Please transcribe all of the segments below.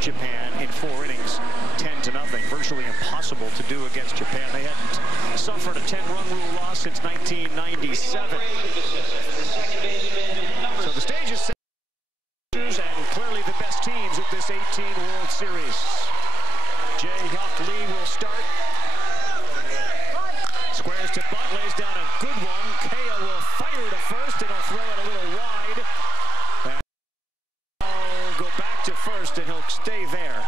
Japan in 4 innings, 10-0. Virtually impossible to do against Japan. They hadn't suffered a 10-run rule loss since 1997. So the stage is set, and clearly the best teams at this 18 World Series. Jae-hyuk Lee will start. Squares to butt, lays down a good one. Kea will fire to first, and he'll throw it a little wide. And he'll go back to first, and he'll stay there.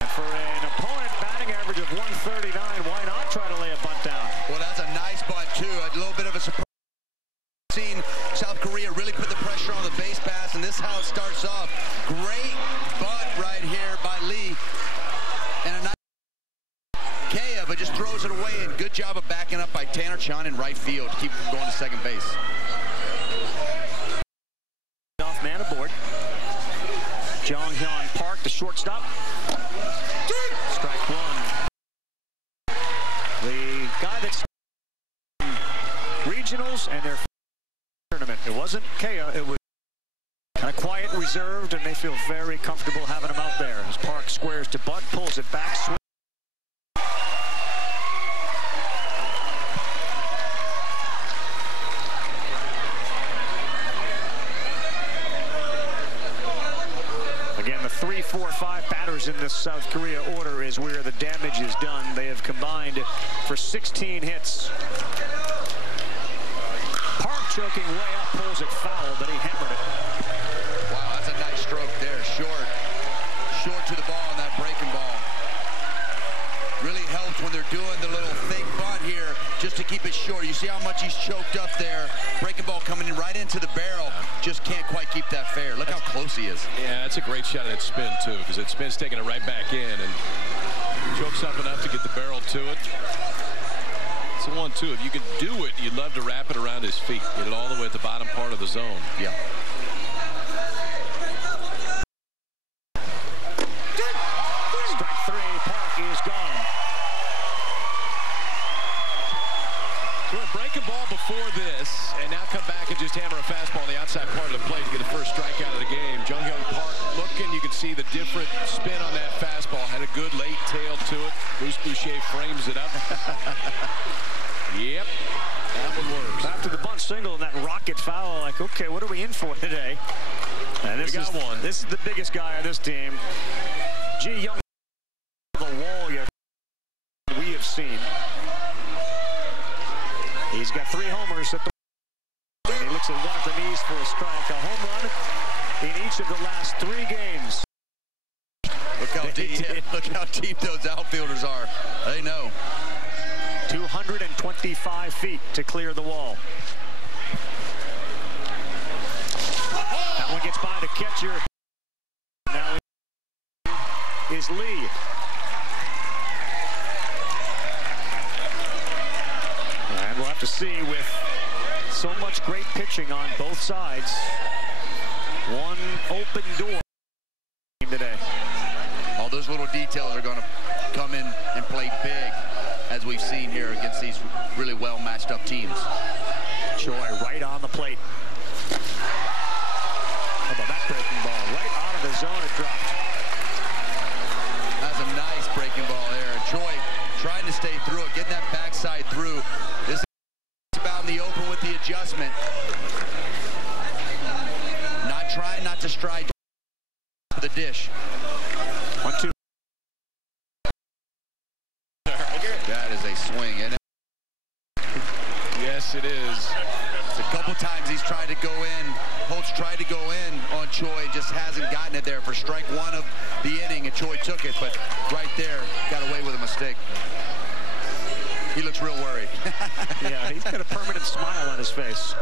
And for an opponent batting average of 139, why not try to lay a bunt down? Well, that's a nice bunt, too. A little bit of a surprise. Seen South Korea really put the pressure on the base pass, and this is how it starts off. Great bunt right here by Lee. And a nice Kea, but just throws it away, and good job of backing up by Tanner Chun in right field to keep him going to second base. Off man aboard. Jong-hyun Park, the shortstop. Strike one. The guy that's regionals and their tournament. It wasn't Kea, it was kind of quiet, reserved, and they feel very comfortable having him out there. As Park squares to butt, pulls it back, swings. Again, the 3, 4, 5 batters in this South Korea order is where the damage is done. They have combined for 16 hits. Park choking way up, pulls it foul, but he hammered it. Wow, that's a nice stroke there. Short to the ball on that breaking ball. Really helps when they're doing the little fake bunt here just to keep it short. You see how much he's choked up there. Breaking ball coming in right into the barrel. Just can't quite keep that fair. Look how close he is. Yeah, that's a great shot at that spin, too, because that spin's taking it right back in and chokes up enough to get the barrel to it. It's a 1-2. If you could do it, you'd love to wrap it around his feet. Get it all the way at the bottom part of the zone. Yeah. Strike 3, Park is gone. So a breaking ball before this, and now come back and just hammer a fastball on the outside part of the plate to get the first strikeout of the game. Jong-hyun Park looking, you can see the different spin on that fastball. Had a good late tail to it. Bruce Boucher frames it up. Yep, that one works. After the bunt single and that rocket foul, like, okay, what are we in for today? And this is one. This is the biggest guy on this team. Ji-young, the wall we have seen. He's got 3 homers at the, and he looks at one at the knees for a strike. A home run in each of the last 3 games. Look how deep those outfielders are. They know. 225 feet to clear the wall. That one gets by the catcher. Now is Lee. And we'll have to see, with so much great pitching on both sides, one open door today. All those little details are going to come in and play big, as we've seen here against these really well matched up teams. Choi right on the plate. How about that breaking ball? Right out of the zone, it dropped. That's a nice breaking ball there. And Choi trying to stay through it, getting that backside through. This is about in the open with the adjustment. Not trying not to stride to the dish. 1-2. That is a swing, isn't it? Yes, it is. A couple times he's tried to go in. Holtz tried to go in on Choi, just hasn't gotten it there for strike 1 of the inning, and Choi took it, but right there, got away with a mistake. He looks real worried. Yeah, he's got a permanent smile on his face.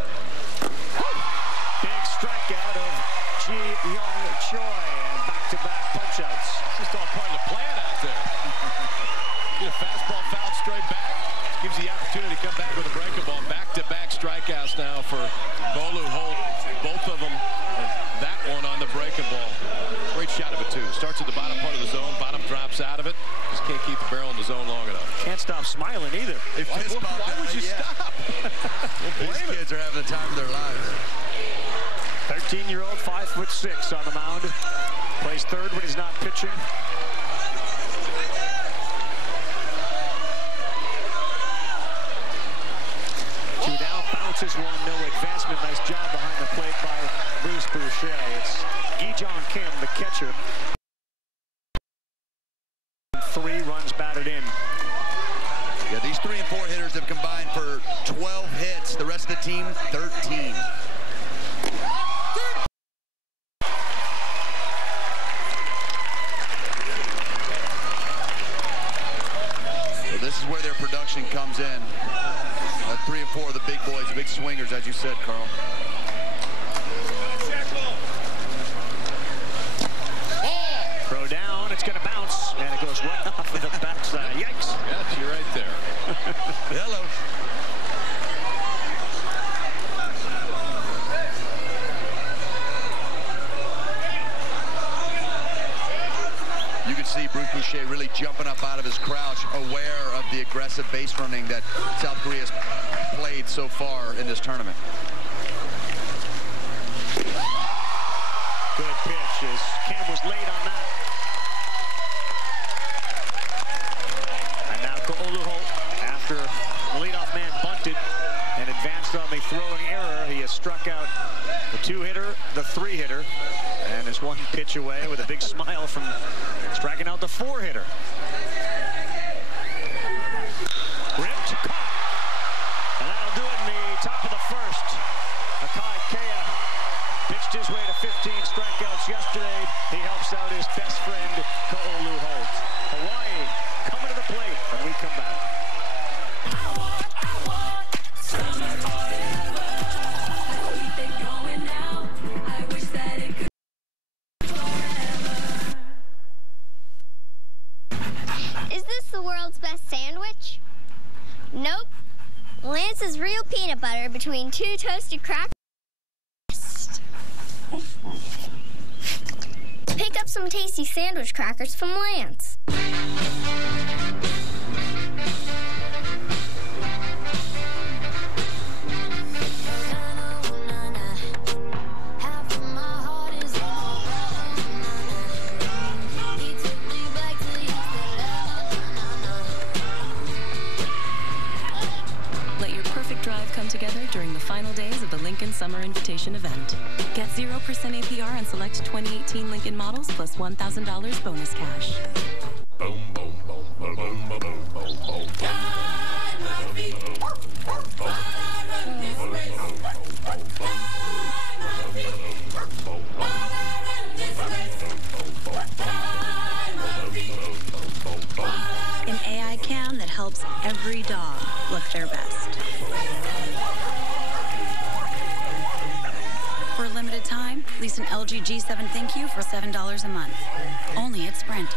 Big strikeout of Ji-young Choi, and back-to-back punch-outs. It's just all part of the plan out there. Get a fastball fouled straight back. Gives the opportunity to come back with a breaking ball. Back-to-back strikeouts now for Bolu, Holt. Both of them. That one on the breaking ball. Great shot of it, too. Starts at the bottom part of the zone. Bottom drops out of it. Just can't keep the barrel in the zone long enough. Can't stop smiling either. Why would you stop? These kids are having the time of their lives. 13-year-old, 5'6" on the mound. Played Plays third when he's not pitching. 2 down, bounces 1, no advancement. Nice job behind the plate by Bruce Boucher. It's Gi-Jong Kim, the catcher. 3 runs batted in. Yeah, these 3 and 4 hitters have combined for 12 hits. The rest of the team, 13. So this is where their production comes in. 3 and 4 of the big boys, big swingers, as you said, Carl. Throw down, it's going to bounce, and it goes right off of the backside. Yikes. Yeah, you're right there. Hello. You can see Bruce Boucher really jumping up out of his crouch, aware of the aggressive base running that South Korea has played so far in this tournament. Good pitch as Kim was late on that. And now Ko'oluho, after the leadoff man bunted and advanced on the throwing error, he has struck out the 2-hitter, the 3-hitter, and is 1 pitch away with a big smile from striking out the 4-hitter. Ripped, caught, and that'll do it in the top of the first. Akai Kea pitched his way to 15 strikeouts yesterday. He helps out his best friend, Ko'oluho. Hawaii coming to the plate when we come back. Is this the world's best sandwich? Nope. Lance's real peanut butter between 2 toasted crackers. Pick up some tasty sandwich crackers from Lance. Let your perfect drive come together during the final days of the Lincoln Summer Invitation event. Get 0% APR on select 2018 Lincoln models plus $1,000 bonus cash. Boom, boom, boom, boom, boom, boom, boom, boom, boom. An AI cam that helps every dog look their best. For a limited time, lease an LG G7 Thank You for $7 a month. Only at Sprint.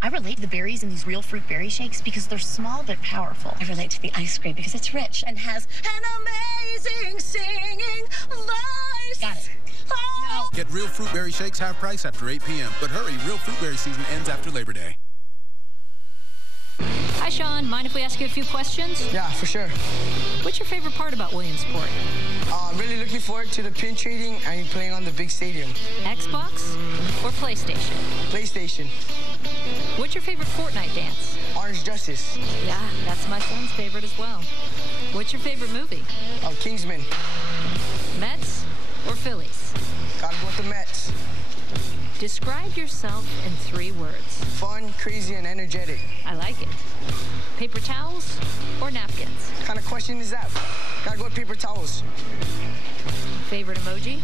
I relate to the berries in these real fruit berry shakes because they're small but powerful. I relate to the ice cream because it's rich and has an amazing singing voice. Got it. Oh. Get real fruit berry shakes half price after 8 p.m. But hurry, real fruit berry season ends after Labor Day. Hi, Sean. Mind if we ask you a few questions? Yeah, for sure. What's your favorite part about Williamsport? I'm really looking forward to the pin trading and playing on the big stadium. Xbox or PlayStation? PlayStation. What's your favorite Fortnite dance? Orange Justice. Yeah, that's my son's favorite as well. What's your favorite movie? Kingsman. Mets or Phillies? Gotta go with the Mets. Describe yourself in 3 words. Fun, crazy, and energetic. I like it. Paper towels or napkins? What kind of question is that? Gotta go with paper towels. Favorite emoji?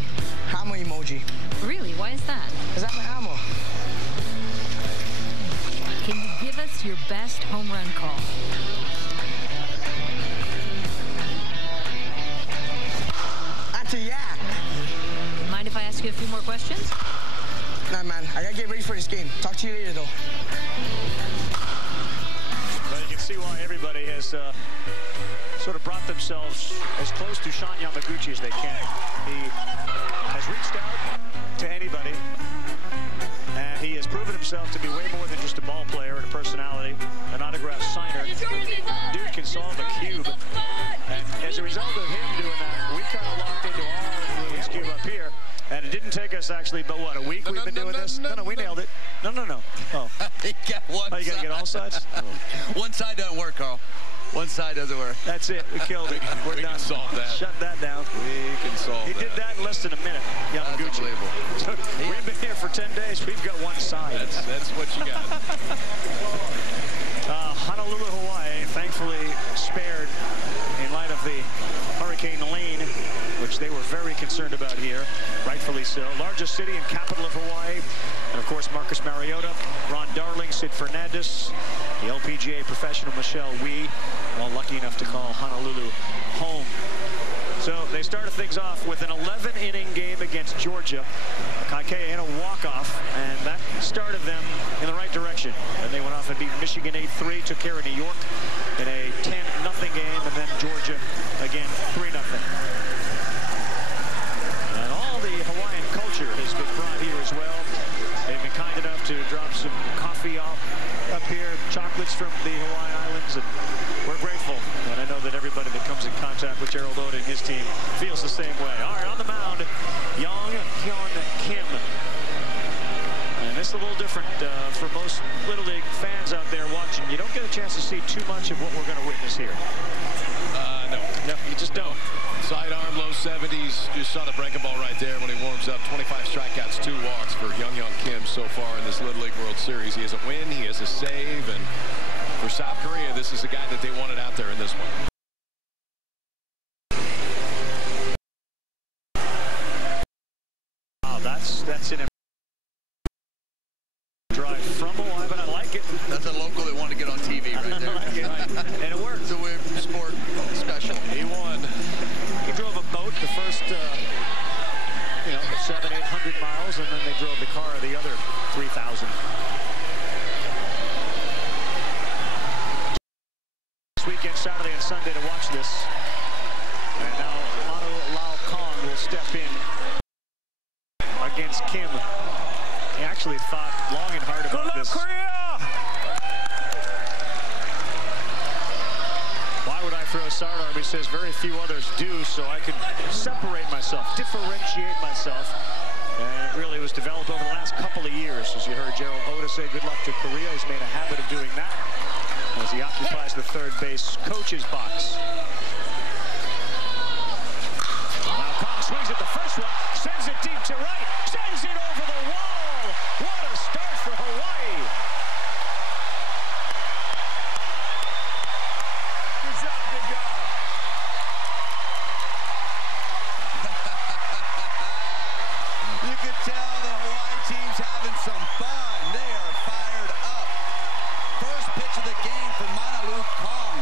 Hammer emoji. Really? Why is that? Because I'm a hammer. Can you give us your best home run call? That's a yak. Mind if I ask you a few more questions? Nah, man. I gotta get ready for this game. Talk to you later, though. Well, you can see why everybody has sort of brought themselves as close to Sean Yamaguchi as they can. He has reached out to anybody, and he has proven himself to be way more than just a ball player and a personality, an autograph signer. Dude can solve a cube, and as a result of him doing that, we kind of locked into our Rubik's Cube up here, and It didn't take us actually, but what, a week we've been doing this? No, we nailed it. No. Oh. You got one you got to get all sides? One side doesn't work, Carl. One side doesn't work. That's it. We killed it. We're we done. Can solve that. Shut that down. We can solve that. He did that in less than a minute. That's unbelievable. So we've been here for 10 days. We've got one side. That's what you got. Honolulu, Hawaii, thankfully spared in light of the Hurricane Lane, which they were very concerned about here, rightfully so. Largest city and capital of Hawaii, and of course Marcus Mariota, Ron Darling, Sid Fernandez, the LPGA professional Michelle Wee, all lucky enough to call Honolulu home. So they started things off with an 11-inning game against Georgia. Kaikea hit a walk-off, and that started them in the right direction. And they went off and beat Michigan 8-3, took care of New York in a 10-0 game, and then Georgia again 3-0. And all the Hawaiian culture has been brought here as well. They've been kind enough to drop some coffee off up here, chocolates from the Hawaiian Islands, and we're grateful. And I know that everybody that comes in contact with Gerald Oda and his team feels the same way. All right, on the mound, Young Hyun Kim. And this is a little different for most Little League fans out there watching. You don't get a chance to see too much of what we're going to witness here. No, you just don't. Sidearm, low 70s. You saw the breaking ball right there when he warms up. 25 strikeouts, 2 walks for Young Kim so far in this Little League World Series. He has a win, he has a save, and for South Korea, this is the guy that they wanted out there in this one. Wow, that's in a drive from Hawaii, but I like it. That's a local that wanted to get on TV right there. I like it. And it worked. It's a weird sport special. He won. He drove a boat the first, 700-800 miles, and then they drove the car the other 3,000. This weekend, Saturday and Sunday to watch this. And now Manu Lao Kong will step in against Kim. He actually thought long and hard about this. Korea! Why would I throw a sidearm? He says very few others do, so I could separate myself, differentiate myself. And it really was developed over the last couple of years. As you heard Gerald Oda say good luck to Korea. He's made a habit of doing that as he occupies the third base coach's box. Now Kong swings at the first one, sends it deep to right, sends it over the wall. What a start for Hawaii. Good job, big guy. You can tell the Hawaii team's having some fun. They are fired up. First pitch of the game for Manu Kong.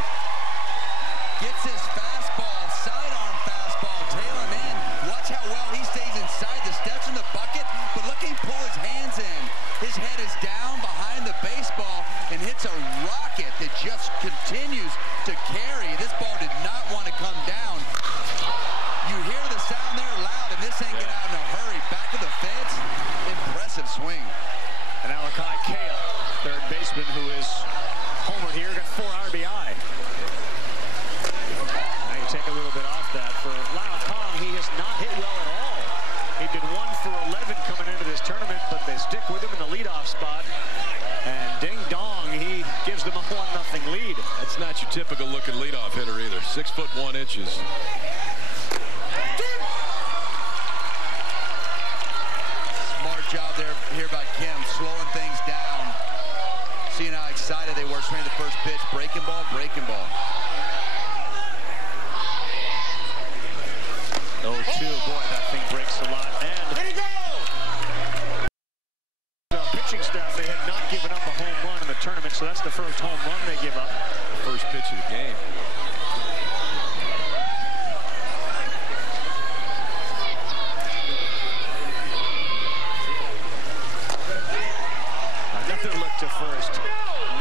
Gets his fastball, sidearm fastball, tail him in. Watch how well he stays inside the steps in the bucket, but look at him pull his hands in. His head is down behind the baseball and hits a rocket that just continues to carry. This ball did not want to come down. You hear the sound there loud, and this ain't get out in a hurry. Back to the fence. Impressive swing. And now Kaikea, third baseman, who is homered here, got 4 RBI. Now you take a little bit off that. For Lao Kong, he has not hit well at all. He did 1 for 11 coming into this tournament, but they stick with him in the leadoff spot. And ding dong, he gives them a 1-0 lead. That's not your typical looking leadoff hitter either. 6'1". Smart job there here by Kim, slowing things down. Seeing how excited they were swinging the first pitch. Breaking ball, breaking ball. 0-2, boy, that thing breaks a lot. And pitching staff, they had not given up a home run in the tournament, so that's the first home run they give up. First pitch of the game. Another look to first.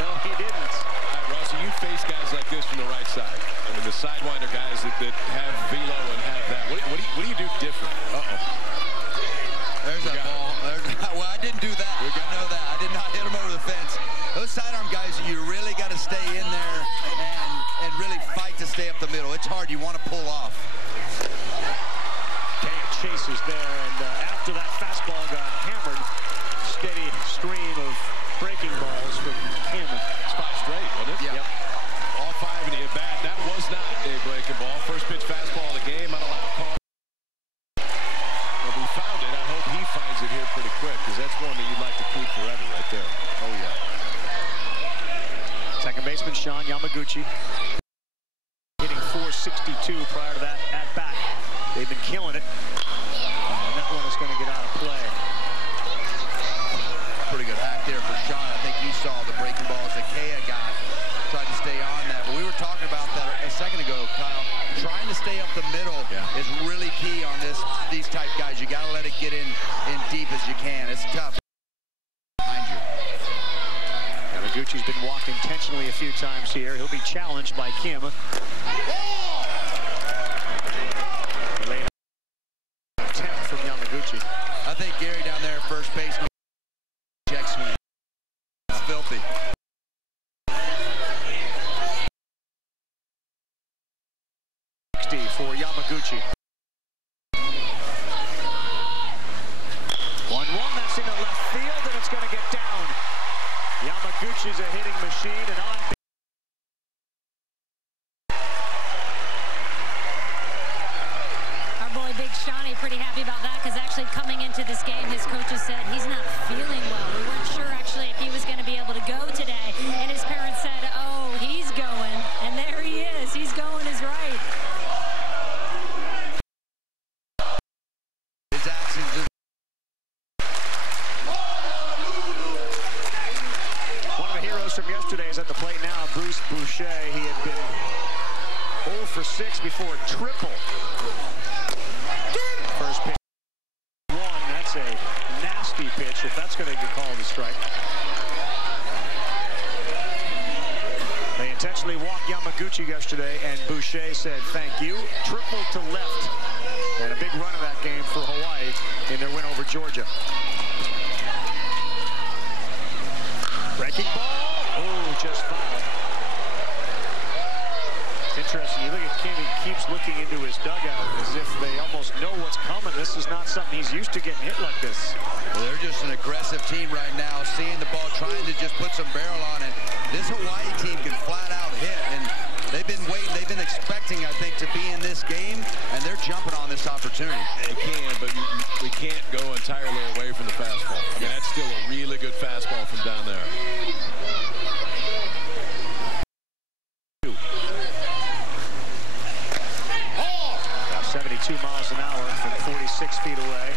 No, he didn't. All right, Rossi, you face guys like this from the right side. I mean, the sidewinder guys that have velo and have that. What do you do different? There's that ball. Well, I didn't do that. I know that. I did not hit him over the fence. Those sidearm guys, you really got to stay in there and really fight to stay up the middle. It's hard. You want to pull off. Chases there, and after after that fastball got hammered. Steady stream of breaking balls from Kim. It's 5 straight, wasn't it? Yep. All 5 in the at-bat. That was not a breaking ball. First pitch fastball of the game. Unallowed call. Well, we found it. I hope he finds it here pretty quick, because that's one that you'd like to keep forever right there. Oh, yeah. Second baseman Sean Yamaguchi. Hitting .462 prior to that at-bat. They've been killing it. And that one is going to get out of play. Pretty good hack there for Sean. I think he saw the breaking balls that Kea got. Tried to stay on that. But we were talking about that a second ago, Kyle. Trying to stay up the middle is really key on these type guys. You got to let it get in deep as you can. It's tough. Behind you. Yamaguchi's been walked intentionally a few times here. He'll be challenged by Kim. Late attempt from Yamaguchi. I think Gary down there at first base. Check swing. It's filthy. For Yamaguchi. 1-1, that's into left field, and it's going to get down. Yamaguchi's a hitting machine, and on. Our boy Big Shawnee pretty happy about that, because actually coming into this game, his coaches said he's not feeling well. We weren't sure actually if he was going to be able to go today, and his parents said, oh, he's going, and there he is. He's going is right. One of the heroes from yesterday is at the plate now, Bruce Boucher. He had been 0 for 6 before a triple. First pitch. That's a nasty pitch, if that's going to get called a strike. They intentionally walked Yamaguchi yesterday, and Boucher said thank you. Triple to left. And a big run of that game for Hawaii in their win over Georgia. Breaking ball. Oh, just foul. It's interesting. You look at Kim, he keeps looking into his dugout as if they almost know what's coming. This is not something he's used to getting hit like this. Well, they're just an aggressive team right now, seeing the ball, trying to just put some barrel on it. This Hawaii team can flat out hit, and they've been waiting, they've been expecting, I think, to be in this game, and they're jumping on this opportunity. They can, but we can't go entirely away from the fastball. I mean, that's still a really good fastball from down there. About 72 miles an hour from 46 feet away.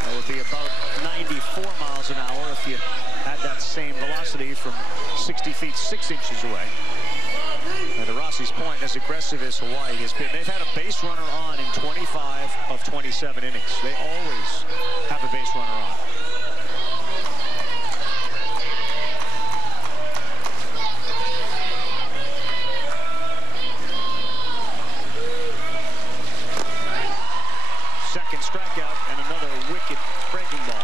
That would be about 94 miles an hour if you had that same velocity from 60 feet 6 inches away. And to Rossi's point, as aggressive as Hawaii has been, they've had a base runner on in 25 of 27 innings. They always have a base runner on. Second strikeout and another wicked breaking ball.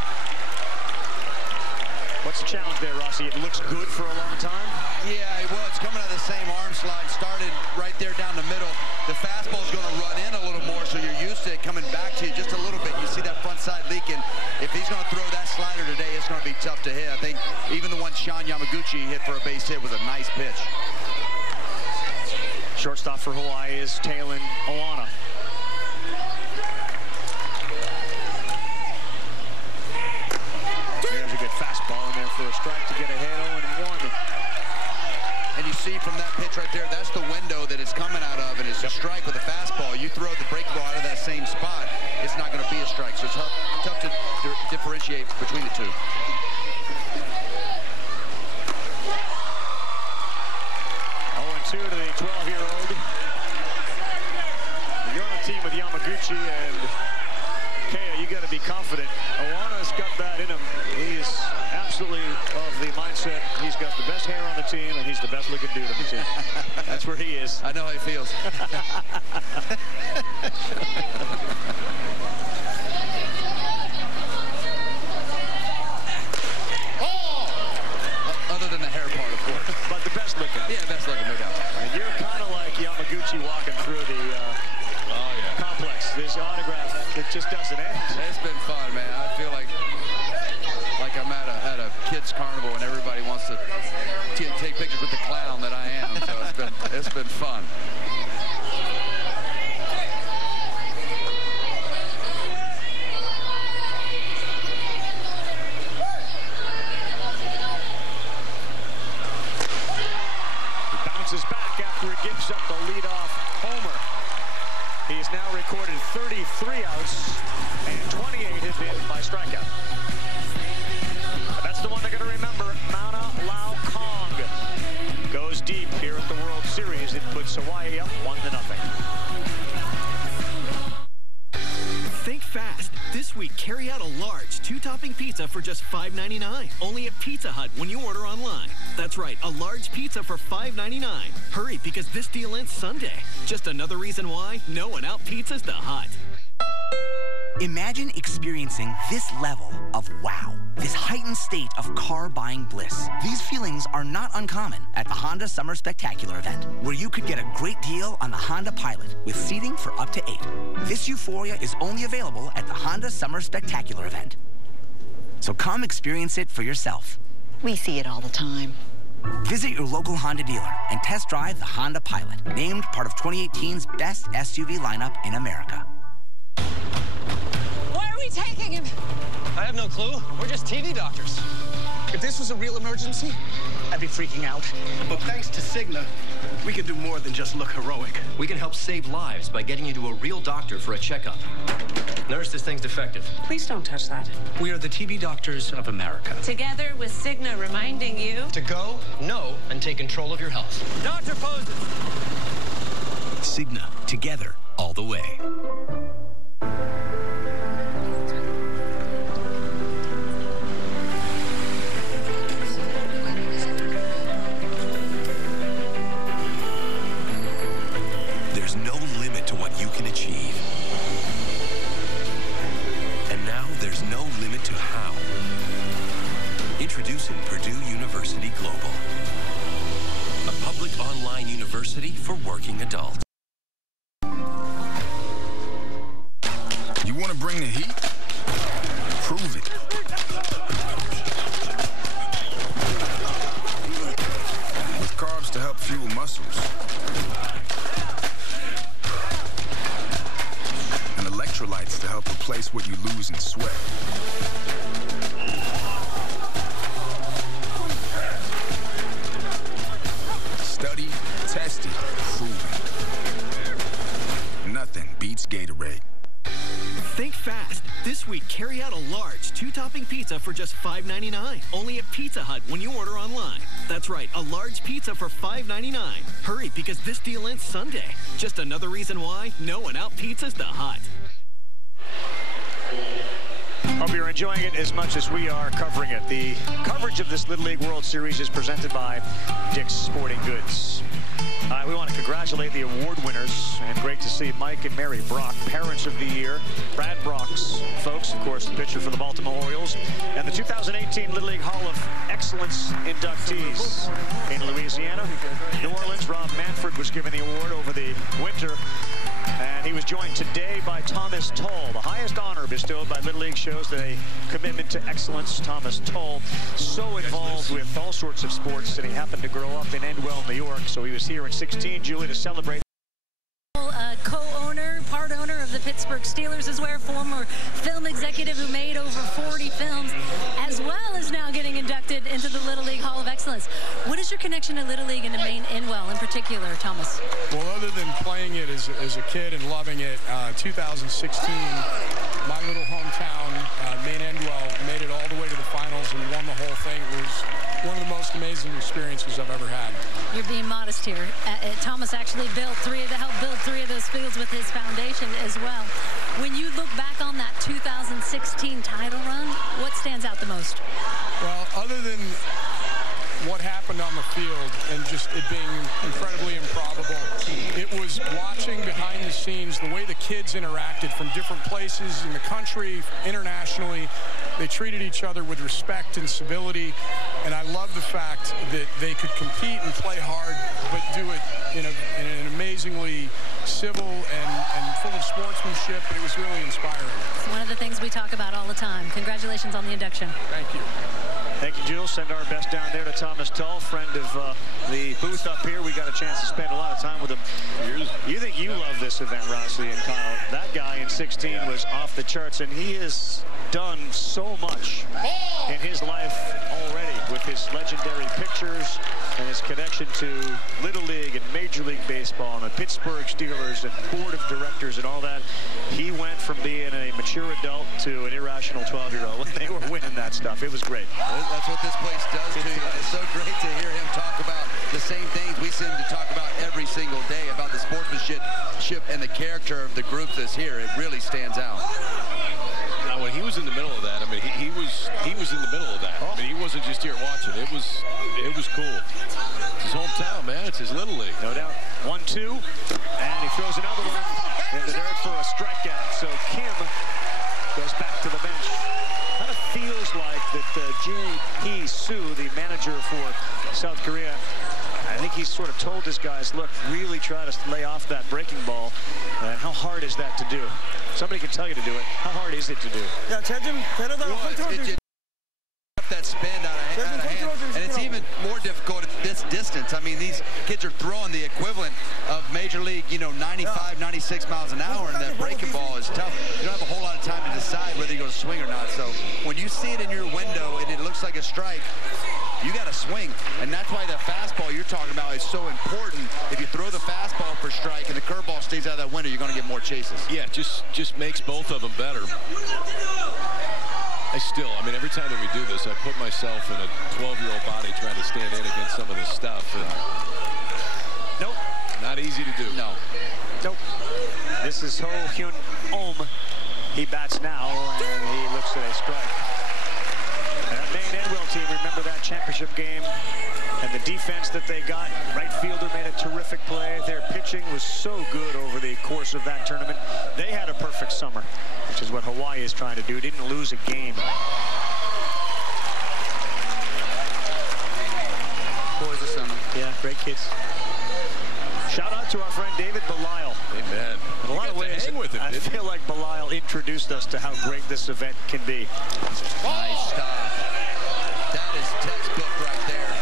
What's the challenge there, Rossi? It looks good for a long time. Yeah, well, it's coming out of the same arm slide. Started right there down the middle. The fastball's going to run in a little more, so you're used to it coming back to you just a little bit. You see that front side leaking. If he's going to throw that slider today, it's going to be tough to hit. I think even the one Sean Yamaguchi hit for a base hit was a nice pitch. Shortstop for Hawaii is Talon Oana. There's a good fastball in there for a strike to get ahead 0-1. And you see from that pitch right there, that's the window that it's coming out of, and it's a strike with a fastball. You throw the break ball out of that same spot, it's not going to be a strike. So it's tough to differentiate between the two. 0-2 to the 12-year-old. You're on a team with Yamaguchi and Kea, you got to be confident. Oana's got that in him. He is absolutely of the mindset. He's got the best hair on the team, and he's the best looking dude on the team. That's where he is. I know how he feels. Other than the hair part, of course. But the best looking. Yeah, best looking, no doubt. And you're kind of like Yamaguchi walking through the complex. This autograph, it just doesn't end. It's been fun, man. Aout's carnival, and everybody wants to take pictures with the clown that I am. So it's been fun. Bounces back after he gives up the leadoff homer. He's now recorded 33 outs, and 28 have been by strikeout. But that's the one they're going to remember. Mauna Lau Kong goes deep here at the World Series. It puts Hawaii up 1-0. Think fast. This week, carry out a large 2-topping pizza for just $5.99. Only at Pizza Hut when you order online. That's right, a large pizza for $5.99. Hurry, because this deal ends Sunday. Just another reason why no one out-pizzas the Hut. Imagine experiencing this level of wow, this heightened state of car buying bliss. These feelings are not uncommon at the Honda Summer Spectacular event, where you could get a great deal on the Honda Pilot with seating for up to 8. This euphoria is only available at the Honda Summer Spectacular event. So come experience it for yourself. We see it all the time. Visit your local Honda dealer and test drive the Honda Pilot, named part of 2018's best SUV lineup in America. Where are we taking him? I have no clue. We're just TV doctors. If this was a real emergency, I'd be freaking out. But thanks to Cigna, we can do more than just look heroic. We can help save lives by getting you to a real doctor for a checkup. Nurse, this thing's defective. Please don't touch that. We are the TV doctors of America. Together with Cigna reminding you to go, know, and take control of your health. Doctor poses. Cigna, together, all the way. There's no limit to what you can achieve. And now there's no limit to how. Introducing Purdue University Global, a public online university for working adults. You want to bring the heat? Prove it. With carbs to help fuel muscles. And electrolytes to help replace what you lose in sweat. Studied, tested, proven. Nothing beats Gatorade. Think fast. This week, carry out a large 2-topping pizza for just $5.99. Only at Pizza Hut when you order online. That's right, a large pizza for $5.99. Hurry, because this deal ends Sunday. Just another reason why no one out-pizzas the Hut. Hope you're enjoying it as much as we are covering it. The coverage of this Little League World Series is presented by Dick's Sporting Goods. We want to congratulate the award winners, and great to see Mike and Mary Brock, Parents of the Year. Brad Brock's folks, of course, the pitcher for the Baltimore Orioles, and the 2018 Little League Hall of Excellence inductees. In Louisiana, New Orleans, Rob Manfred was given the award over the winter, and he was joined today by Thomas Toll. The highest honor bestowed by Little League shows a commitment to excellence. Thomas Toll, so involved with all sorts of sports, and he happened to grow up in Endwell, New York, so he was here in 16, Julie, to celebrate. Co-owner, part owner of the Pittsburgh Steelers as well, former film executive who made over 40 films, as well as now getting inducted into the Little League Hall of Excellence. What is your connection to Little League and to Maine Endwell in particular, Thomas? Well, other than playing it as a kid and loving it, 2016, my little hometown, Maine Endwell, made it all the way to the finals and won the whole thing. It was one of the most amazing experiences I've ever had. You're being modest here. Thomas actually helped build three of those fields with his foundation as well. When you look back on that 2016 title run, what stands out the most? Well, other than what happened on the field and just it being incredibly improbable, it was watching behind the scenes the way the kids interacted from different places in the country, internationally. They treated each other with respect and civility, and I love the fact that they could compete and play hard, but do it in an amazingly civil and full of sportsmanship, and it was really inspiring. It's one of the things we talk about all the time. Congratulations on the induction. Thank you. Thank you, Jules. Send our best down there to Thomas Tull, friend of the booth up here. We got a chance to spend a lot of time with him. You think you love this event, Rossi and Kyle. That guy in 16 was off the charts, and he has done so much in his life already with his legendary pictures and his connection to Little League and Major League Baseball and the Pittsburgh Steelers and board of directors and all that. He went from being a mature adult to an irrational 12-year-old when they were winning that stuff. It was great. That's what this place does to you. It's so great to hear him talk about the same things we seem to talk about every single day, about the sportsmanship and the character of the group that's here. It really stands out. Now, when he was in the middle of that, I mean, he was in the middle of that. I mean, he wasn't just here watching. It was cool. It's his hometown, man. It's his Little League. No doubt. 1-2, and he throws another one in the dirt for a strikeout. So Kim goes back to the bench. Kind of feels like that J.P. Soo, the manager for South Korea, I think he's sort of told his guys, look, really try to lay off that breaking ball. And how hard is that to do? Somebody can tell you to do it. How hard is it to do? Yeah, that spin out of hand, and it's even more difficult at this distance. I mean, these kids are throwing the equivalent of Major League, 95, 96 miles an hour, and that breaking ball is tough. You don't have a whole lot of time to decide whether you go to swing or not. So when you see it in your window and it looks like a strike, you got to swing, and that's why the fastball you're talking about is so important. If you throw the fastball for strike and the curveball stays out of that window, you're going to get more chases. Yeah, just makes both of them better. I mean, every time that we do this, I put myself in a 12-year-old body trying to stand in against some of this stuff. And nope. Not easy to do. No. Nope. This is Ho Hyun Ohm. He bats now, and he looks at a strike. And that Maine Enwell team, remember that championship game and the defense that they got? Right fielder made a terrific play. Their pitching was so good over the course of that tournament. They had a perfect summer, which is what Hawaii is trying to do. Didn't lose a game. Boys of summer. Yeah, great kids. Shout out to our friend David Belisle. Amen. In a lot of ways, I feel like Belisle introduced us to how great this event can be. Nice stop. That is textbook right there.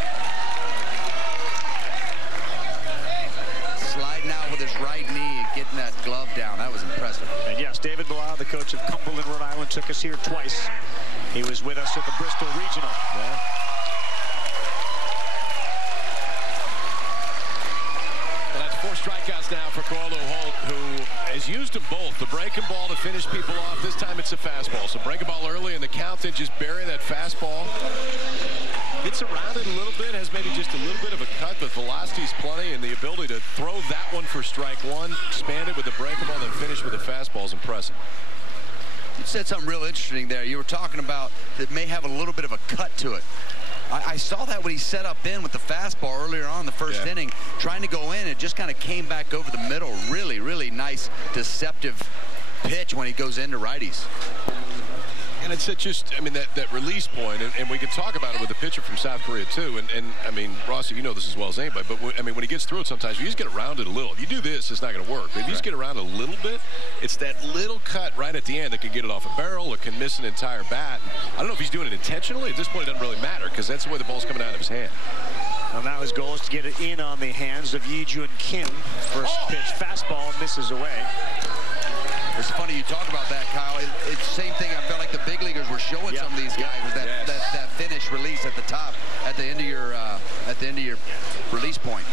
Sliding out with his right knee and getting that glove down. That was impressive. And yes, David Belisle, the coach of Cumberland, Rhode Island, took us here twice. He was with us at the Bristol Regional. Yeah. Strikeouts now for Corlo Holt, who has used them both. The breaking ball to finish people off. This time it's a fastball. So break a ball early in the count, then just bury that fastball. Gets around it a little bit, has maybe just a little bit of a cut, but velocity's plenty, and the ability to throw that one for strike one, expand it with the breaking ball, then finish with a fastball is impressive. You said something real interesting there. You were talking about that may have a little bit of a cut to it. I saw that when he set up in with the fastball earlier on in the first inning, trying to go in. It just kind of came back over the middle. Really, really nice, deceptive pitch when he goes into righties. And it's just, I mean, that release point, and we can talk about it with the pitcher from South Korea, too. And I mean, Rossi, you know this as well as anybody, but I mean, when he gets through it sometimes, you just get around it a little. If you do this, it's not going to work. But if you just get around it a little bit, it's that little cut right at the end that can get it off a barrel or can miss an entire bat. I don't know if he's doing it intentionally. At this point, it doesn't really matter because that's the way the ball's coming out of his hand. Well, now his goal is to get it in on the hands of Yi-Jun Kim. First pitch, fastball, misses away. It's funny you talk about that, Kyle. It's the same thing. I felt like the big leaguers were showing some of these guys with that finish release at the top, at the end of your release point.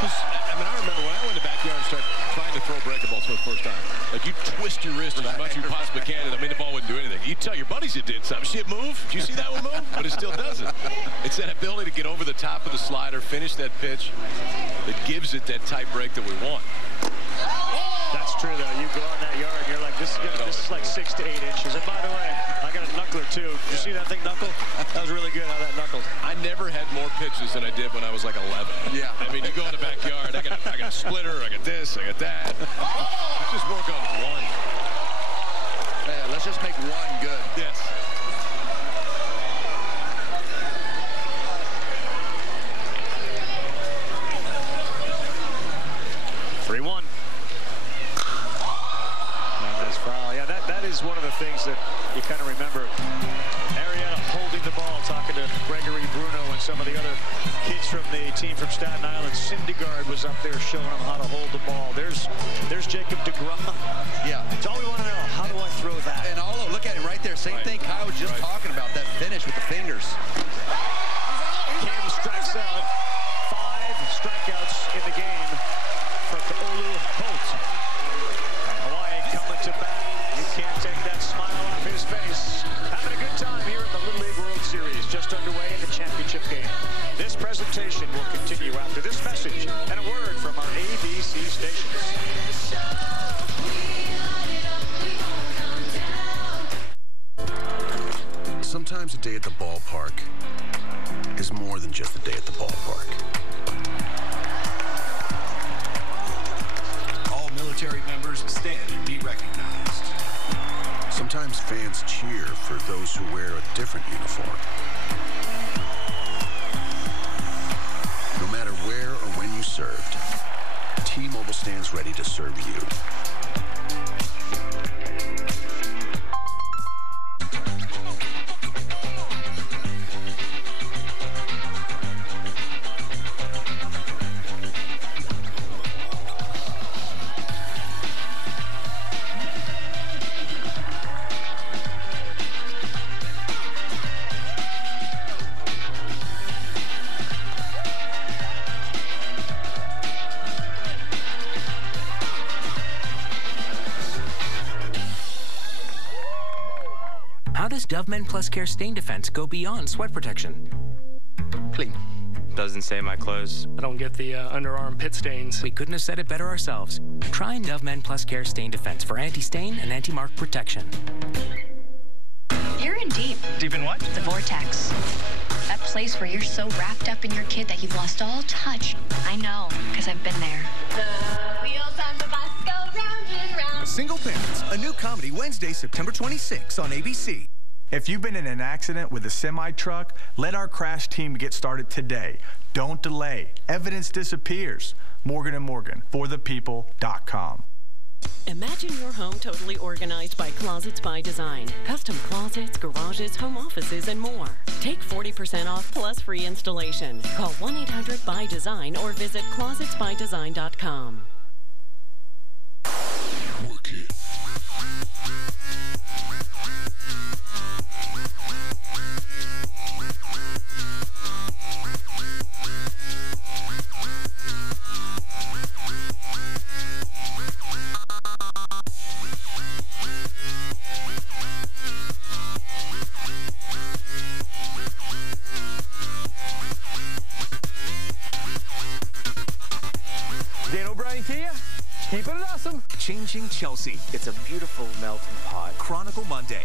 I mean, I remember when I went to the backyard and started trying to throw breaking balls for the first time. Like, you twist your wrist as much as you possibly can, and I mean, the ball wouldn't do anything. You tell your buddies it did something. See it move? Did you see that one move? But it still doesn't. It's that ability to get over the top of the slider, finish that pitch, that gives it that tight break that we want. That's true, though. You go on that yard, and you're like, this is like 6 to 8 inches. And by the way, I got a knuckler, too. Did you see that thing knuckle? That was really good how that knuckled. I never had more pitches than I did when I was like 11. Yeah. I mean, you go in the backyard, I got a splitter, I got this, I got that. Let's just work on one. Yeah, let's just make one good. Yes. Yeah, that is one of the things that you kind of remember Arietta holding the ball, talking to Gregory Bruno and some of the other kids from the team from Staten Island. Syndergaard was up there showing them how to hold the ball. There's Jacob DeGrom. Yeah. It's all we want to know. How do I throw that? And Olo, look at him right there. Same thing Kyle was just talking about, that finish with the fingers. Kim strikes out. 5 strikeouts in the game for Olu Holt. And Hawaii coming to bat. You can't take that smile off his face. Having a good time here in the Little League World Series, just underway in the championship game. This presentation will continue after this message and a word from our ABC stations. Sometimes a day at the ballpark is more than just a day at the ballpark. All military members stand and be recognized. Sometimes fans cheer for those who wear a different uniform. No matter where or when you served, T-Mobile stands ready to serve you. How does Dove Men Plus Care Stain Defense go beyond sweat protection? Clean. Doesn't stain my clothes. I don't get the underarm pit stains. We couldn't have said it better ourselves. Try Dove Men Plus Care Stain Defense for anti-stain and anti-mark protection. You're in deep. Deep in what? The vortex. That place where you're so wrapped up in your kid that you've lost all touch. I know, because I've been there. The wheels on the bus go round and round. Single Parents, a new comedy Wednesday, September 26 on ABC. If you've been in an accident with a semi-truck, let our crash team get started today. Don't delay. Evidence disappears. Morgan & Morgan, forthepeople.com. Imagine your home totally organized by Closets by Design. Custom closets, garages, home offices, and more. Take 40% off plus free installation. Call 1-800-BY-DESIGN or visit closetsbydesign.com. Work it. Keep it awesome. Changing Chelsea. It's a beautiful melting pot. Chronicle Monday.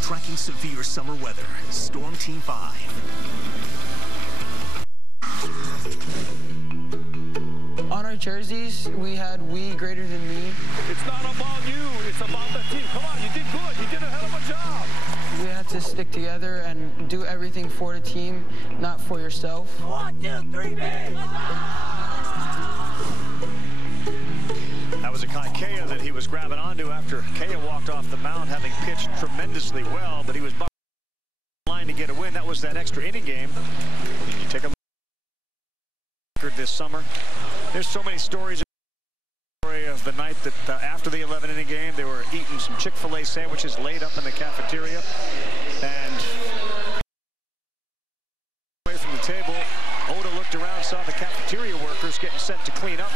Tracking severe summer weather. Storm Team 5. On our jerseys, we had "we" greater than me. It's not about you. It's about the team. Come on, you did good. You did a hell of a job. We have to stick together and do everything for the team, not for yourself. 1, 2, 3, big. That was a Kai Kea that he was grabbing onto after Kea walked off the mound, having pitched tremendously well, but he was behind the line to get a win. That was that extra inning game. And you take a look at this summer. There's so many stories of the night that after the 11-inning game, they were eating some Chick-fil-A sandwiches laid up in the cafeteria, and away from the table, Oda looked around, saw the cafeteria workers getting set to clean up,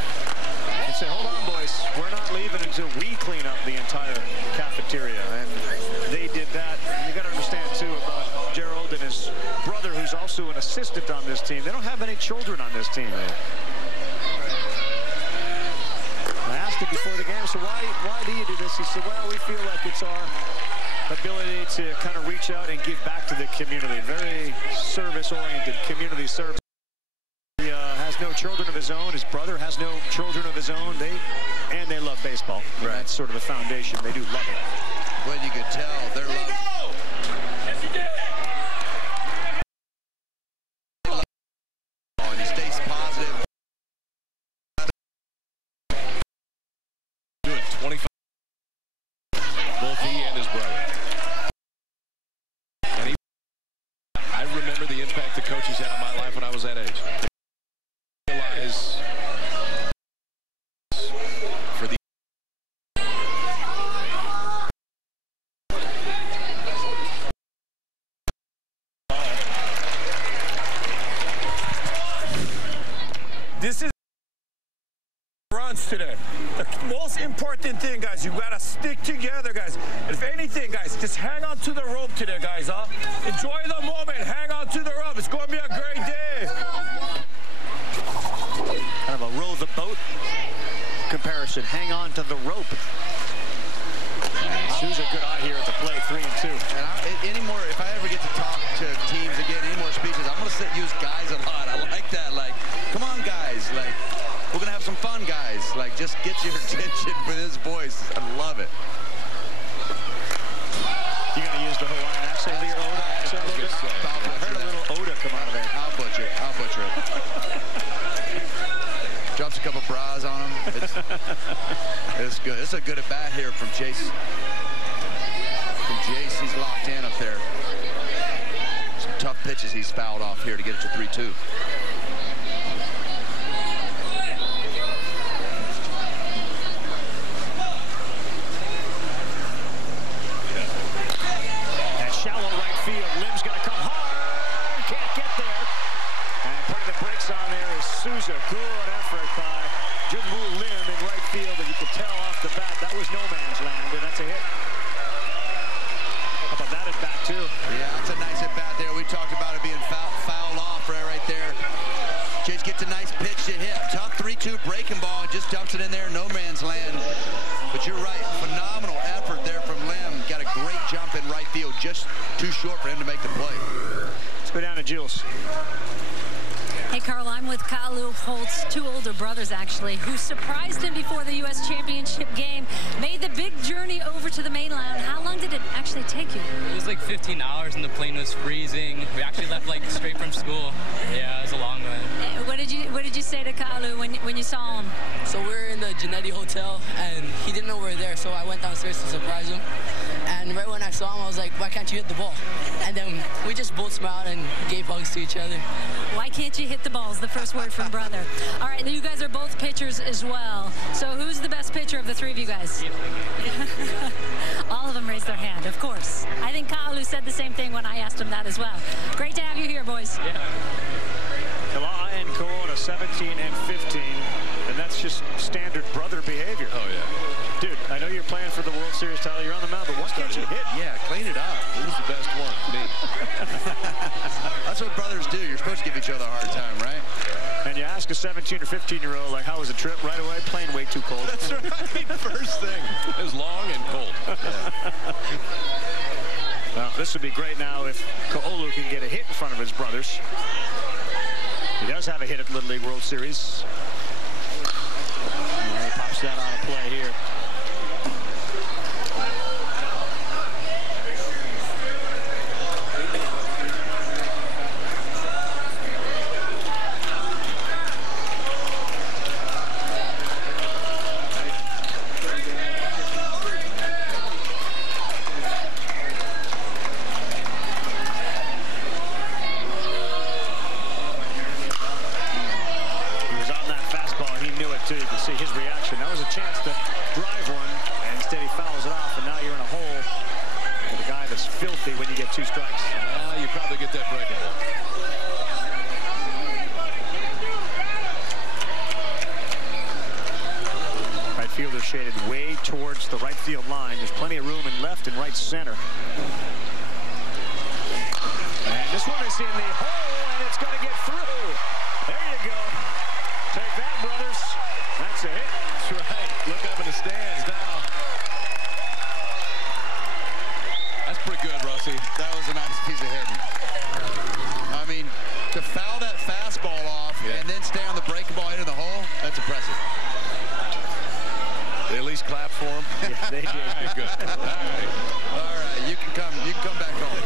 and said, "Hold on, boys, we're not leaving until we clean up the entire cafeteria." And they did that. You got to understand too about Gerald and his brother, who's also an assistant on this team. They don't have any children on this team. I asked him before the game, so why do you do this? He said, "Well, we feel like it's our ability to kind of reach out and give back to the community." Very service-oriented, community service. He has no children of his own. His brother has no children of his own. They love baseball. Right. That's sort of the foundation. They do love it. Well, you could tell their love. Yes, he did. And he stays positive. Doing 25. Both he and his brother. respect the coaches had in my life when I was that age. They realize for the this is runs today. The most important thing, guys, you gotta stick together, guys. If anything, guys, just hang on to the rope today, guys, huh? Enjoy the moment, hang on to the rope. It's gonna be a great day. Kind of a row the boat comparison. Hang on to the rope. Souza good eye here at the play, 3 and 2. And anymore, if I ever get to talk to teams again, any more speeches, I'm gonna use guys a lot. I like that. Like, come on, guys. Like, we're gonna have some fun, guys. Like, just get your attention with his voice. I love it. You're gonna use the Hawaiian accent, your Oda accent a little bit? I heard a little Oda come out of there. I'll butcher it. I'll butcher it. Drops a couple bras on him. It's good. It's a good at bat here from Jace. From Jace, he's locked in up there. Some tough pitches he's fouled off here to get it to 3-2. And shallow right field. Lim's got to come hard. Can't get there. And putting the brakes on there is Souza. Good effort by Jung-Woo Lim in right field. And you can tell off the bat that was no man's land. And that's a hit. How about that at bat, too? Yeah, that's a nice at bat there. We talked about it being fouled off right there. Chase gets a nice pitch to hit. Tough 3-2 breaking ball and just dumps it in there. No man's land. But you're right. Phenomenal effort there from Lim. Got a great jump in right field. Just too short for him to make the play. Let's go down to Jules. Hey, Carl, I'm with Ka'aloo Holt's two older brothers, actually, who surprised him before the U.S. Championship game, made the big journey over to the mainland. How long did it actually take you? It was like 15 hours and the plane was freezing. We actually left like straight from school. Yeah, it was a long one. What did you say to Ka'aloo when you saw him? So we're in the Genetti Hotel, and he didn't know we were there, so I went downstairs to surprise him. And right when I saw him, I was like, why can't you hit the ball? And then we just both smiled and gave hugs to each other. Why can't you hit the balls? The first word from brother. All right, you guys are both pitchers as well. So who's the best pitcher of the three of you guys? All of them raised their hand, of course. I think Ka'aloo said the same thing when I asked him that as well. Great to have you here, boys. Yeah. Kala'a and Koona, 17 and 15. And that's just standard brother behavior. Oh, yeah. Dude, I know you're playing for the World Series title. You're on the mound, but why can't you hit? Yeah, clean it up. Who's the best one? Me. That's what brothers do. You're supposed to give each other a hard time, right? And you ask a 17 or 15-year-old, like, how was the trip? Right away, plane way too cold. That's right. First thing. It was long and cold. Well, this would be great now if Ka'aloo can get a hit in front of his brothers. He does have a hit at Little League World Series. And he pops that on a play here. You can see his reaction. That was a chance to drive one, and instead he fouls it off, and now you're in a hole with a guy that's filthy when you get 2 strikes. You probably get that breaking ball. Right fielder shaded way towards the right field line. There's plenty of room in left and right center. And this one is in the hole, and it's going to get through. There you go. Take that, brothers. That's a hit. That's right. Look up in the stands now. That's pretty good, Rusty. That was a nice piece of hitting. I mean, to foul that fastball off and then stay on the breaking ball into the hole, that's impressive. They at least clap for him. Yeah, they did. All right, good. All right. All right, you can come back home.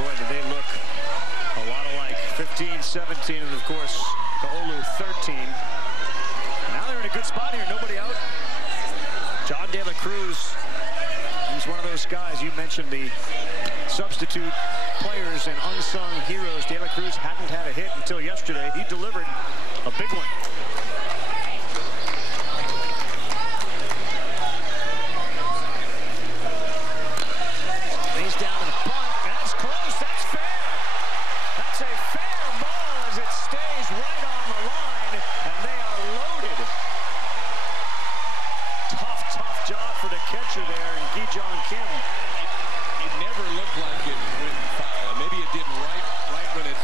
Boy, did they look a lot alike. 15, 17, and of course, Ka'aloo 13. Now they're in a good spot here. Nobody out. John De La Cruz. He's one of those guys. You mentioned the substitute players and unsung heroes. De La Cruz hadn't had a hit until yesterday. He delivered a big one. He's down to the bunt. That's close. That's fair. That's a fair ball as it stays right on the line, and they are loaded. Tough job for the catcher there, and Gi-Jong Kim. It never looked like it went foul. Maybe it did right when it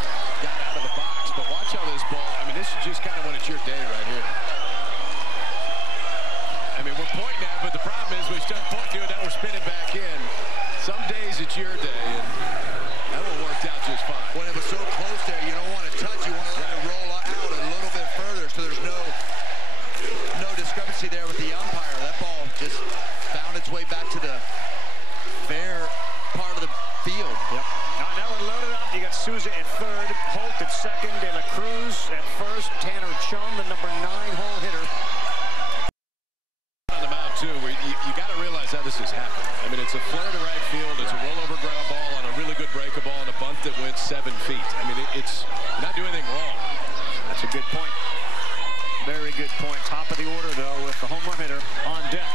got out of the box. But watch how this ball, I mean, this is just kind of when it's your day right here. I mean, we're pointing at it, but the problem is we start pointing to it, now we're spinning back in. Some days it's your day, and that one worked out just fine. When it was so close there, you don't want to touch. You want to let it roll out a little bit further, so there's no discrepancy there with the umpire. That ball just found its way back to the fair part of the field. Yep. Now we're loaded up. You got Souza at third, Holt at second, De La Cruz at first, Tanner Chung, the number 9 hole hitter. On the mound too, where you got to realize how this has happened. I mean, it's a flare to right field, it's a rollover ground ball on a really good breaker ball and a bunt that went 7 feet. I mean, it's not doing anything wrong. That's a good point. Very good point. Top of the order though, with the home run hitter on deck.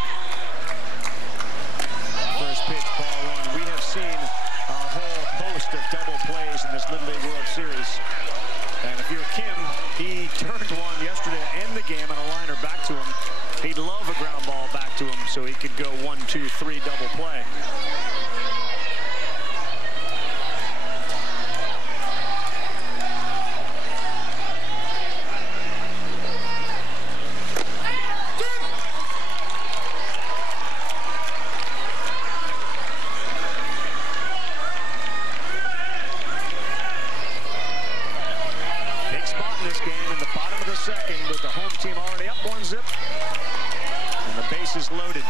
First pitch, ball 1. We have seen a whole host of double plays in this Little League World Series. And if you're Kim, he turned one yesterday to end the game on a liner back to him. He'd love a ground ball back to him so he could go 1, 2, 3 double play. Second with the home team already up 1-0, and the bases loaded.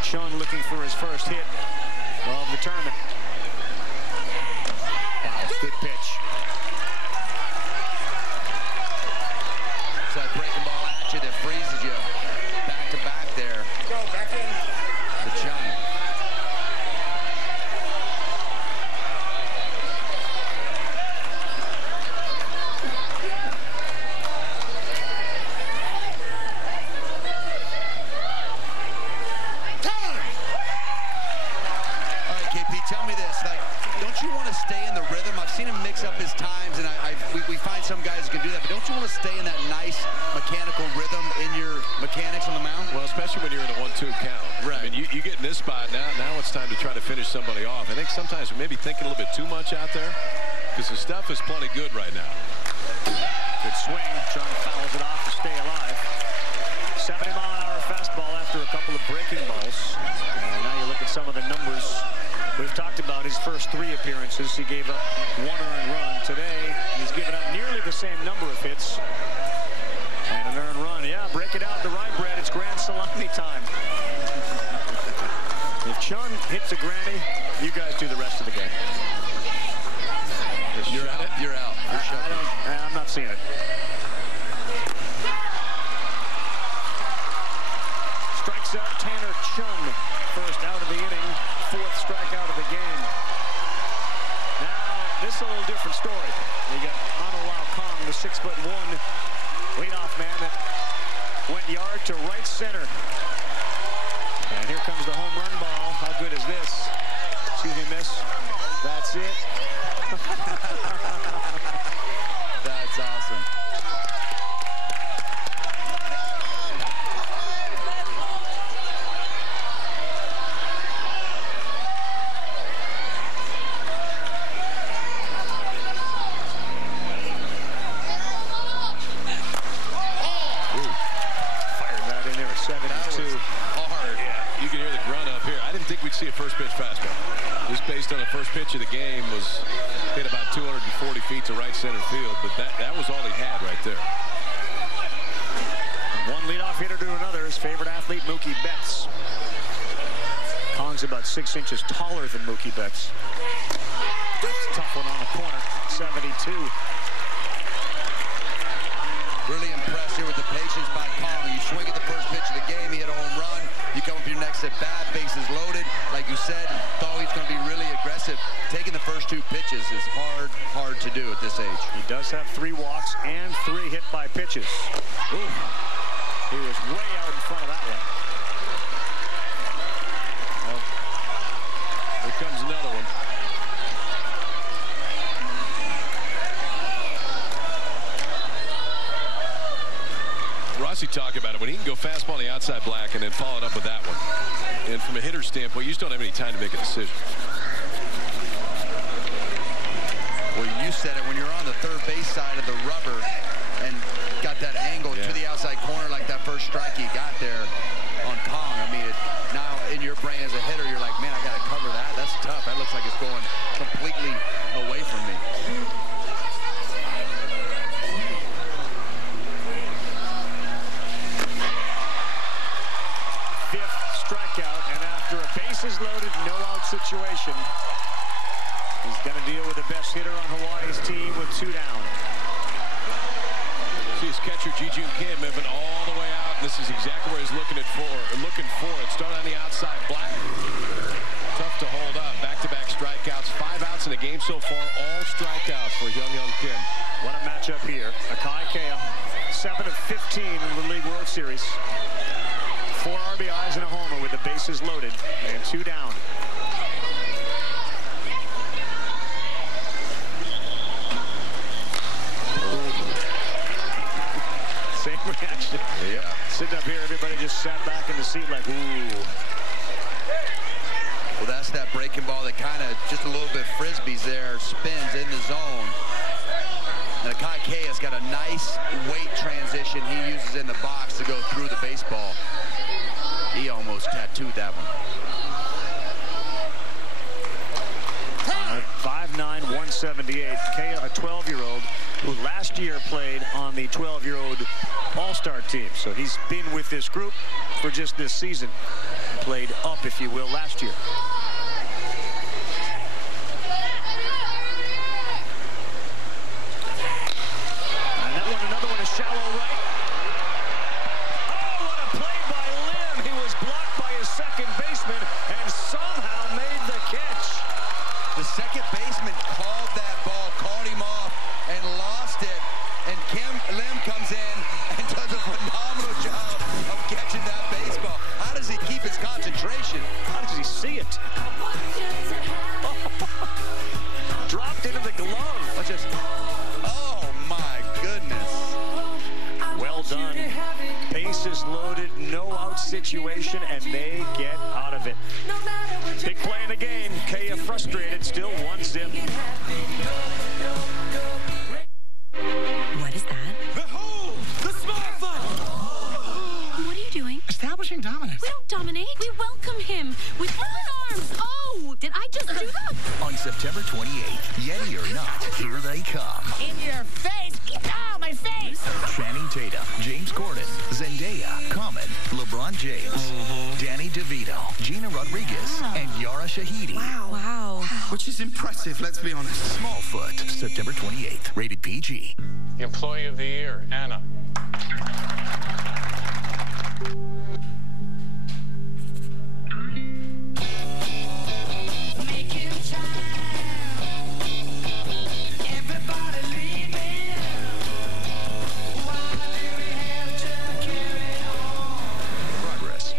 Chung looking for his first hit of the tournament. Wow, good pitch. It's that breaking ball at you that freezes you back to back there. Go back in. To Chung. Tell me this, like, don't you want to stay in the rhythm? I've seen him mix up his times, and we find some guys who can do that, but don't you want to stay in that nice mechanical rhythm in your mechanics on the mound? Well, especially when you're in a 1-2 count. Right. I mean, you get in this spot now it's time to try to finish somebody off. I think sometimes we may be thinking a little bit too much out there, because the stuff is plenty good right now. Good swing. Chung fouls it off to stay alive. 70-mile-an-hour fastball after a couple of breaking balls. And now you look at some of the numbers. We've talked about his first 3 appearances. He gave up 1 earned run. Today, he's given up nearly the same number of hits. And an earned run. Yeah, break it out the rye bread. It's grand salami time. If Chung hits a granny, you guys do the rest of the game. You're out. You're out. I'm not seeing it. Strikes out Tanner Chung. First out of the inning. 4th strikeout of the game. Now, this is a little different story. You got Anwar Kong, the 6'1" leadoff man that went yard to right center. And here comes the home run ball. How good is this? Excuse me, miss. That's it. That's awesome. We'd see a first pitch fastball. Just based on the first pitch of the game was hit about 240 feet to right center field, but that was all he had right there. One leadoff hitter to another, his favorite athlete, Mookie Betts. Kong's about 6 inches taller than Mookie Betts. That's a tough one on the corner, 72. Really impressed here with the patience by Kong. You swing at the first pitch of the game, he hit a home run. You come up your next at bat, bases loaded. Like you said, thought he's going to be really aggressive. Taking the first 2 pitches is hard to do at this age. He does have 3 walks and 3 hit by pitches. Ooh. He was way out in front of that one. Well, here comes another one. Rossi talked about it when he can go fastball on the outside black and then follow it up with that one. And from a hitter's standpoint, you just don't have any time to make a decision. Well, you said it when you're on the third base side of the rubber and got that angle to the outside corner like that first strike he got there on Kong. I mean, now in your brain as a hitter, you're like, man, I got to cover that. That's tough. That looks like it's going completely away from me. Strikeout, and after a bases loaded, no out situation, he's going to deal with the best hitter on Hawaii's team with 2 down. See his catcher Ji-Jun Kim moving all the way out. This is exactly where he's looking for it. Started on the outside black. Tough to hold up. Back-to-back strikeouts. 5 outs in the game so far. All strikeouts for Young Kim. What a matchup here. Akai Kea, 7 of 15 in the League World Series. 4 RBIs and a homer with the bases loaded and 2 down. Same reaction. Yeah. Sitting up here, everybody just sat back in the seat like, ooh. Well, that's that breaking ball that kind of just a little bit frisbees there, spins in the zone. And Akai Kea has got a nice weight transition he uses in the box to go through the baseball. He almost tattooed that one. 5'9", 178. Kea, a 12-year-old who last year played on the 12-year-old All-Star team. So he's been with this group for just this season. Played up, if you will, last year. And that one, another one is shallow right. Oh, what a play by Lim. He was blocked by his second baseman and somehow made the catch. The second baseman called that ball, called him off, and lost it. And Lim comes in and does a phenomenal job of catching that baseball. How does he keep his concentration? How does he see it? Dropped into the glove. Oh, my goodness. Well done. Bases loaded, no out situation, and they get out of it. Big play in the game. Kea frustrated, still 1-0. What is that? Behold, the small foot! What are you doing? Establishing dominance. We don't dominate. We welcome him with open arms. Oh, did I just do that? On September 28th, Yeti or not, here they come. In your face. Ow, my face. Channing Tatum, James Corden, Zendaya, Common, LeBron James, Danny DeVito, Gina Rodriguez, and Yara Shahidi. Wow. Which is impressive, let's be honest. Smallfoot, September 28th, rated PG. The Employee of the Year, Anna.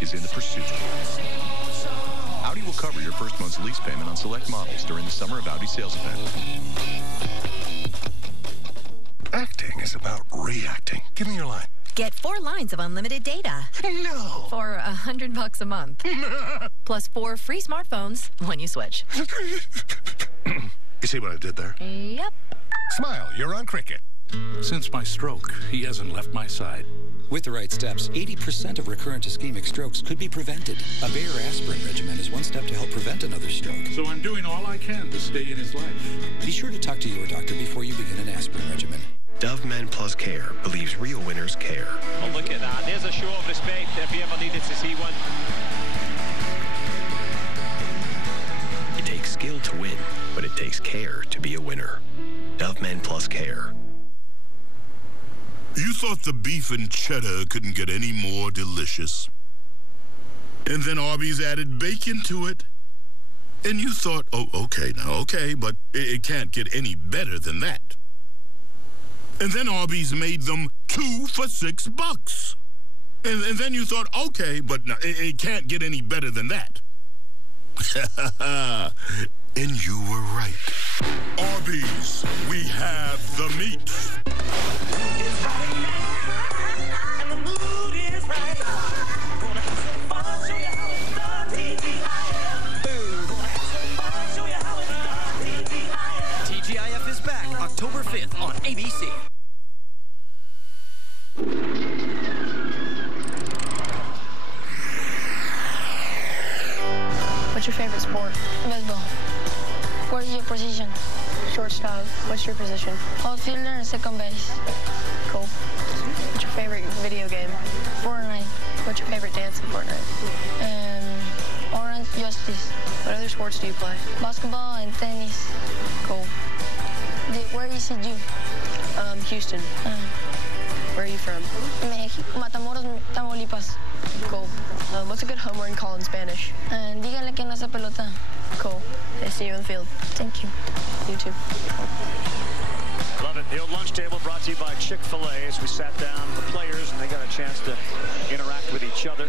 Is in the pursuit. Audi will cover your first month's lease payment on select models during the summer of Audi sales event. Acting is about reacting. Give me your line. Get 4 lines of unlimited data. No. For $100 a month. Plus 4 free smartphones when you switch. You see what I did there? Yep. Smile, you're on Cricket. Since my stroke, he hasn't left my side. With the right steps, 80% of recurrent ischemic strokes could be prevented. A Bayer aspirin regimen is one step to help prevent another stroke. So I'm doing all I can to stay in his life. Be sure to talk to your doctor before you begin an aspirin regimen. Dove Men Plus Care believes real winners care. Oh, look at that. There's a show of respect if you ever needed to see one. It takes skill to win, but it takes care to be a winner. Dove Men Plus Care. You thought the beef and cheddar couldn't get any more delicious. And then Arby's added bacon to it. And you thought, oh, okay, but it can't get any better than that. And then Arby's made them 2 for $6. And then you thought, okay, but no, it can't get any better than that. And you were right. Arby's, we have the meat. TGIF is back October 5th on ABC. What's your favorite sport? Baseball. What is your position? Shortstop. What's your position? Outfielder and second base. Cool. What's your favorite video game? Fortnite. What's your favorite dance in Fortnite? Orange Justice. What other sports do you play? Basketball and tennis. Cool. Where is it you? Houston. Where are you from? México, Matamoros, Tamaulipas. Cool. What's a good home run call in Spanish? Dígale que no hace pelota. Cool. I see you on the field. Thank you. You too. Love it. The old lunch table brought to you by Chick-fil-A as we sat down the players and they got a chance to interact with each other.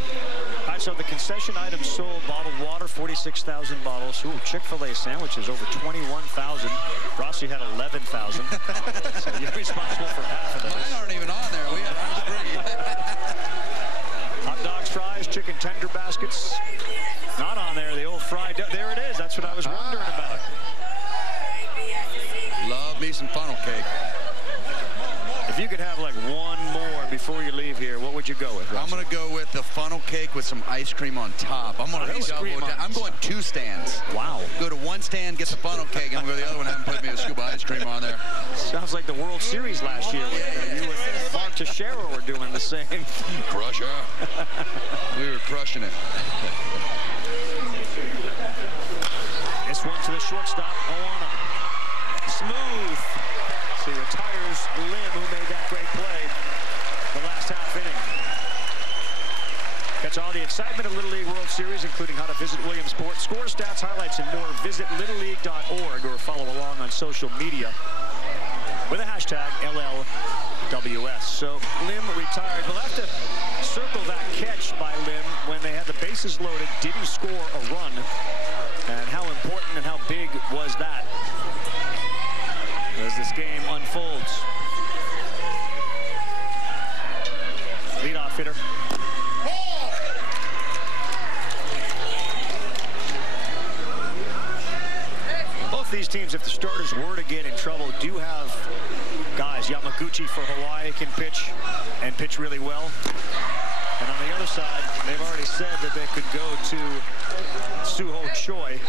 All right, so the concession items sold: bottled water, 46,000 bottles. Ooh, Chick-fil-A sandwiches, over 21,000. Rossi had 11,000. So you're responsible for half of those. Mine aren't even on there. We have hot dogs, fries, chicken tender baskets. Not on there. The old fried. There it is. That's what I was wondering about. Love me some funnel cake. If you could have like one more before you leave here, what would you go with, Russ? I'm going to go with the funnel cake with some ice cream on top. I'm going to I'm going 2 stands. Wow. Go to 1 stand, get the funnel cake. I'm going to go to the other one and have them put me a scoop of ice cream on there. Sounds like the World Series last year. You and Mark Teixeira were doing the same. Crusher. We were crushing it. This one to the shortstop, Oana. Smooth. So he retires Lim, who made that great play the last half inning. Catch all the excitement of Little League World Series, including how to visit Williamsport. Score, stats, highlights, and more. Visit littleleague.org or follow along on social media with a hashtag LLWS. So Lim retired. We'll have to circle that catch by Lim when they had the bases loaded, didn't score a run. And how important and how big was that as this game unfolds. Leadoff hitter. Both these teams, if the starters were to get in trouble, do have guys. Yamaguchi for Hawaii can pitch and pitch really well. And on the other side, they've already said that they could go to Suho Choi,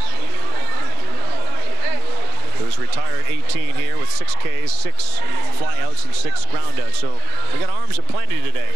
who's retired 18 here with 6 Ks, 6 flyouts, and 6 groundouts. So we got arms aplenty today.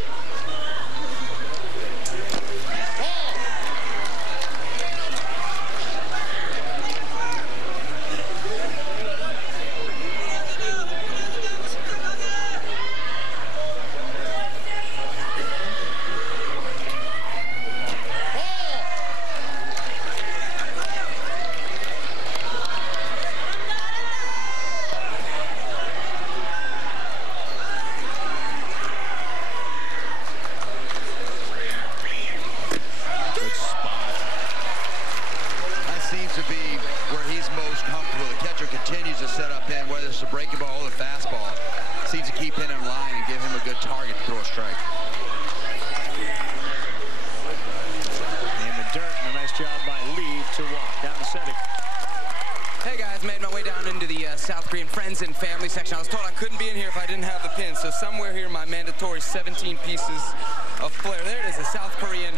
South Korean friends and family section. I was told I couldn't be in here if I didn't have the pin, so somewhere here my mandatory 17 pieces of flair. There it is, a South Korean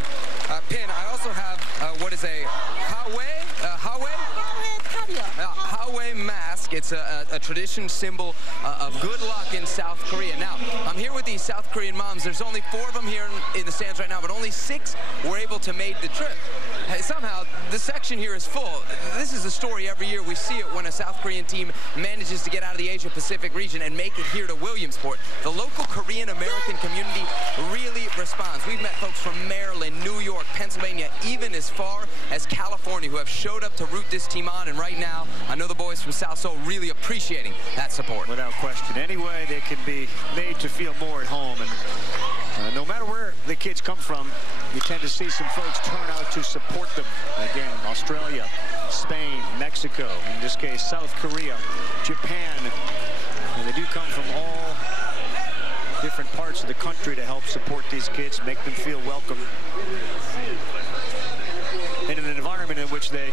pin. I also have what is a Hawai mask. It's a tradition symbol of good luck in South Korea. Now, I'm here with these South Korean moms. There's only 4 of them here in the stands right now, but only 6 were able to make the trip. somehow the section here is full. This is a story every year. We see it when a South Korean team manages to get out of the Asia-Pacific region and make it here to Williamsport. The local Korean-American community really responds. We've met folks from Maryland, New York, Pennsylvania, even as far as California who have showed up to root this team on, and right now I know the boys from South Seoul really appreciating that support. Without question. Any way they can be made to feel more at home, and no matter where the kids come from, you tend to see some folks turn out to support them. Again, Australia, Spain, Mexico, in this case South Korea, Japan, and they do come from all different parts of the country to help support these kids, make them feel welcome in an environment in which they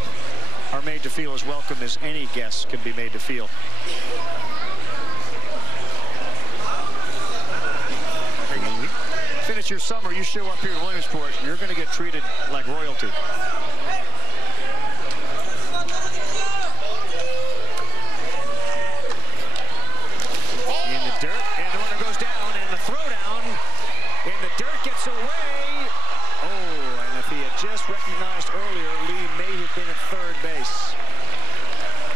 are made to feel as welcome as any guest can be made to feel. Finish your summer, you show up here in Williamsport, you're going to get treated like royalty. In the dirt, and the runner goes down, and the throwdown in the dirt gets away. Oh, and if he had just recognized earlier, Lee may have been at third base.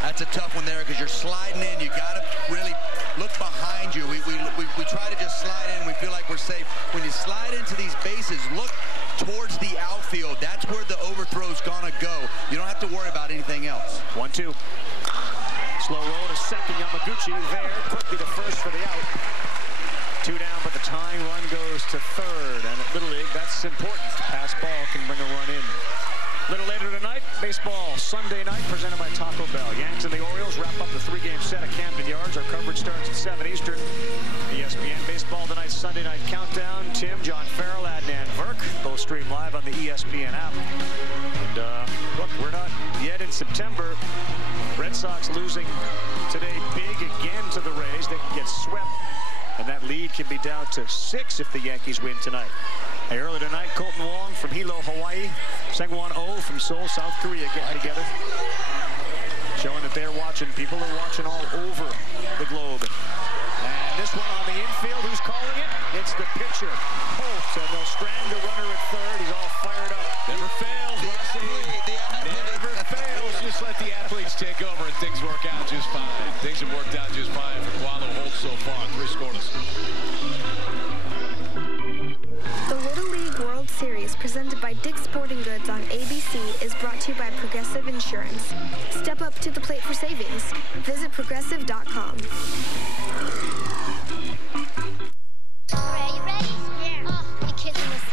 That's a tough one there because you're sliding in. You got to really look behind you. We try to just slide in. We feel like we're safe. When you slide into these bases, look towards the outfield. That's where the overthrow's gonna go. You don't have to worry about anything else. 1-2. Slow roll to second. Yamaguchi there quickly to first for the out. 2 down, but the tying run goes to third. And at Little League, that's important. Pass ball can bring a run in. A little later tonight, baseball Sunday night presented by Taco Bell. Yanks and the Orioles wrap up the 3-game set at Camden Yards. Our coverage starts at 7 Eastern. ESPN Baseball tonight's Sunday night countdown. Tim, John Farrell, Adnan Verk, both stream live on the ESPN app. And look, we're not yet in September. Red Sox losing today big again to the Rays. They can get swept, and that lead can be down to 6 if the Yankees win tonight. Hey, earlier tonight, Colton Wong from Hilo, Hawaii, Sangwon Oh from Seoul, South Korea getting together, showing that they're watching. People are watching all over the globe. And this one on the infield, who's calling it? It's the pitcher, Holt, and they'll strand the runner at third. He's all fired up. Never fails, Rusty. Never fails. Just let the athletes take over and things work out just fine. Things have worked out just fine for Kualo Holt so far. 3 scoreless. The Little League World Series, presented by Dick's Sporting Goods on ABC, is brought to you by Progressive Insurance. Step up to the plate for savings. Visit progressive.com.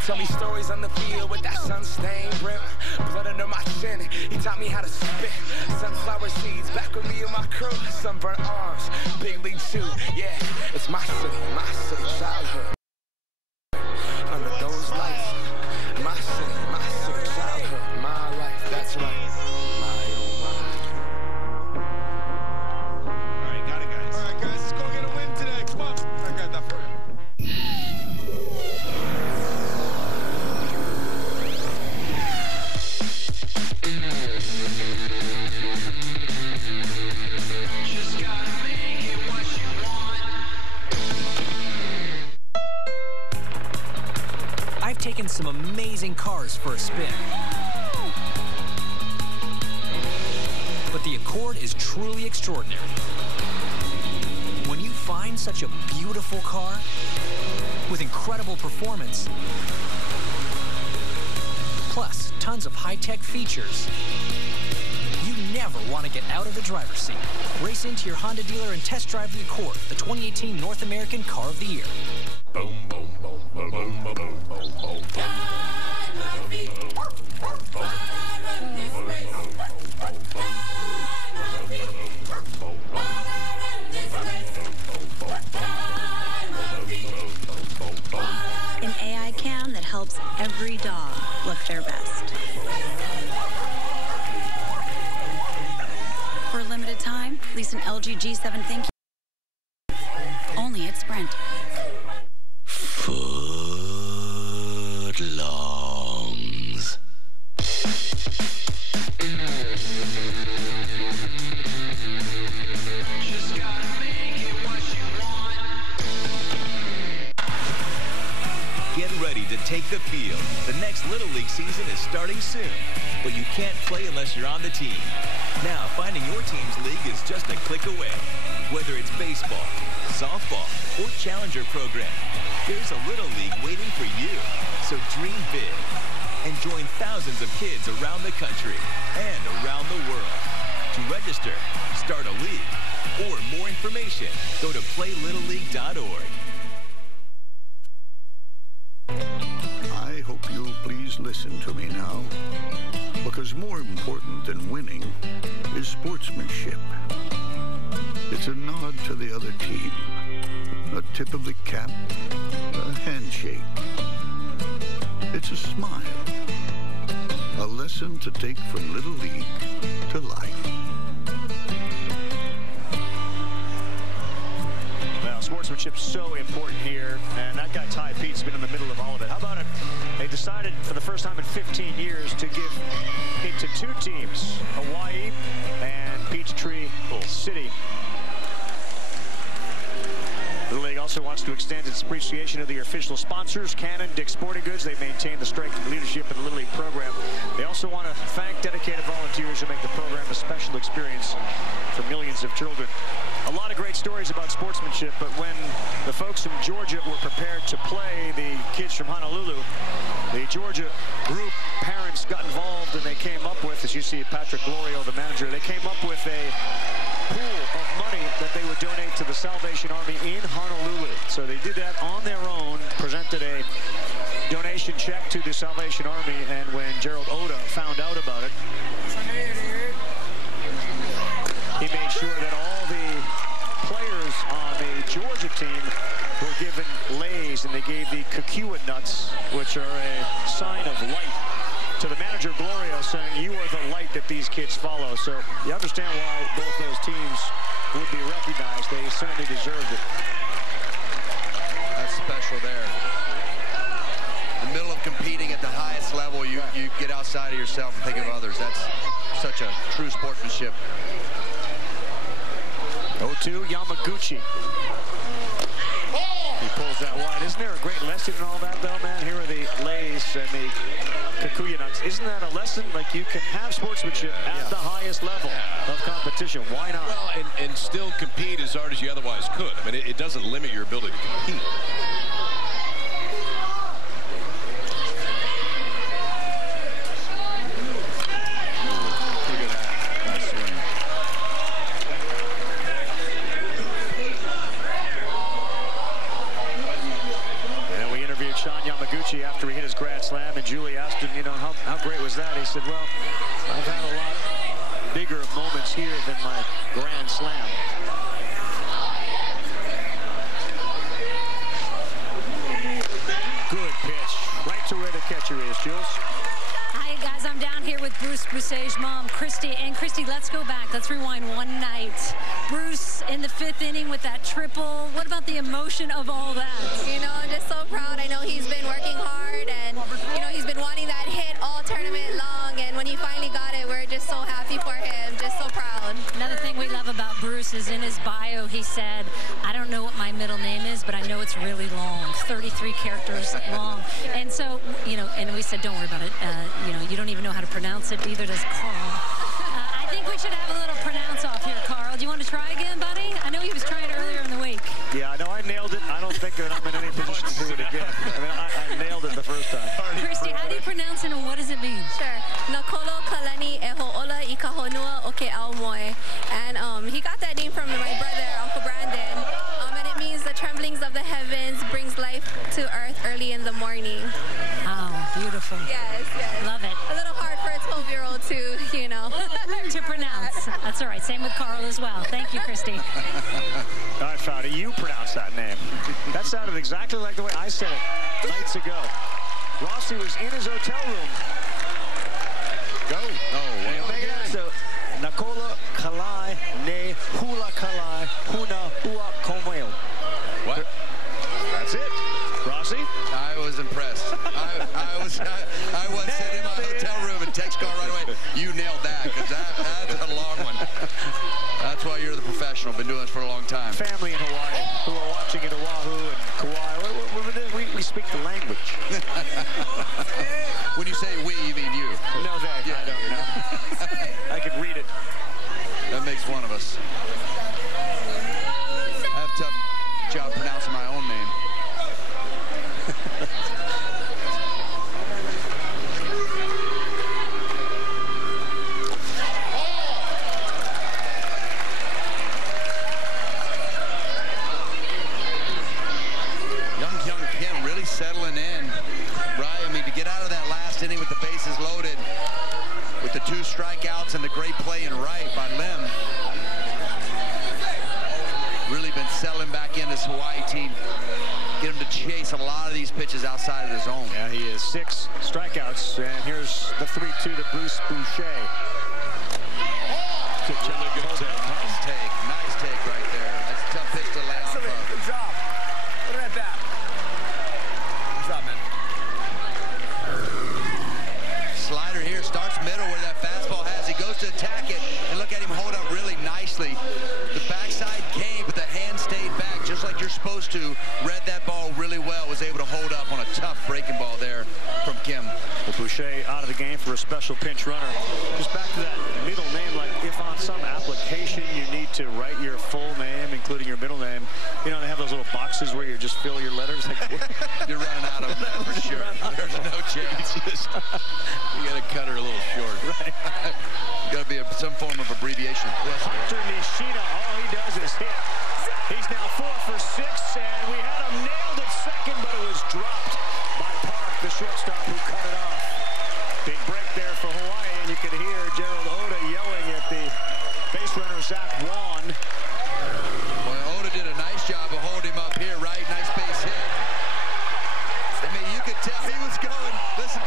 Tell me stories on the field with that sun-stained rim. Blood under my chin, he taught me how to spit. Sunflower seeds back with me and my crew. Sunburnt arms, big league 2. Yeah, it's my city, childhood. Under those lights, my city, childhood, my life, that's right. Alright, got it, guys. Alright, guys, let's go get a win today. Come on. I got that for you. I've taken some amazing cars for a spin. But the Accord is truly extraordinary. When you find such a beautiful car with incredible performance, plus tons of high-tech features, you never want to get out of the driver's seat. Race into your Honda dealer and test drive the Accord, the 2018 North American Car of the Year. Boom, boom, boom, boom, boom, boom, boom, boom, boom. An AI cam that helps every dog look their best. For a limited time, lease an LG G7 Thank You. Only at Sprint. Footlongs. Get ready to take the field. The next Little League season is starting soon. but you can't play unless you're on the team. Now, finding your team's league is just a click away. Whether it's baseball, softball, or challenger program, there's a Little League waiting for you. So dream big and join thousands of kids around the country and around the world. To register, start a league, or more information, go to playlittleleague.org. I hope you'll please listen to me now, because more important than winning is sportsmanship. It's a nod to the other team, a tip of the cap, a handshake. It's a smile, a lesson to take from Little League to life. Sportsmanship's so important here, and that guy Ty Pete's been in the middle of all of it. How about it? They decided for the first time in 15 years to give it to two teams, Hawaii and Peachtree City. The league also wants to extend its appreciation of the official sponsors, Canon, Dick's Sporting Goods. They maintain the strength and leadership of the Little League program. They also want to thank dedicated volunteers who make the program a special experience for millions of children. A lot of great stories about sportsmanship, but when the folks from Georgia were prepared to play the kids from Honolulu, the Georgia group parents got involved, and they came up with, as you see Patrick Glorio, the manager, they came up with a pool of money that they would donate to the Salvation Army in Honolulu. So they did that on their own, presented a donation check to the Salvation Army, and when Gerald Oda found out about it, he made sure that all the players on the Georgia team were given Lays, and they gave the Kukua nuts, which are a sign of light, to the manager Glorio, saying, you are the light that these kids follow. So you understand why both those teams would be recognized. They certainly deserved it. That's special there. In the middle of competing at the highest level, you get outside of yourself and think of others. That's such a true sportsmanship. 0-2, Yamaguchi. He pulls that wide. Isn't there a great lesson in all that, though, man? Here are the Lays and the Kikuya nuts. Isn't that a lesson? Like, you can have sportsmanship at the highest level of competition. Why not? Well, and still compete as hard as you otherwise could. I mean, it doesn't limit your ability to compete. After he hit his grand slam, and Julie asked him, you know, how great was that? He said, well, I've had a lot bigger moments here than my grand slam. Good pitch, right to where the catcher is, Jules. Hi, guys. I'm down here with Bruce Boucher's mom, Christy. And Christy, let's go back. Let's rewind one night. Bruce in the 5th inning with that triple. What about the emotion of all that? You know, I'm just so proud. I know he's been working hard, and, you know, he's been wanting that hit all tournament long. And when he finally got it, we're just so happy for him. Just so proud. Another thing we love about Bruce is in his bio, he said, I don't know what my middle name is, but I know it's really long, 33 characters long. And so, you know, and we said, don't worry about it. You know, you don't even know how to pronounce it, either does Carl. I think we should have a little pronounce off here, Carl. Do you want to try again, buddy? I know he was trying it earlier in the week. Yeah, I know I nailed it. I don't think that I'm in any position to do it again. I mean, I nailed it the first time. Christy, how do you pronounce it, and what does it mean? Sure. Nakolo kalani e ho'ola i kahonua o ke aomoe. And he got that name from my brother, Uncle Brandon. And it means the tremblings of the heavens brings life to earth early in the morning. Oh, beautiful. Yes, yes. Love it. A little hard for a 12-year-old to, you know. To pronounce. That's all right. Same with Carl as well. Thank you, Christy. All right, Fowdy, you pronounce that name. That sounded exactly like the way I said it nights ago. Rossi was in his hotel room. Go. Oh, wow. Make it out. So, Nakola Kalai Ne Hula Kalai Huna Hua Komeo. What? That's it. Rossi? I was impressed. I was sitting in my hotel room and text Carl right away. You nailed that, because that's a long one. That's why you're the professional. Been doing this for a long time. Family in Hawaii who are watching in Oahu and Kauai. We speak the language. When you say we, you mean you. No, they. Yeah. I don't. with the 2 strikeouts and the great play in right by Lim. Really been settling back in this Hawaii team. Get him to chase a lot of these pitches outside of the zone. Yeah, he is 6 strikeouts, and here's the 3-2 to Bruce Boucher. Good job. Nice take right there. That's a tough pitch to land off of. Good job. Look at that bat. Good job, man. Slider here, starts middle where that fastball has. He goes to attack it, and look at him hold up really nicely. The backside came, but the hand stayed back just like you're supposed to. Read that ball really well, was able to hold up on a tough breaking ball there from Kim. With Boucher out of the game for a special pinch runner. Just back to that middle name, like if on some application you need to write your full name, including your middle name, you know, they have those little boxes where you just fill your letters. Like, you're running out of that for sure. There's no chance. You got to cut her a little short. Right. Got to be some form of abbreviation. Hunter Nishina, all he does is hit. He's now 4 for 6, and we had him nailed at second, but it was dropped by Park, the shortstop, who cut it off. Big break there for Hawaii, and you could hear Gerald Oda yelling at the base runner, Zach Wan. Well, Oda did a nice job of holding him up here, right? Nice base hit. I mean, you could tell he was going. Listen,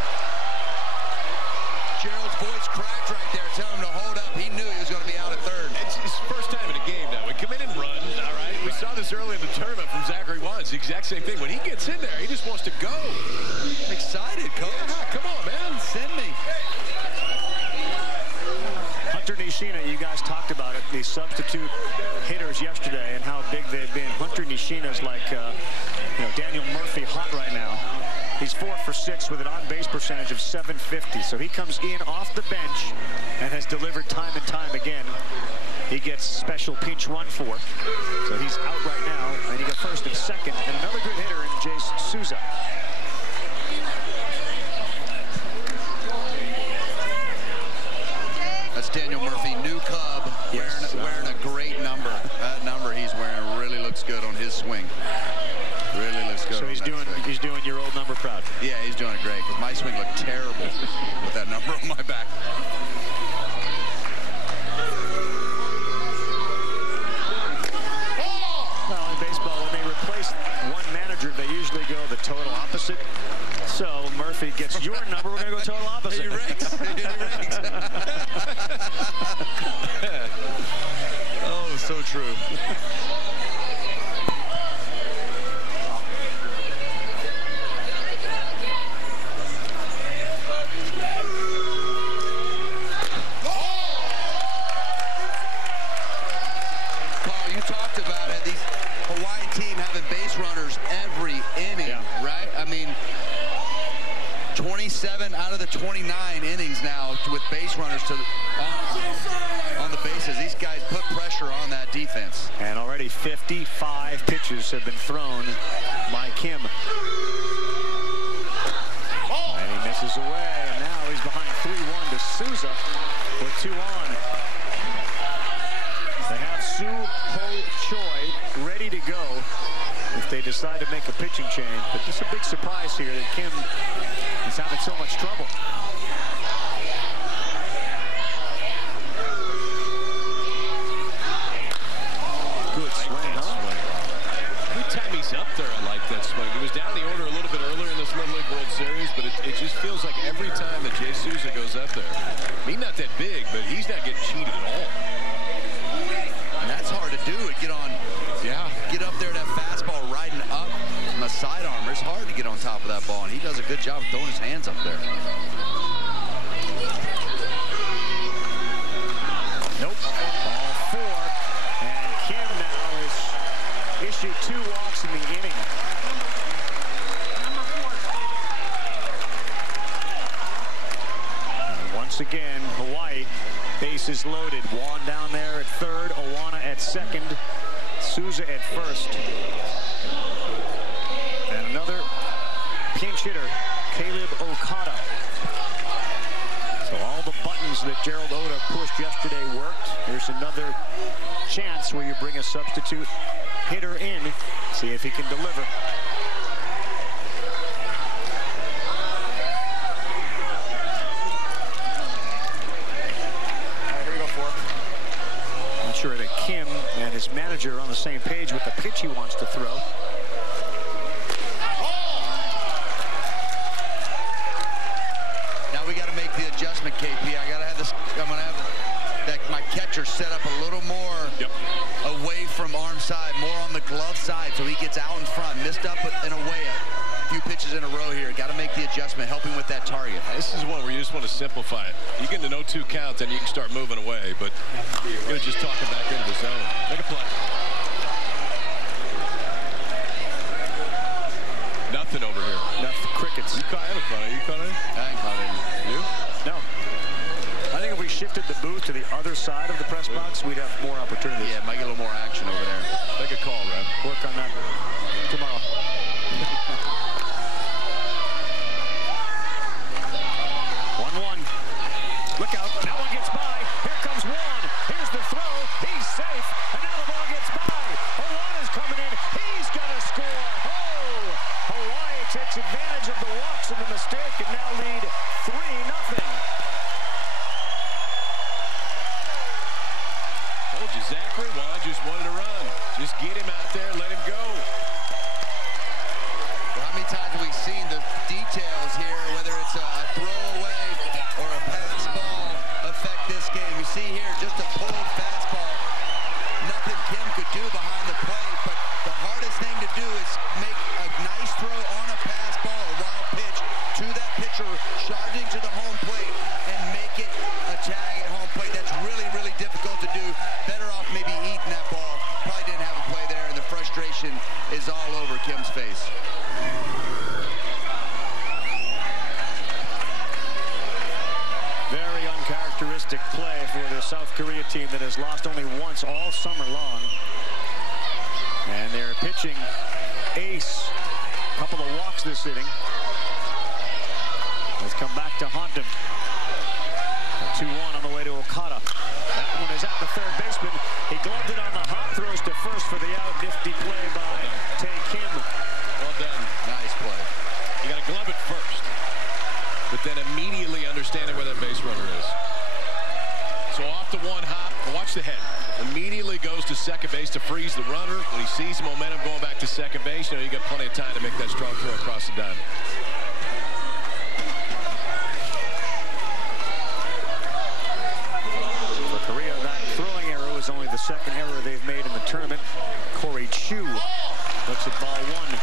Gerald's voice cracked right there, telling him to hold up. He knew he was going to be out at third. It's his first time in a game now. We come in and run, all right? We saw this early in the tournament from Zachary Wan. It's the exact same thing. When he gets in there, he just wants to go. I'm excited, coach. Yeah, come on, man. Send me. Hunter Nishina, you guys talked about it, the substitute hitters yesterday and how big they've been. Hunter Nishina's like, you know, Daniel Murphy hot right now. He's 4 for 6 with an on-base percentage of .750. So he comes in off the bench and has delivered time and time again. He gets special pinch run for. So he's out right now, and you get first and second, and another good hitter in Jace Souza. That's Daniel Murphy, new Cub, yes, wearing a great number. That number he's wearing really looks good on his swing. Really looks good. So he's doing your old number proud. Yeah, he's doing it great, because my swing looked terrible with that number on my back. Well, in baseball, when they replace one manager, they usually go the total opposite. So Murphy gets your number, we're going to go total opposite. He ranks. Oh, so true. Paul, you talked about it. These Hawaiian team having base runners every inning, right? I mean, 27 out of the 29 innings now with base runners on the bases. These guys put pressure on that defense. And already 55 pitches have been thrown by Kim. And he misses away, and now he's behind 3-1 to Souza with 2 on. They have Su Ho Choi ready to go if they decide to make a pitching change. But just a big surprise here that Kim is having so much trouble. Good swing, huh? Every time he's up there, I like that swing. He was down the order a little bit earlier in this Little League World Series, but it just feels like every time that Jay Souza goes up there, he's not that big, but he's not getting cheated at all. And that's hard to do. Get on, get up there, that fastball riding up on the sidearm. It's hard to get on top of that ball, and he does a good job of throwing his hands up there. Nope. Ball 4. And Kim now has issued 2 walks in the inning. And once again, Hawaii, bases loaded. Wan down there at third, Owana at second, Souza at first. And another pinch hitter, Caleb Okada. So all the buttons that Gerald Oda pushed yesterday worked. Here's another chance where you bring a substitute hitter in, see if he can deliver. his manager on the same page with the pitch he wants to throw. Now we got to make the adjustment, KP. I got to have this. I'm going to have my catcher set up a little more away from arm side, more on the glove side, so he gets out in front. Missed up in a way a few pitches in a row here. Got to make the adjustment, helping with that target. This is one where you just want to simplify it. You get to no 2 count, then you can start moving away, but you're going to just talk it back into the zone. Make a play. Nothing over here. Nothing. Crickets. You caught it. You caught it? I ain't caught it. You? No. I think if we shifted the booth to the other side of the press box, we'd have more opportunities. Yeah, might get a little more action over there. Make a call, Rev. Work on that tomorrow. 1-1. Look out. That one gets by. Here comes Juan. Here's the throw. He's safe. And now the ball gets by. Juan is coming in. He's got to score. Oh! Hawaii takes advantage of the walks and the mistake and now lead 3-0. Told you, Zachary, Juan just wanted to run. Just get him out there, let him go. Well, how many times have we seen the details here, whether it's a throwaway or a pass ball, affect this game? You see here, just a pulled fastball. Nothing Kim could do behind the plate, but the hardest thing to do is make a nice throw on a pass ball, a wild pitch, to that pitcher, charging to the home plate, and make it a tag at home plate. That's really, really difficult to do. Better off maybe eating that ball. Probably didn't have a play there, and the frustration is all over Kim's face. Very uncharacteristic play for the South Korea team that has lost only once all summer long. And they're pitching ace. Couple of walks this inning. Let's come back to haunt him. 2-1 on the way to Okada. That one is at the third baseman. He gloved it on the hop, throws to first for the out. Nifty play by Tae Kim. Well done. Nice play. You got to glove it first, but then immediately understanding where that base runner is. So off the one hop, watch the head. Immediately goes to second base to freeze the runner. When he sees momentum going back to second base, you know you got plenty of time to make that strong throw across the diamond. For Korea, that throwing error was only the second error they've made in the tournament. Corey Chu looks at ball 1.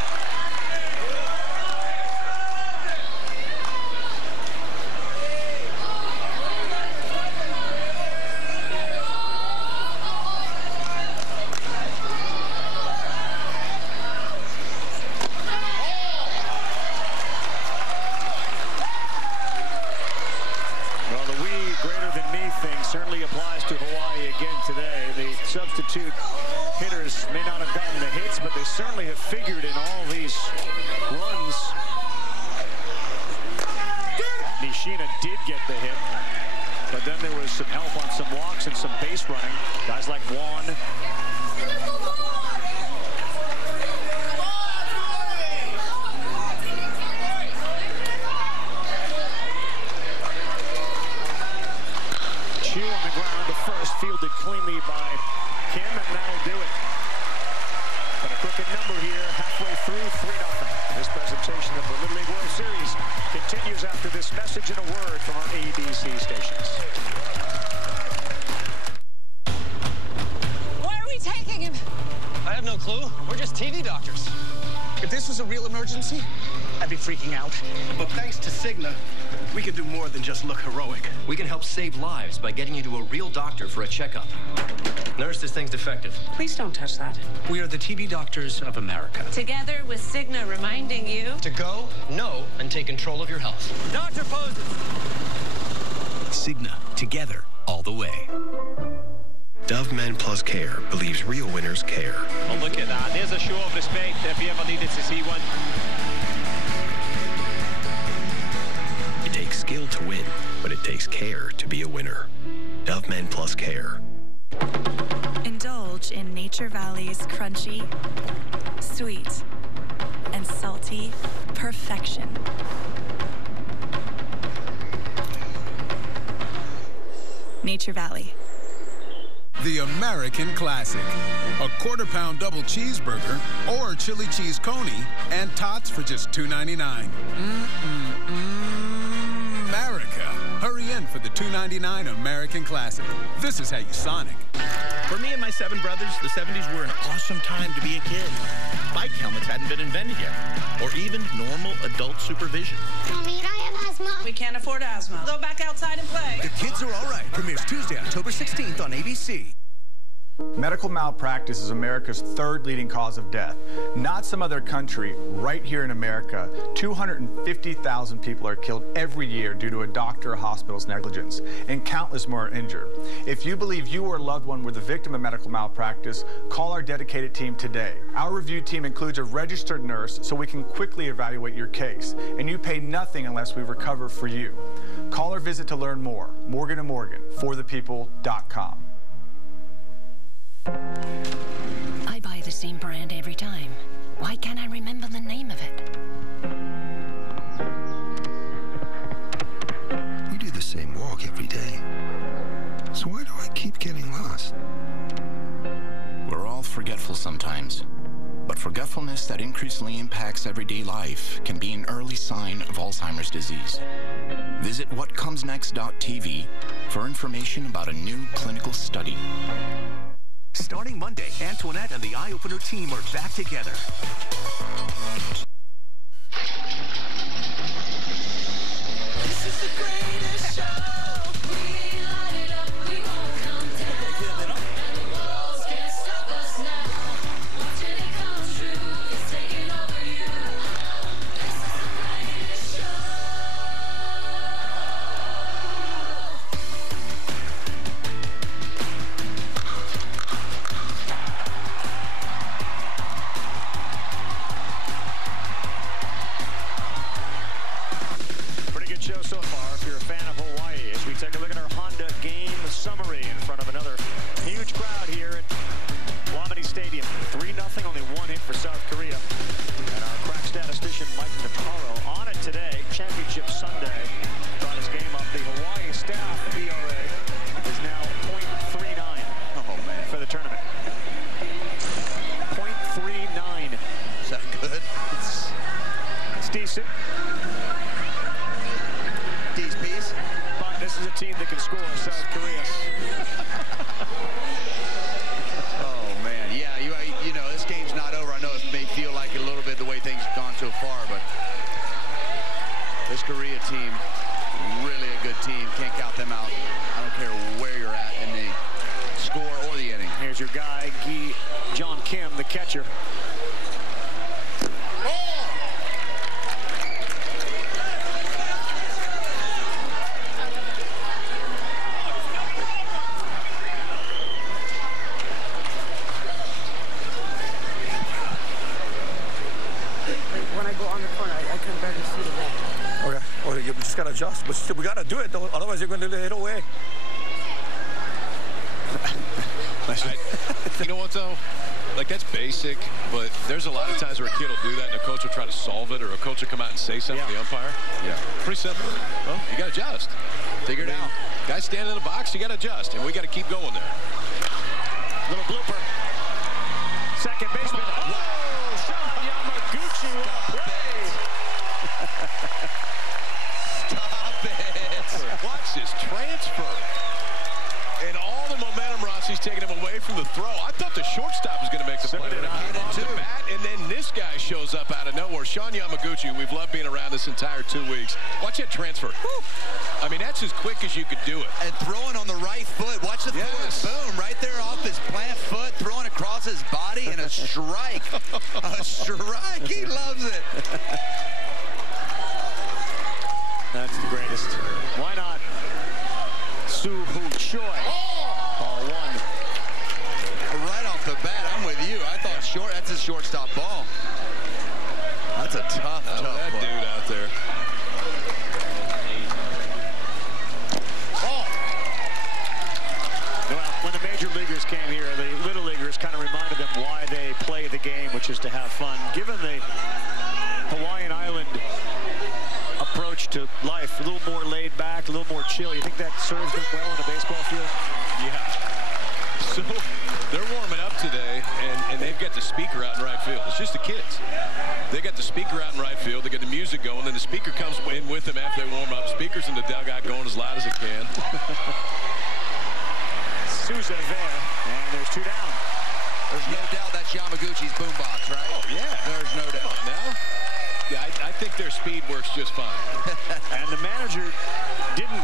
Certainly applies to Hawaii again today. The substitute hitters may not have gotten the hits, but they certainly have figured in all these runs. Nishina did get the hit, but then there was some help on some walks and some base running. Guys like Juan. On the ground, the first fielded cleanly by Kim, and that'll do it. But a crooked number here, halfway through, 3-0. This presentation of the Little League World Series continues after this message and a word from our ABC stations. Where are we taking him? I have no clue. We're just TV doctors. If this was a real emergency, I'd be freaking out. But thanks to Cigna, we can do more than just look heroic. We can help save lives by getting you to a real doctor for a checkup. Nurse, this thing's defective. Please don't touch that. We are the TV Doctors of America. Together with Cigna reminding you to go, know, and take control of your health. Doctor poses. Cigna, together, all the way. Dove Men Plus Care believes real winners care. Oh, look at that. There's a show of respect if you ever needed to see one. It takes skill to win, but it takes care to be a winner. Dove Men Plus Care. Indulge in Nature Valley's crunchy, sweet, and salty perfection. Nature Valley. the American Classic. A quarter-pound double cheeseburger or chili cheese coney and tots for just $2.99. America. Hurry in for the $2.99 American Classic. This is how you Sonic. For me and my 7 brothers, the 70s were an awesome time to be a kid. Bike helmets hadn't been invented yet, or even normal adult supervision. Mommy, I have asthma. We can't afford asthma. Go back outside and play. The Kids Are All Right premieres Tuesday, October 16th on ABC. Medical malpractice is America's 3rd leading cause of death. Not some other country, right here in America, 250,000 people are killed every year due to a doctor or hospital's negligence, and countless more are injured. If you believe you or a loved one were the victim of medical malpractice, call our dedicated team today. Our review team includes a registered nurse so we can quickly evaluate your case, and you pay nothing unless we recover for you. Call or visit to learn more. Morgan & Morgan, forthepeople.com. I buy the same brand every time. Why can't I remember the name of it? We do the same walk every day. So why do I keep getting lost? We're all forgetful sometimes. But forgetfulness that increasingly impacts everyday life can be an early sign of Alzheimer's disease. Visit whatcomesnext.tv for information about a new clinical study. Starting Monday, Antoinette and the Eye Opener team are back together. This is the greatest show. We light it up, we won't come down. And the walls can't stop us now. Watching it come true, it's taking over you. This is the greatest show. Show so far if you're a fan of Hawaii as we take a look at our Honda game summary in front of another huge crowd here at Wamedy Stadium. 3-0, only 1 hit for South Korea. And our crack statistician Mike Nataro on it today. Championship Sunday brought his game up. The Hawaii staff ERA is now .39 for the tournament. 0.39. Is that good? It's decent. But this is a team that can score, South Korea. Oh, man. Yeah, you know, this game's not over. I know it may feel like it a little bit the way things have gone so far, but this Korea team, really a good team. Can't count them out. I don't care where you're at in the score or the inning. Here's your guy, John Kim, the catcher. You just gotta adjust, but still, we gotta do it, though. Otherwise you're gonna hit away. You know what, though? Like, that's basic, but there's a lot of times where a kid will do that and a coach will try to solve it, or a coach will come out and say something to the umpire. Yeah. Pretty simple. Well, you gotta adjust. Figure it out. Guys standing in the box, you gotta adjust, and we gotta keep going there. Little blooper. Second baseman. Oh, Sean Yamaguchi with a play. Stop it. Watch this transfer. And all the momentum Rossi's taking him away from the throw. I thought the shortstop was going to make the play. Off the bat, and then this guy shows up out of nowhere. Sean Yamaguchi, we've loved being around this entire 2 weeks. Watch that transfer. Woo. I mean, that's as quick as you could do it. And throwing on the right foot. Watch the throw. Boom, right there off his plant foot, throwing across his body, and a strike. A strike. He loves it. That's the greatest. Why not? Soo-Hoo Choi. Ball one. Right off the bat, I'm with you. I thought that's a shortstop ball. That's a tough that ball. Dude out there. Well, when the major leaguers came here, the little leaguers kind of reminded them why they play the game, which is to have fun. Given the Hawaiian Island approach to life, a little more laid back, a little more chill. You think that serves them well on a baseball field? Yeah. So they're warming up today, and they've got the speaker out in right field. It's just the kids. They got the speaker out in right field. They got the music going. Then the speaker comes in with them after they warm up. Speaker's in the dugout going as loud as it can. Souza there, and there's 2 down. There's no doubt that's Yamaguchi's boombox, right? Oh, yeah. There's no doubt. Come on now. Yeah, I think their speed works just fine. And the manager didn't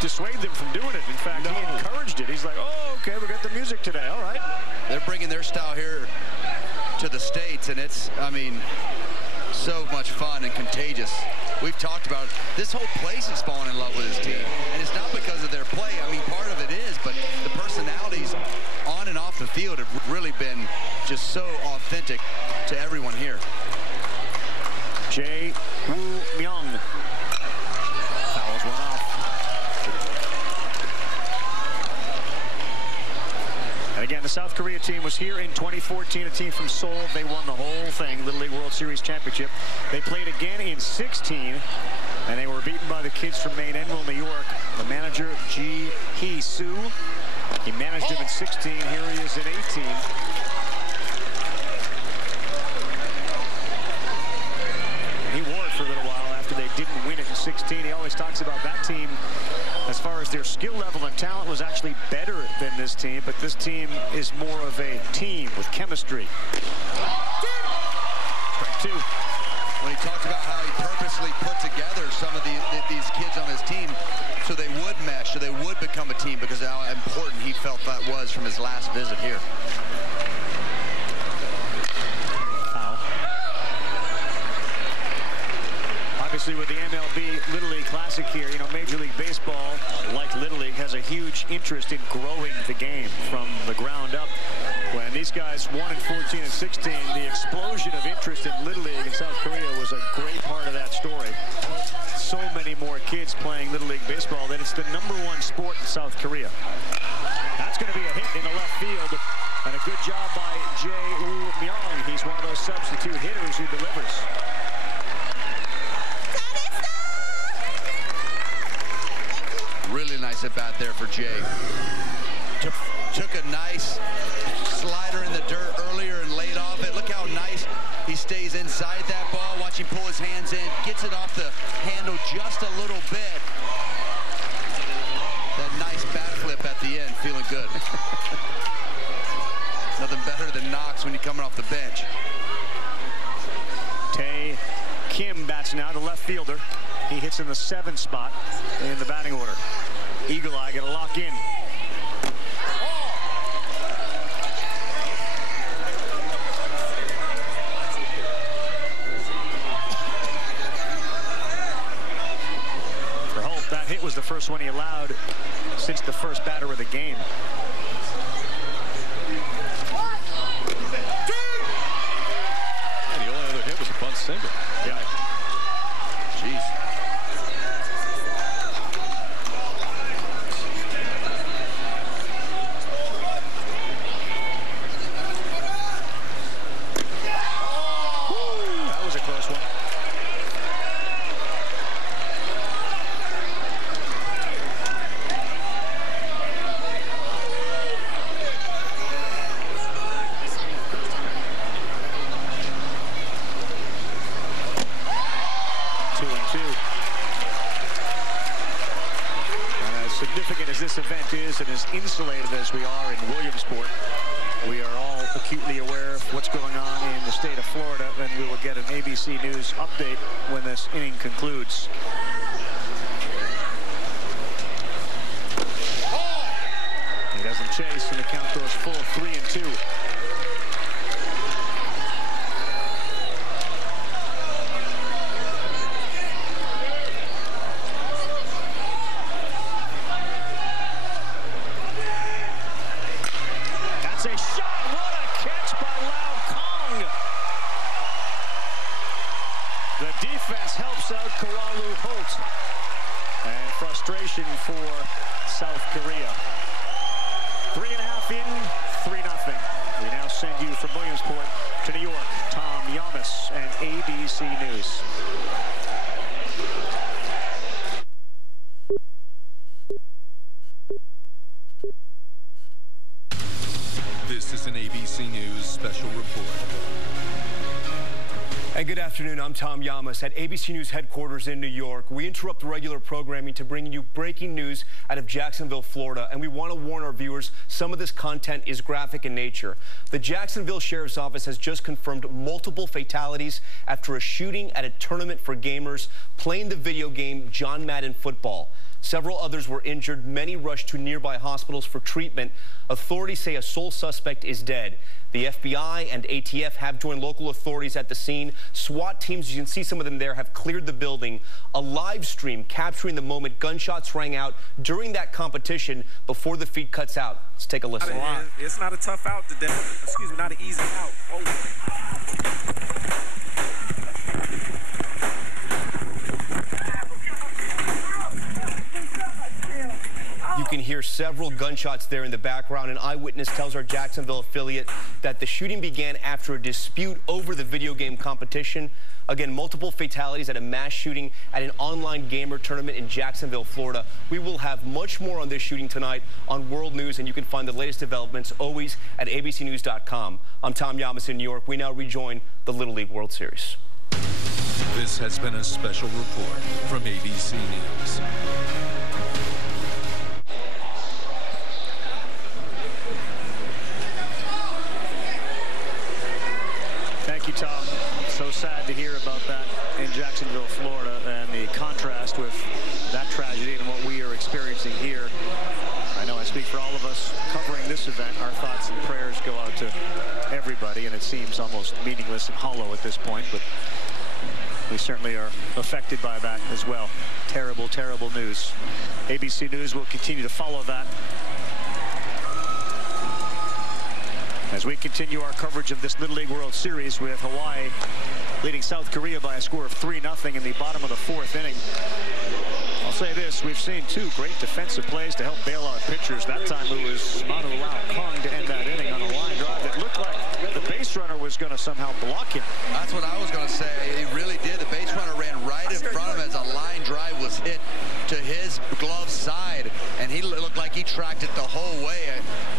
dissuade them from doing it. In fact, he encouraged it. He's like, oh, okay, we got the music today. All right. They're bringing their style here to the States, and it's, I mean, so much fun and contagious. We've talked about it. This whole place is falling in love with his team, and it's not because of their play. I mean, part of it is, but the personalities on and off the field have really been just so authentic to everyone here. Jae Woo Myung fouls one off. And again, the South Korea team was here in 2014, a team from Seoul. They won the whole thing, Little League World Series Championship. They played again in 16, and they were beaten by the kids from Maine, Enville, New York. The manager, Ji Hee-soo, he managed him in 16. Here he is in 18. He wore it for a little while after they didn't win it in 16. He always talks about that team, as far as their skill level and talent, was actually better than this team, but this team is more of a team with chemistry. Strike 2. When he talked about how he purposely put together some of these kids on his team so they would mesh, so they would become a team, because of how important he felt that was from his last visit here. Obviously, with the MLB Little League Classic here, you know, Major League Baseball, like Little League, has a huge interest in growing the game from the ground up. When these guys won in 14 and 16, the explosion of interest in Little League in South Korea was a great part of that story. So many more kids playing Little League Baseball that it's the #1 sport in South Korea. That's going to be a hit in the left field, and a good job by Jae Woo Myung. He's one of those substitute hitters who delivers. Really nice at bat there for Jay. Took a nice slider in the dirt earlier and laid off it. Look how nice he stays inside that ball. Watch him pull his hands in, gets it off the handle just a little bit. That nice bat flip at the end, feeling good. Nothing better than knocks when you're coming off the bench. Tae Kim bats now, the left fielder. He hits in the 7th spot in the batting order. Eagle Eye got to lock in. For Holt, that hit was the first one he allowed since the first batter of the game. And the only other hit was a bunt single. Yeah. Jeez. That was a close one. Significant as this event is, and as insulated as we are in Williamsport, we are all acutely aware of what's going on in the state of Florida, and we will get an ABC News update when this inning concludes. He doesn't chase, and the count goes full 3-2. Helps out Kawalu Holt, and frustration for South Korea. 3.5 in, 3-0. We now send you from Williamsport to New York. Tom Yamas and ABC News. This is an ABC News special report. And good afternoon, I'm Tom Yamas at ABC News headquarters in New York. We interrupt the regular programming to bring you breaking news out of Jacksonville, Florida, and we want to warn our viewers some of this content is graphic in nature. The Jacksonville Sheriff's Office has just confirmed multiple fatalities after a shooting at a tournament for gamers playing the video game John Madden Football. Several others were injured. Many rushed to nearby hospitals for treatment. Authorities say a sole suspect is dead. The FBI and ATF have joined local authorities at the scene. SWAT teams, you can see some of them there, have cleared the building. A live stream capturing the moment gunshots rang out during that competition before the feed cuts out. Let's take a listen. It's not a tough out today. Excuse me, not an easy out. You can hear several gunshots there in the background. An eyewitness tells our Jacksonville affiliate that the shooting began after a dispute over the video game competition. Again, multiple fatalities at a mass shooting at an online gamer tournament in Jacksonville, Florida. We will have much more on this shooting tonight on World News, and you can find the latest developments always at abcnews.com. I'm Tom Yamas in New York. We now rejoin the Little League World Series. This has been a special report from ABC News. Thank you, Tom. So sad to hear about that in Jacksonville, Florida, and the contrast with that tragedy and what we are experiencing here. I know I speak for all of us covering this event. Our thoughts and prayers go out to everybody, and it seems almost meaningless and hollow at this point, but we certainly are affected by that as well. Terrible, terrible news. ABC News will continue to follow that as we continue our coverage of this Little League World Series with Hawaii leading South Korea by a score of 3-0 in the bottom of the fourth inning. I'll say this, we've seen two great defensive plays to help bail out pitchers. That time it was Manu Lau Kong to end that inning on a line drive that looked like the base runner was going to somehow block him. That's what I was going to say. He really did. The base runner ran right in front of him as a line drive was hit to his glove side, and he looked like he tracked it the whole way.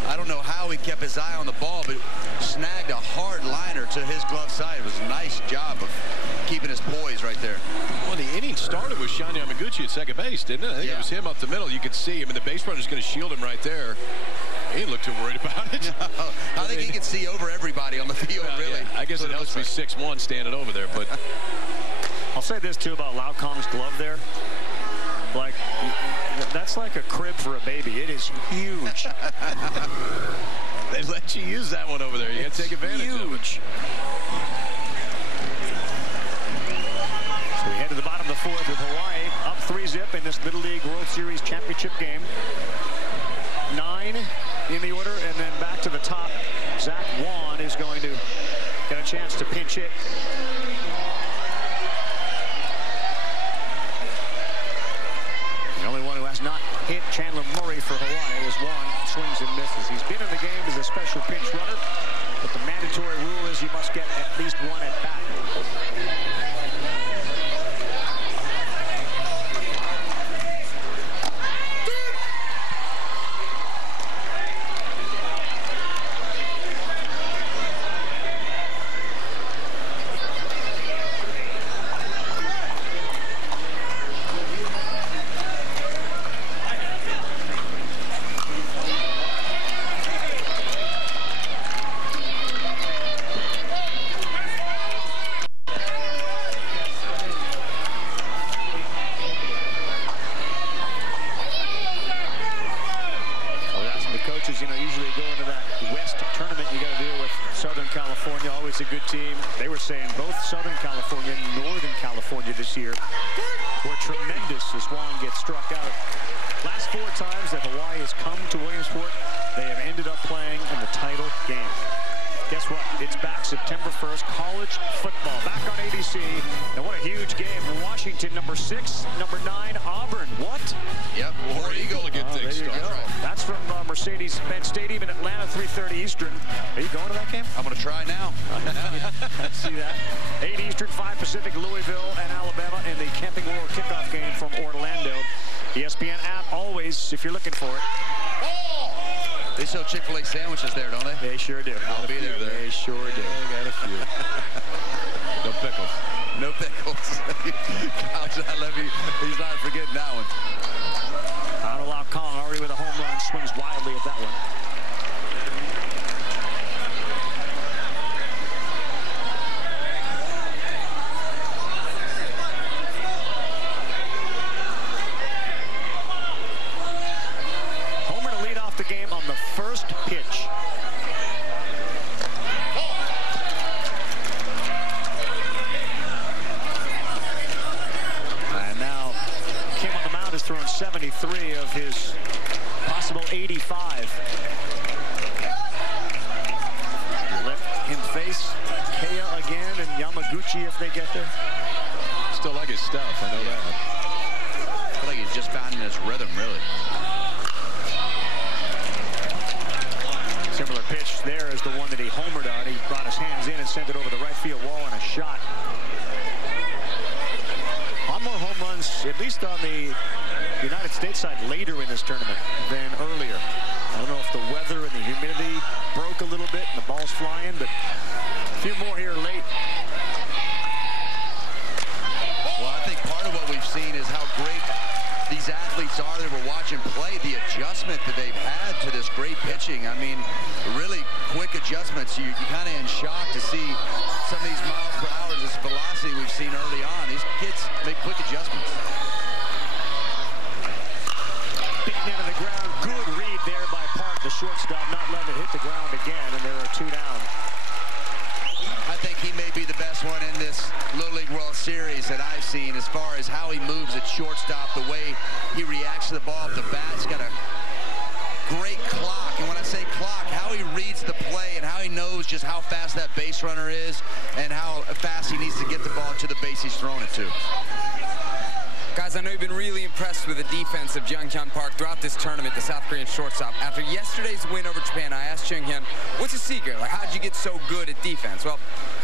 I don't know how he kept his eye on the ball, but snagged a hard liner to his glove side. It was a nice job of keeping his poise right there. Well, the inning started with Sean Yamaguchi at second base, didn't it? I think it was him up the middle. You could see him, and the base runner's going to shield him right there. He didn't look too worried about it. No, I think he can see over everybody on the field, really. Yeah, I guess it helps be 6'1" standing over there, but I'll say this, too, about Lau Kong's glove there. Like, that's like a crib for a baby. It is huge. They let you use that one over there. You got to take advantage of it. So we head to the bottom of the fourth with Hawaii up 3-0 in this Little League World Series championship game. 9 in the order, and then back to the top. Zach Wan is going to get a chance to pinch hit. The only one who has not hit Chandler Murray for Hawaii is Wan swings and misses. He's been in the game as a special pinch runner, but the mandatory rule is you must get at least one at bat. You know, usually go into that West tournament, you got to deal with Southern California, always a good team. They were saying both Southern California and Northern California this year were tremendous as Wan gets struck out. Last 4 times that Hawaii has come to Williamsport, they have ended up playing in the title game. Guess what? It's back September 1st, college football. Back on ABC. And what a huge game. Washington, number 6, number 9, Auburn. What? Yep, War Eagle to get things started. That's from Mercedes-Benz Stadium in Atlanta, 3:30 Eastern. Are you going to that game? I'm going to try now. Let's see that. 8 Eastern, 5 Pacific, Louisville and Alabama, and the Camping World kickoff game from Orlando. ESPN app, always, if you're looking for it. They sell Chick-fil-A sandwiches there, don't they? They sure do. I'll be there. They sure do. They got a few. No pickles. No pickles. He's not forgetting that one. Aout Kong already with a home run, swings wildly at that one. Homer to lead off the game on the first pitch. Has thrown 73 of his possible 85. Let him face Kea again and Yamaguchi if they get there. Still like his stuff, I know that. I feel like he's just finding his rhythm, really. Similar pitch there is the one that he homered on. He brought his hands in and sent it over the right field wall on a shot. More home runs, at least on the United States side, later in this tournament than earlier. I don't know if the weather and the humidity broke a little bit and the ball's flying, but a few more here late. Well, I think part of what we've seen is how great these athletes are that we're watching play, the adjustment that they've had to this great pitching. I mean, really quick adjustments. You're kind of in shock to see some of these miles per hour, this velocity we've seen early on. These kids make quick adjustments. Beaten into the ground. Good read there by Park, the shortstop, not letting it hit the ground again, and there are two down. I think he may be the best one in this Little League World Series that I've seen as far as how he moves at shortstop, the way he reacts to the ball off the bat. He's got a great clock, and when I say clock, how he reads the play and how he knows just how fast that base runner is and how fast he needs to get the ball to the base he's throwing it to. Guys, I know you've been really impressed with the defense of Jung-hyun Park throughout this tournament, the South Korean shortstop. After yesterday's win over Japan, I asked Jung-hyun, what's the secret? Like, how'd you get so good at defense? Well,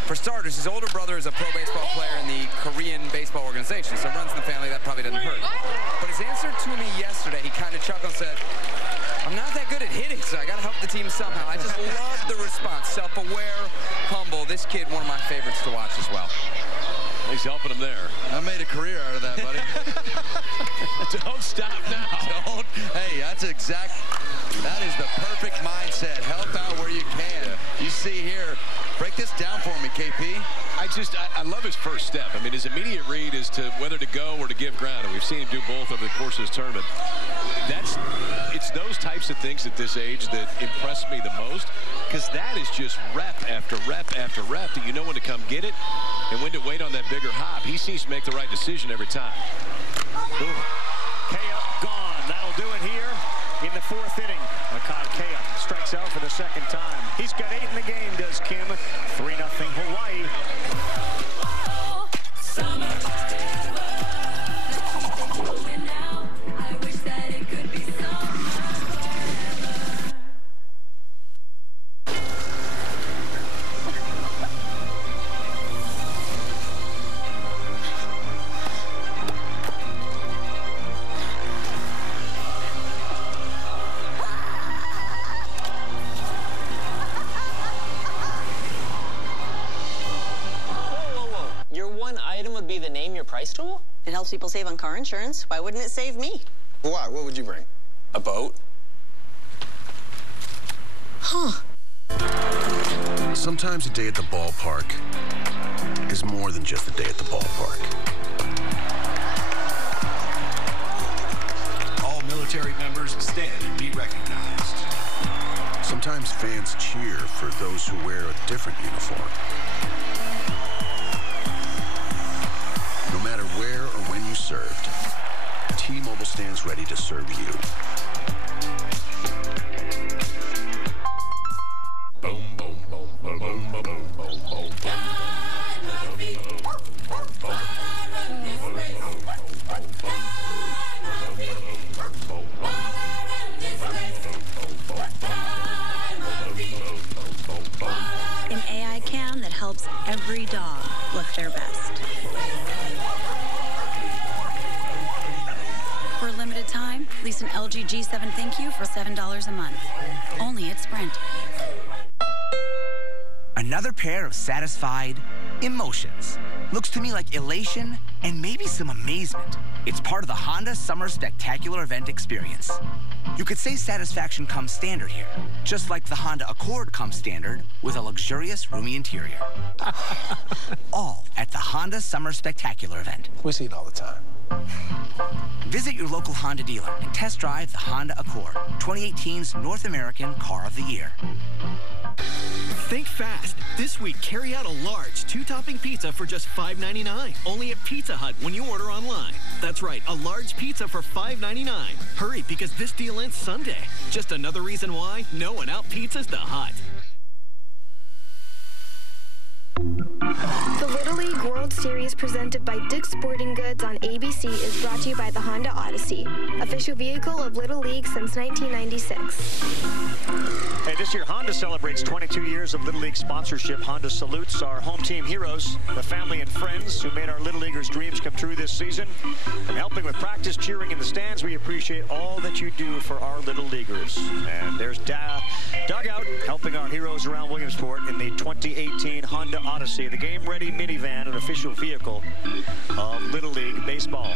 for starters, his older brother is a pro baseball player in the Korean baseball organization, so runs in the family, that probably doesn't hurt. But his answer to me yesterday, he kind of chuckled and said, I'm not that good at hitting, so I got to help the team somehow. I just love the response. Self-aware, humble. This kid, one of my favorites to watch as well. He's helping him there. I made a career out of that, buddy. Don't stop now. Don't. Hey, that is the perfect mindset. Help out where you can. Yeah. You see here, break this down for me, KP. I love his first step. I mean, his immediate read is to whether to go or to give ground, and we've seen him do both over the course of this tournament. It's those types of things at this age that impress me the most, because that is just rep after rep after rep that you know when to come get it and when to wait on that bigger hop. He seems to make the right decision every time. Kea gone. That'll do it here in the fourth inning. Akai Kea strikes out for the second time. He's got 8 in the game, does Kim. 3-0 Hawaii. Price tool? It helps people save on car insurance. Why wouldn't it save me? Why? What would you bring? A boat? Huh. Sometimes a day at the ballpark is more than just a day at the ballpark. All military members stand and be recognized. Sometimes fans cheer for those who wear a different uniform. No matter where or when you served, T-Mobile stands ready to serve you. Boom, boom, boom, boom, boom, boom, boom, boom, boom. An AI cam that helps every dog look their best. For a limited time, Lease an LG G7 Thank You for $7 a month. Only at Sprint. Another pair of satisfied emotions. Looks to me like elation and maybe some amazement. It's part of the Honda Summer Spectacular event experience. You could say satisfaction comes standard here, just like the Honda Accord comes standard with a luxurious, roomy interior. All at the Honda Summer Spectacular event. We see it all the time. Visit your local Honda dealer and test drive the Honda Accord, 2018's North American Car of the Year. Think fast. This week, carry out a large 2-topping pizza for just $5.99. Only at Pizza Hut when you order online. That's right, a large pizza for $5.99. Hurry, because this deal ends Sunday. Just another reason why no one out-pizzas the Hut. The Little League World Series presented by Dick's Sporting Goods on ABC is brought to you by the Honda Odyssey, official vehicle of Little League since 1996. Hey, this year Honda celebrates 22 years of Little League sponsorship. Honda salutes our home team heroes, the family and friends who made our Little Leaguers' dreams come true this season. From helping with practice, cheering in the stands, we appreciate all that you do for our Little Leaguers. And there's Dugout helping our heroes around Williamsport in the 2018 Honda Odyssey, the game-ready minivan, an official vehicle of Little League baseball.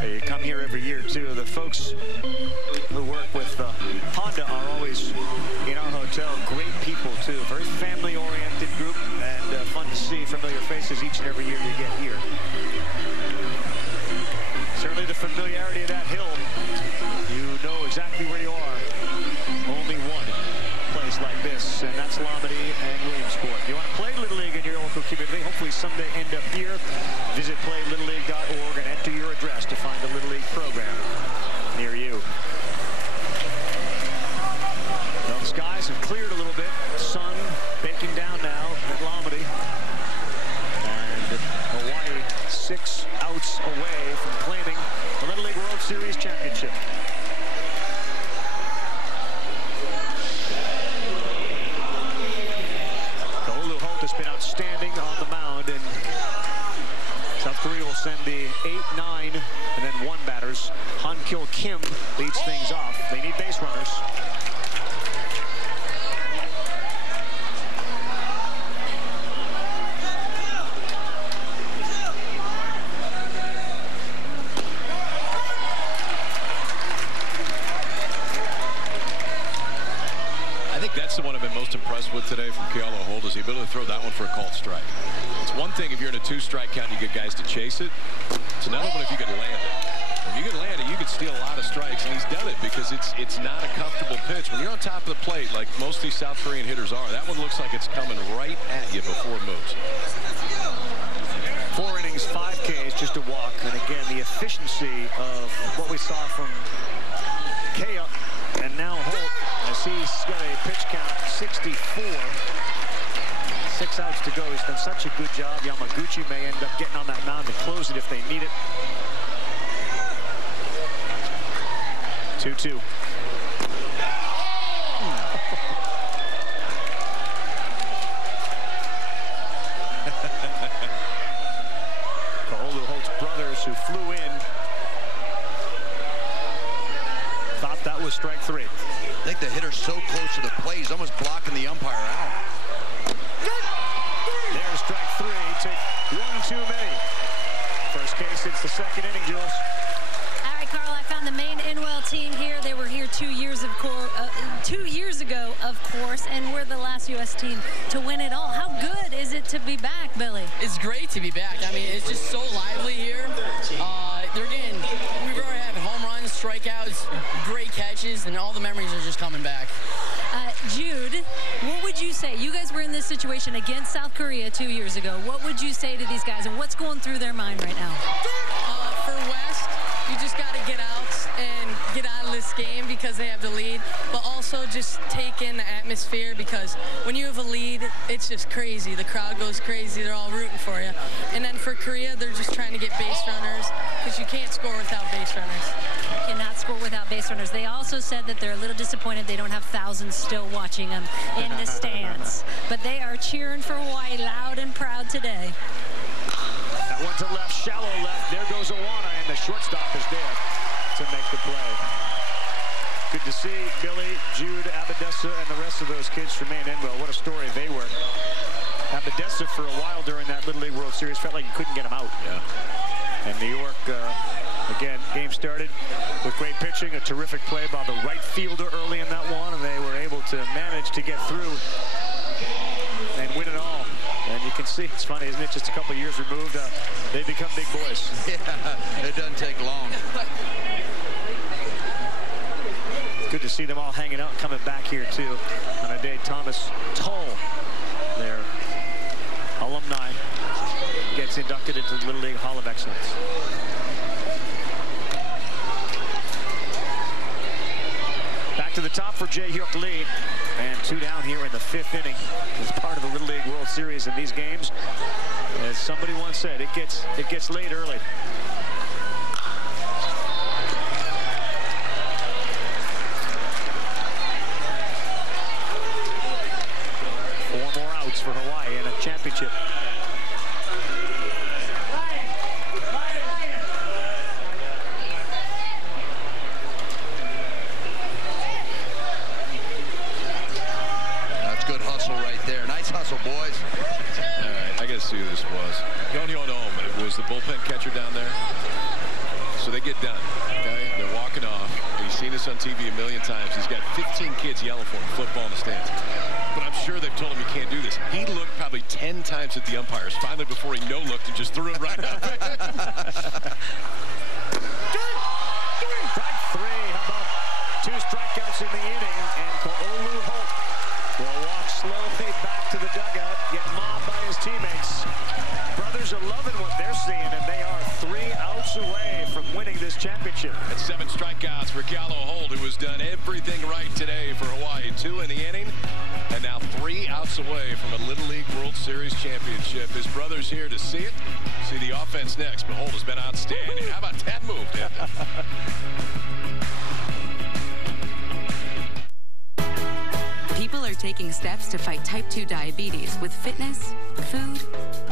They come here every year, too. The folks who work with Honda are always in our hotel. Great people, too. Very family-oriented group, and fun to see familiar faces each and every year you get here. Certainly the familiarity of that hill. You know exactly where you are. Only one place like this, and that's Lomity and Williamsport. If you want to play Little League in your local community, hopefully someday end up here, visit playlittleleague.org and enter your address to find a Little League program near you. Well, the skies have cleared a little bit. Sun baking down now at Lomity. And Hawaii 6 outs away from claiming the Little League World Series championship. Has been outstanding on the mound, and South Korea will send the 8, 9, and then 1 batters. Han Kil Kim leads things off. They need base runners. That's the one I've been most impressed with today from Kealo Holt, is the ability to throw that one for a called strike. It's one thing if you're in a 2-strike count and you get guys to chase it. It's another one if you can land it. If you can land it, you can steal a lot of strikes, and he's done it because it's not a comfortable pitch. When you're on top of the plate, like most of these South Korean hitters are, that one looks like it's coming right at you before it moves. 4 innings, 5 Ks, just a walk. And again, the efficiency of what we saw from Kea and now Holt, as he's got a pitch count 64. 6 outs to go. He's done such a good job. Yamaguchi may end up getting on that mound to close it if they need it. 2-2. Kaolu Holt's brothers who flew in thought that was strike 3. I think the hitter's so close to the plate, he's almost blocking the umpire out. There's strike 3. Took 1 too many. First case since the 2nd inning, Jules. All right, Carl, I found the main Inwell team here. They were here 2 years ago, of course, and we're the last U.S. team to win it all. How good is it to be back, Billy? It's great to be back. I mean, it's just so lively here. We've already had home runs, strikeouts, great catches, and all the memories are just coming back. Jude, what would you say? You guys were in this situation against South Korea 2 years ago. What would you say to these guys, and what's going through their mind right now? For West, you just got to get out and get out of this game because they have the lead, but also just take in the atmosphere, because when you have a lead, it's just crazy. The crowd goes crazy. They're all rooting for you. And then for Korea, they're just trying to get base runners, because you can't score without base runners. You cannot score without base runners. They also said that they're a little disappointed they don't have thousands still watching them in the stands. But they are cheering for Hawaii loud and proud today. That one to left, shallow left. There goes Awana, and the shortstop is there. to make the play. Good to see Billy, Jude, Abadessa, and the rest of those kids from Maine Inwell. What a story they were. Abadessa, for a while during that Little League World Series, felt like you couldn't get him out. Yeah. And New York, again, game started with great pitching, a terrific play by the right fielder early in that one, and they were able to manage to get through and win it all. And you can see, it's funny, isn't it? Just a couple years removed, they become big boys. Yeah, it doesn't take long. Good to see them all hanging out and coming back here, too, on a day Thomas Tull, their alumni, gets inducted into the Little League Hall of Excellence. Back to the top for Jae-hyuk Lee, and 2 down here in the 5th inning as part of the Little League World Series. In these games, as somebody once said, it gets late early. For Hawaii in a championship. That's good hustle right there. Nice hustle, boys. All right, I got to see who this was. Yonhyeon Ohm, it was the bullpen catcher down there. So they get done. Okay, they're walking off. You've seen this on TV a million times. He's got 15 kids yelling for him, football in the stands. But I'm sure they've told him he can't do this. He looked probably 10 times at the umpires. Finally, before he no-looked and just threw it right up. Strike 3. How about 2 strikeouts in the inning? And Ko'olu Holt will walk slowly back to the dugout, get mobbed by his teammates. Brothers are loving what they're seeing, and they are 3 outs away from winning this championship. That's 7 strikeouts for Gallo Holt, who has done everything right today for Hawaii. 2 in the inning, and now 3 outs away from a Little League World Series championship. His brother's here to see it. See the offense next, but Holt has been outstanding. How about that move? People are taking steps to fight type 2 diabetes with fitness, food,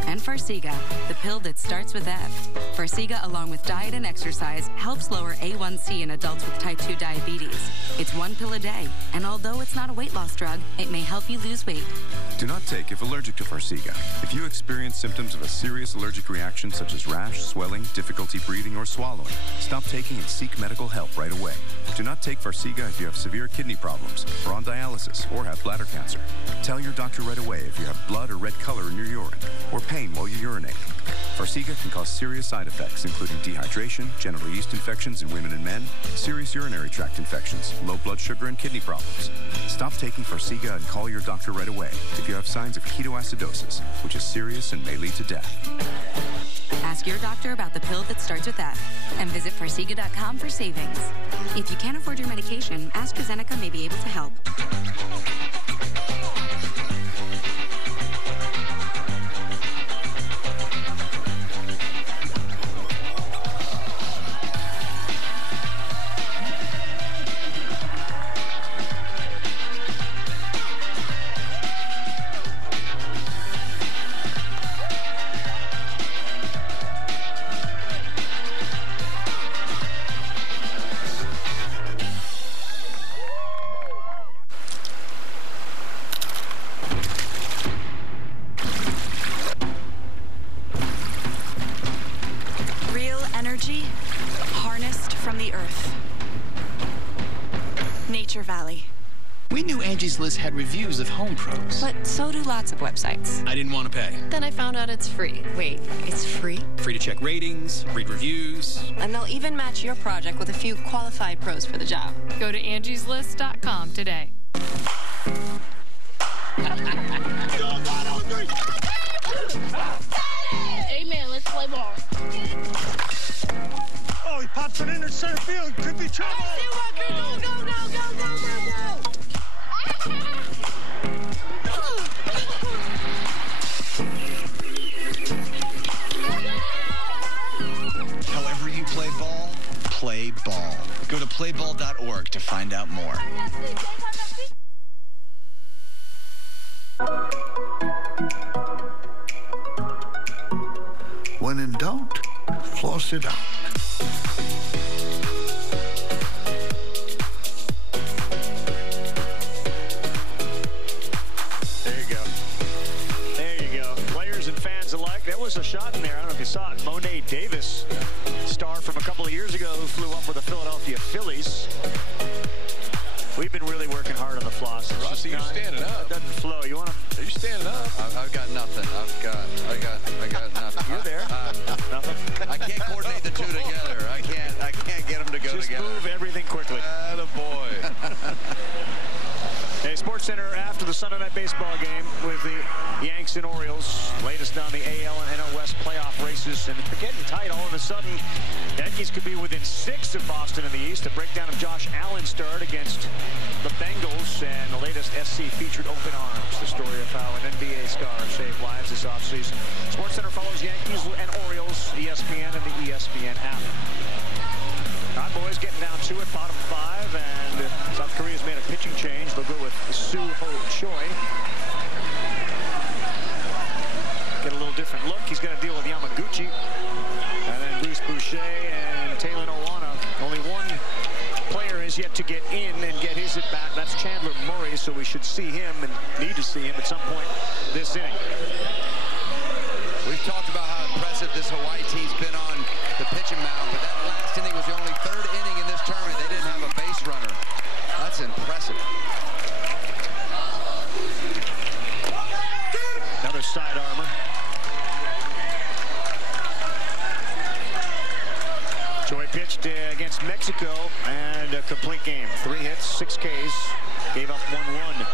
and Farxiga, the pill that starts with F. Farxiga, along with diet and exercise, helps lower A1C in adults with type 2 diabetes. It's 1 pill a day, and although it's not a weight loss drug, it may help you lose weight. Do not take if allergic to Farxiga. If you experience symptoms of a serious allergic reaction such as rash, swelling, difficulty breathing, or swallowing, stop taking and seek medical help right away. Do not take Farxiga if you have severe kidney problems, are on dialysis, or have bladder cancer. Tell your doctor right away if you have blood or red color in your urine, or pain while you urinate. Farxiga can cause serious side effects, including dehydration, genital yeast infections in women and men, serious urinary tract infections, low blood sugar, and kidney problems. Stop taking Farxiga and call your doctor right away if you have signs of ketoacidosis, which is serious and may lead to death. Ask your doctor about the pill that starts with F, and visit Farxiga.com for savings. If you can't afford your medication, AstraZeneca may be able to help. Valley. We knew Angie's List had reviews of home pros. But so do lots of websites. I didn't want to pay. Then I found out it's free. Wait, it's free? Free to check ratings, read reviews. And they'll even match your project with a few qualified pros for the job. Go to angieslist.com today. Hey man, let's play ball. Oh, he pops it into center field. Could be trouble. Go, go, go, go, go, go, go. However you play ball, play ball. Go to playball.org to find out more. When in doubt, floss it out. shot in there. I don't know if you saw it. Monet Davis, star from a couple of years ago, who flew up with the Philadelphia Phillies. We've been really working hard on the floss. Ross, you standing up? It doesn't flow. You want to? Are you standing up? I've got nothing. I got nothing. You're there. Nothing. I can't coordinate the two together. I can't get them to go Just together. Just move everything quickly. Attaboy. Hey, Sports Center after the Sunday night baseball game with the Yanks and Orioles. Latest on the AL and NL West playoff races, and they're getting tight all of a sudden. Yankees could be within 6 of Boston in the East. A breakdown of Josh Allen's start against the Bengals, and the latest SC featured Open Arms, the story of how an NBA star saved lives this offseason. Sports Center follows Yankees and Orioles, ESPN and the ESPN app. All right, boys, getting down to it, bottom 5, and South Korea's made a pitching change. They'll go with Soo-Ho Choi. Get a little different look. He's going to deal with Yamaguchi. And then Bruce Boucher and Taylor Owana. Only one player is yet to get in and get his at bat. That's Chandler Murray, so we should see him and need to see him at some point this inning. We've talked about how impressive this Hawaii team's been on the pitching mound, but that last inning was the only 3rd inning in this tournament. They didn't have a base runner. That's impressive. Another side armor. Choi pitched against Mexico and a complete game. 3 hits, 6 Ks, gave up 1-1.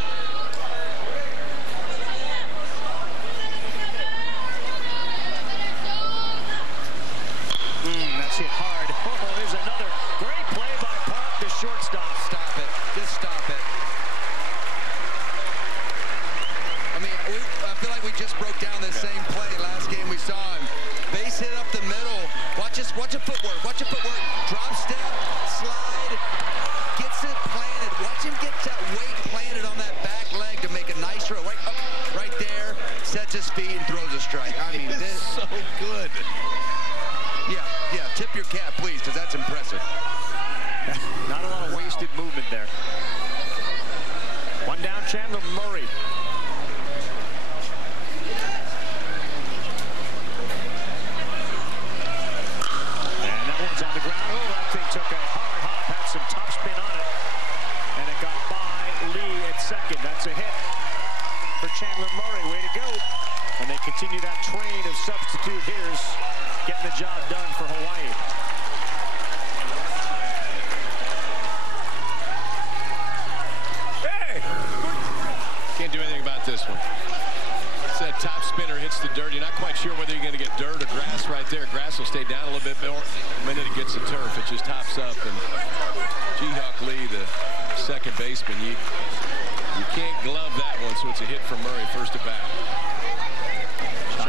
That's hit hard. Oh, there's another great play by Park, the shortstop. Stop it. Just stop it. I mean, I feel like we just broke down this same play last game we saw him. Base hit up the middle. Watch his footwork. Watch your footwork. Drop step, slide, gets it planted. Watch him get that weight planted on that back leg to make a nice throw. Right there, sets his feet and throws a strike. I mean, this is so good. Yeah, tip your cap, please, because that's impressive. Not a lot of wasted movement there. One down, Chandler Murray. And that one's on the ground. Oh, that thing took a hard hop, had some top spin on it. And it got by Lee at second. That's a hit for Chandler Murray. Way to go. And they continue that train of substitute hitters getting the job done for Hawaii. Hey! Can't do anything about this one. It's that top spinner hits the dirt. You're not quite sure whether you're going to get dirt or grass right there. Grass will stay down a little bit more. The minute it gets the turf, it just hops up. And Ji-Huk Lee, the second baseman, you can't glove that one, so it's a hit for Murray, first at bat.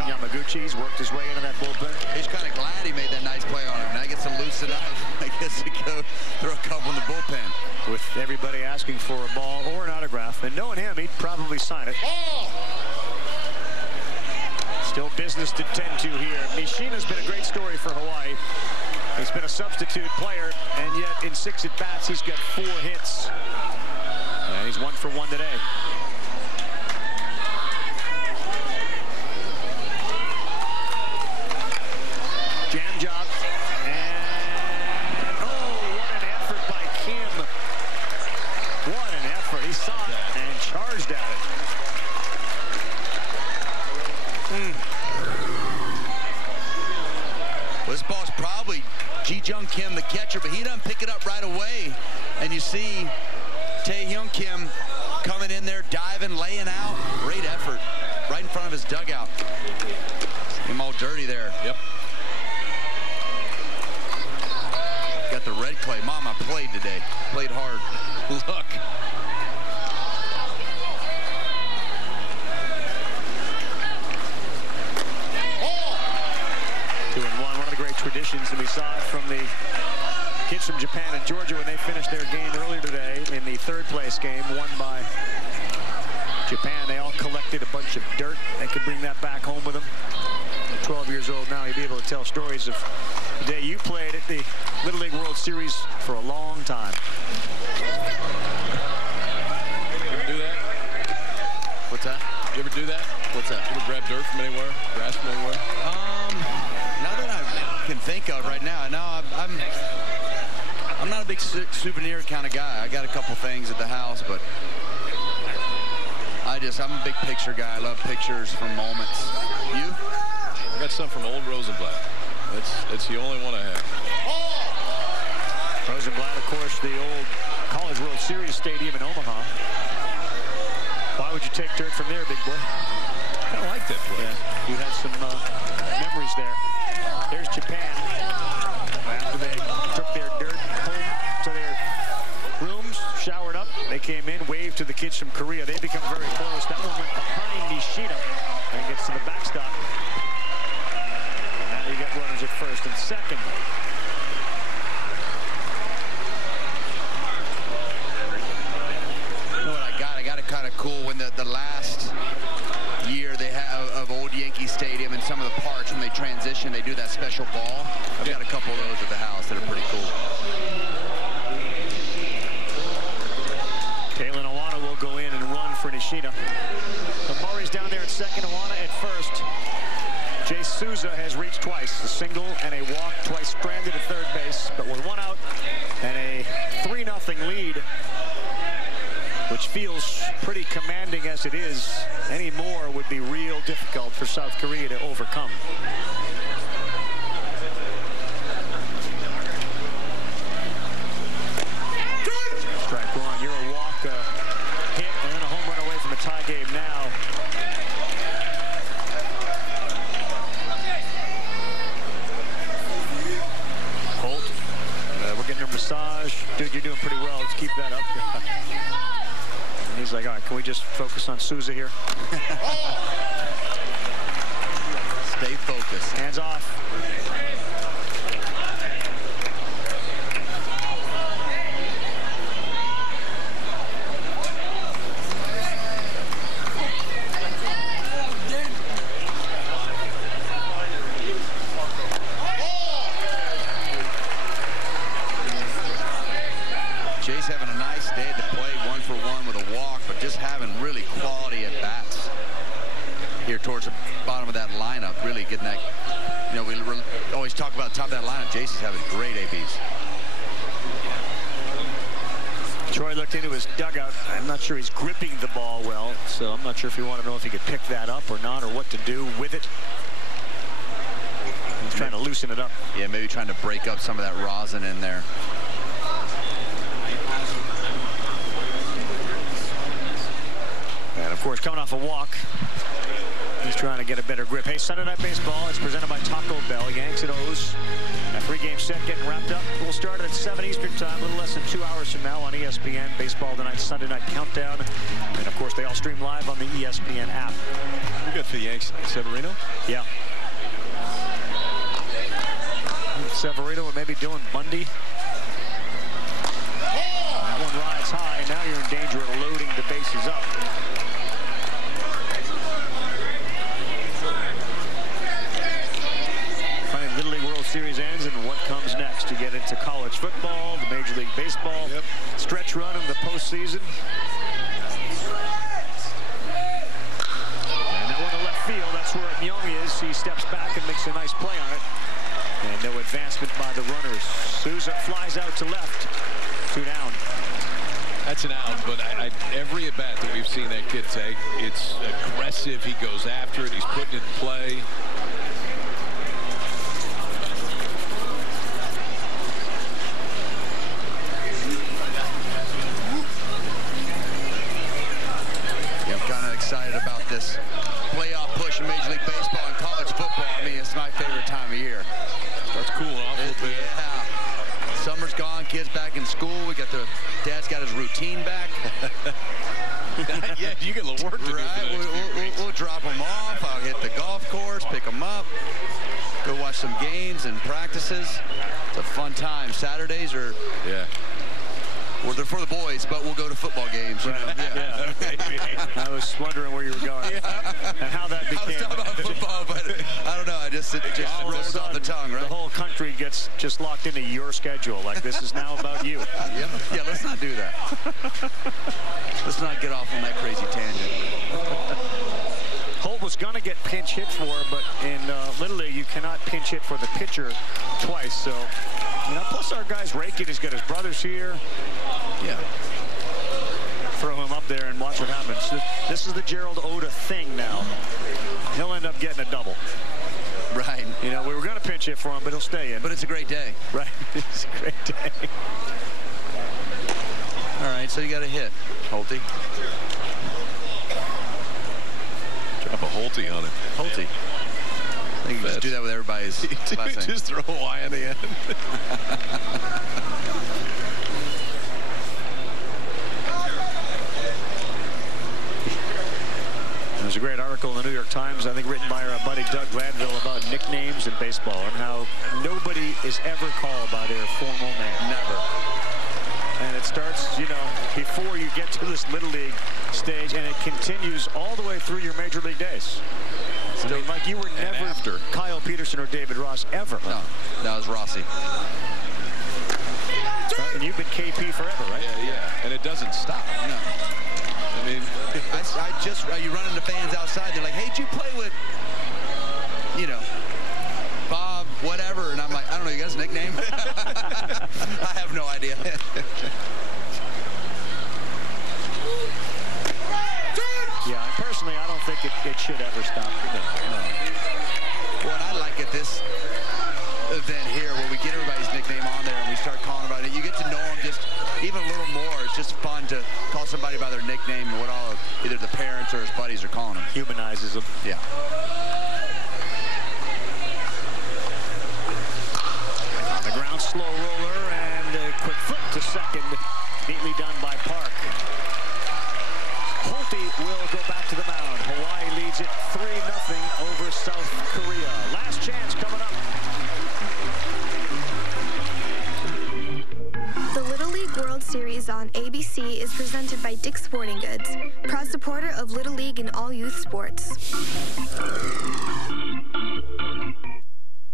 Yamaguchi's worked his way into that bullpen. He's kind of glad he made that nice play on him. Now he gets to loosen up. I guess he go throw a couple in the bullpen. With everybody asking for a ball or an autograph, and knowing him, he'd probably sign it. Still business to tend to here. Nishina's been a great story for Hawaii. He's been a substitute player, and yet in 6 at-bats, he's got 4 hits. And he's 1 for 1 today. Jam job, and oh, what an effort by Kim. What an effort. He saw that and charged at it. Well, this ball's probably Ji-Jung Kim, the catcher, but he doesn't pick it up right away. And you see Tae-Hyung Kim coming in there, diving, laying out. Great effort right in front of his dugout. Him all dirty there. Yep. Got the red clay. Mama played today. Played hard. Look. Two and one. One of the great traditions that we saw from the kids from Japan and Georgia when they finished their game earlier today in the 3rd place game won by Japan. They all collected a bunch of dirt. They could bring that back home with them. They're 12 years old now. You'll be able to tell stories of the day you played at the Little League World Series for a long time. You ever do that? What's that? You ever do that? What's that? You ever grab dirt from anywhere? Grass from anywhere? can think of right now. No, I'm not a big souvenir kind of guy. I got a couple things at the house, but I'm a big picture guy. I love pictures from moments. You? I got some from old Rosenblatt. That's the only one I have. Rosenblatt, of course, the old College World Series stadium in Omaha. Why would you take dirt from there, big boy? I kind of like that place. Yeah, you had some memories there. There's Japan. After they took their dirt home to their rooms, showered up, they came in, waved to the kids from Korea. They become very close. That one went behind Nishida and gets to the backstop. And now you get runners at first and second. You know what I got it kind of cool when the last year they have of old Yankee Stadium and some of the parks, when they transition, they do that special ball. I've got a couple of those at the house that are pretty cool. Kalen Awana will go in and run for Nishida. But Murray's down there at second, Awana at first. Jay Souza has reached twice, a single and a walk, twice stranded at third base. But with one out and a 3-0 lead, which feels pretty commanding as it is, any more would be real difficult for South Korea to overcome. Strike one. You're a walk, hit, and then a home run away from a tie game now. Holt, we're getting a massage. Dude, you're doing pretty well. Let's keep that up. And he's like, all right, can we just focus on Souza here? Stay focused. Hands off. Jay's having a nice day at the plate, 1-for-1 with a walk, but just having really quality at bats here towards the bottom of that lineup. Really getting that, you know, we always talk about top of that lineup. Jay's having great ABs. Troy looked into his dugout. I'm not sure he's gripping the ball well, so I'm not sure if you want to know if he could pick that up or not, or what to do with it. He's trying to loosen it up. Yeah, maybe trying to break up some of that rosin in there. And of course, coming off a walk, he's trying to get a better grip. Hey, Sunday Night Baseball is presented by Taco Bell. Yanks and O's. A 3-game set getting wrapped up. We'll start at 7 Eastern time, a little less than 2 hours from now on ESPN. Baseball Tonight, Sunday Night Countdown. And of course, they all stream live on the ESPN app. We're good for the Yanks. Severino? Yeah. Severino and maybe Dylan Bundy. That one rides high. Now you're in danger of loading the bases up. Finally, Little League World Series ends, and what comes next? You get into college football, the Major League Baseball stretch run in the postseason. And that one to left field, that's where Myung is. He steps back and makes a nice play on it. And no advancement by the runners. Souza flies out to left. 2 down. That's an out, but every at-bat that we've seen that kid take, it's aggressive. He goes after it. He's putting it in play. Yeah, I'm kind of excited about this playoff push in Major League Baseball and college football. I mean, it's my favorite time of year. Starts cooling off a little bit. Yeah. Summer's gone, kids back in school. We got dad's got his routine back. Yeah, you get a little work to do for the next few weeks. We'll drop them off. I'll hit the golf course, pick them up, go watch some games and practices. It's a fun time. Saturdays are, well, they're for the boys, but we'll go to football games. You know? Yeah. I was wondering where you were going and how that became. I was talking about football, but I don't know. It just rolls off the tongue, right? The whole country gets just locked into your schedule. Like, this is now about you. Yeah, let's not do that. Let's not get off on that crazy tangent. Holt was going to get pinch hit for, but in Little League, you cannot pinch hit for the pitcher twice. So, you know, plus our guy's raking. He's got his brothers here. Yeah. Throw him up there and watch what happens. This is the Gerald Oda thing now. He'll end up getting a double. Right. You know, we were going to pinch hit for him, but he'll stay in. But it's a great day. Right. It's a great day. All right, so you got a hit, Holte. Drop a Holte on it. Holte. I think you just do that with everybody's last name. Just throw Y on the end. There's a great article in the New York Times, I think written by our buddy Doug Gladville, about nicknames in baseball and how nobody is ever called by their formal name. Never. And it starts, you know, before you get to this Little League stage, and it continues all the way through your Major League days. I mean, Mike, you were never after Kyle Peterson or David Ross, ever. No, that was Rossi. And you've been KP forever, right? Yeah. And it doesn't stop. No. I mean, you run into fans outside, they're like, hey, did you play with, you know, Bob, whatever? And I'm like, I don't know, you guys' nickname? I have no idea. Yeah, personally, I don't think it should ever stop. No. Well, and I like at this event here where we get everybody's nickname on there and we start calling about it. You get to know them just even a little more. It's just fun to call somebody by their nickname and what all of either the parents or his buddies are calling them. Humanizes them. Yeah. On the ground, slow roller and a quick flip to second. Neatly done by Park. Holte will go back to the mound. Hawaii leads it 3-0 over South Korea. Last chance coming up. The Little League World Series on ABC is presented by Dick's Sporting Goods, proud supporter of Little League and all youth sports.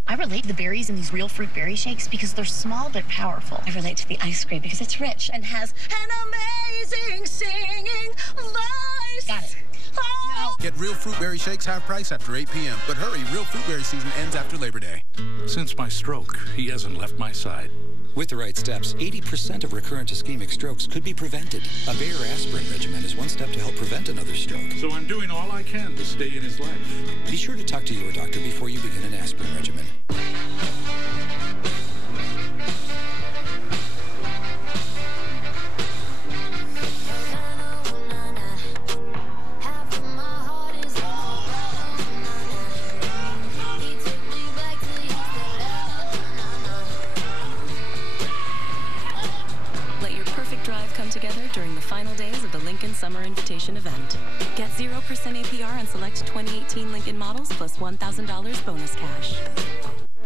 I relate to the berries in these real fruit berry shakes because they're small but powerful. I relate to the ice cream because it's rich and has an amazing singing voice. Got it. Oh. Get real fruit berry shakes half price after 8 p.m. But hurry, real fruit berry season ends after Labor Day. Since my stroke, he hasn't left my side. With the right steps, 80% of recurrent ischemic strokes could be prevented. A Bayer aspirin regimen is one step to help prevent another stroke. So I'm doing all I can to stay in his life. Be sure to talk to your doctor before you begin an aspirin regimen. During the final days of the Lincoln Summer Invitation event. Get 0% APR on select 2018 Lincoln models plus $1,000 bonus cash.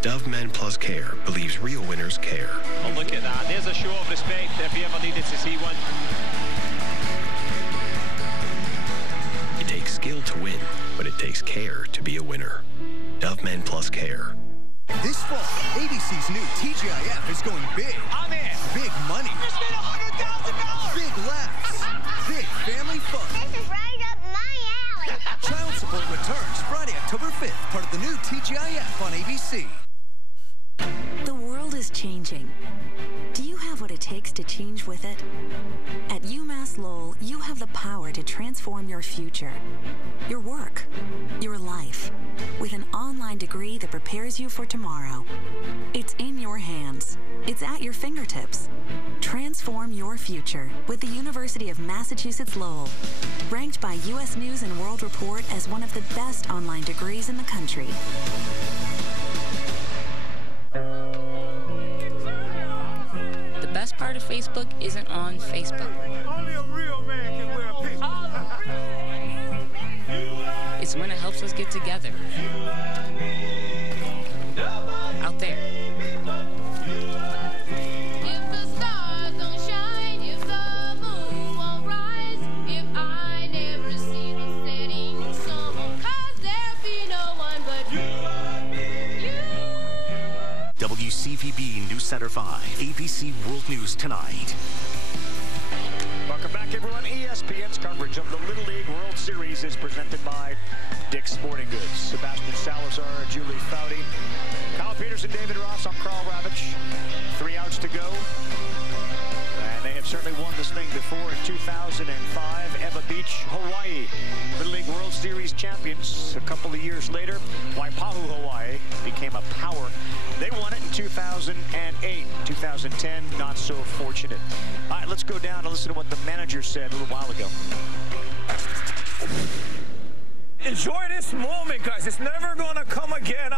Dove Men Plus Care believes real winners care. Oh, look at that. There's a show of respect if you ever needed to see one. It takes skill to win, but it takes care to be a winner. Dove Men Plus Care. This fall, ABC's new TGIF is going big. I'm in. Big money. Just made $100,000. Big laughs. Big family fun. This is right up my alley. Child Support returns Friday, October 5th, part of the new TGIF on ABC. The world is changing. Do you have what it takes to change with it? At UMass Lowell, you have the power to transform your future, your work, your life, with an online degree that prepares you for tomorrow. It's in your hands. It's at your fingertips. Transform your future with the University of Massachusetts Lowell, ranked by U.S. News & World Report as one of the best online degrees in the country. The best part of Facebook isn't on Facebook. Only a real man can wear a pink. It's when it helps us get together. Out there. If the stars don't shine, if the moon won't rise, if I never see the setting sun, 'cause there'll be no one but you. WCVB News Center 5, ABC World News Tonight. Welcome back back, everyone. ESPN's coverage of the Little League World Series is presented by Dick's Sporting Goods. Sebastian Salazar, Julie Foudy, Kyle Peterson, David Ross. I'm Carl Ravitch. 3 outs to go. And they have certainly won this thing before in 2005. Eva Beach, Hawaii, Little League World Series champions. A couple of years later, Waipahu, Hawaii became a power. They won it in 2008. 2010, not so fortunate. All right, let's go down and listen to what the manager said a little while ago. Enjoy this moment, guys. It's never gonna come again.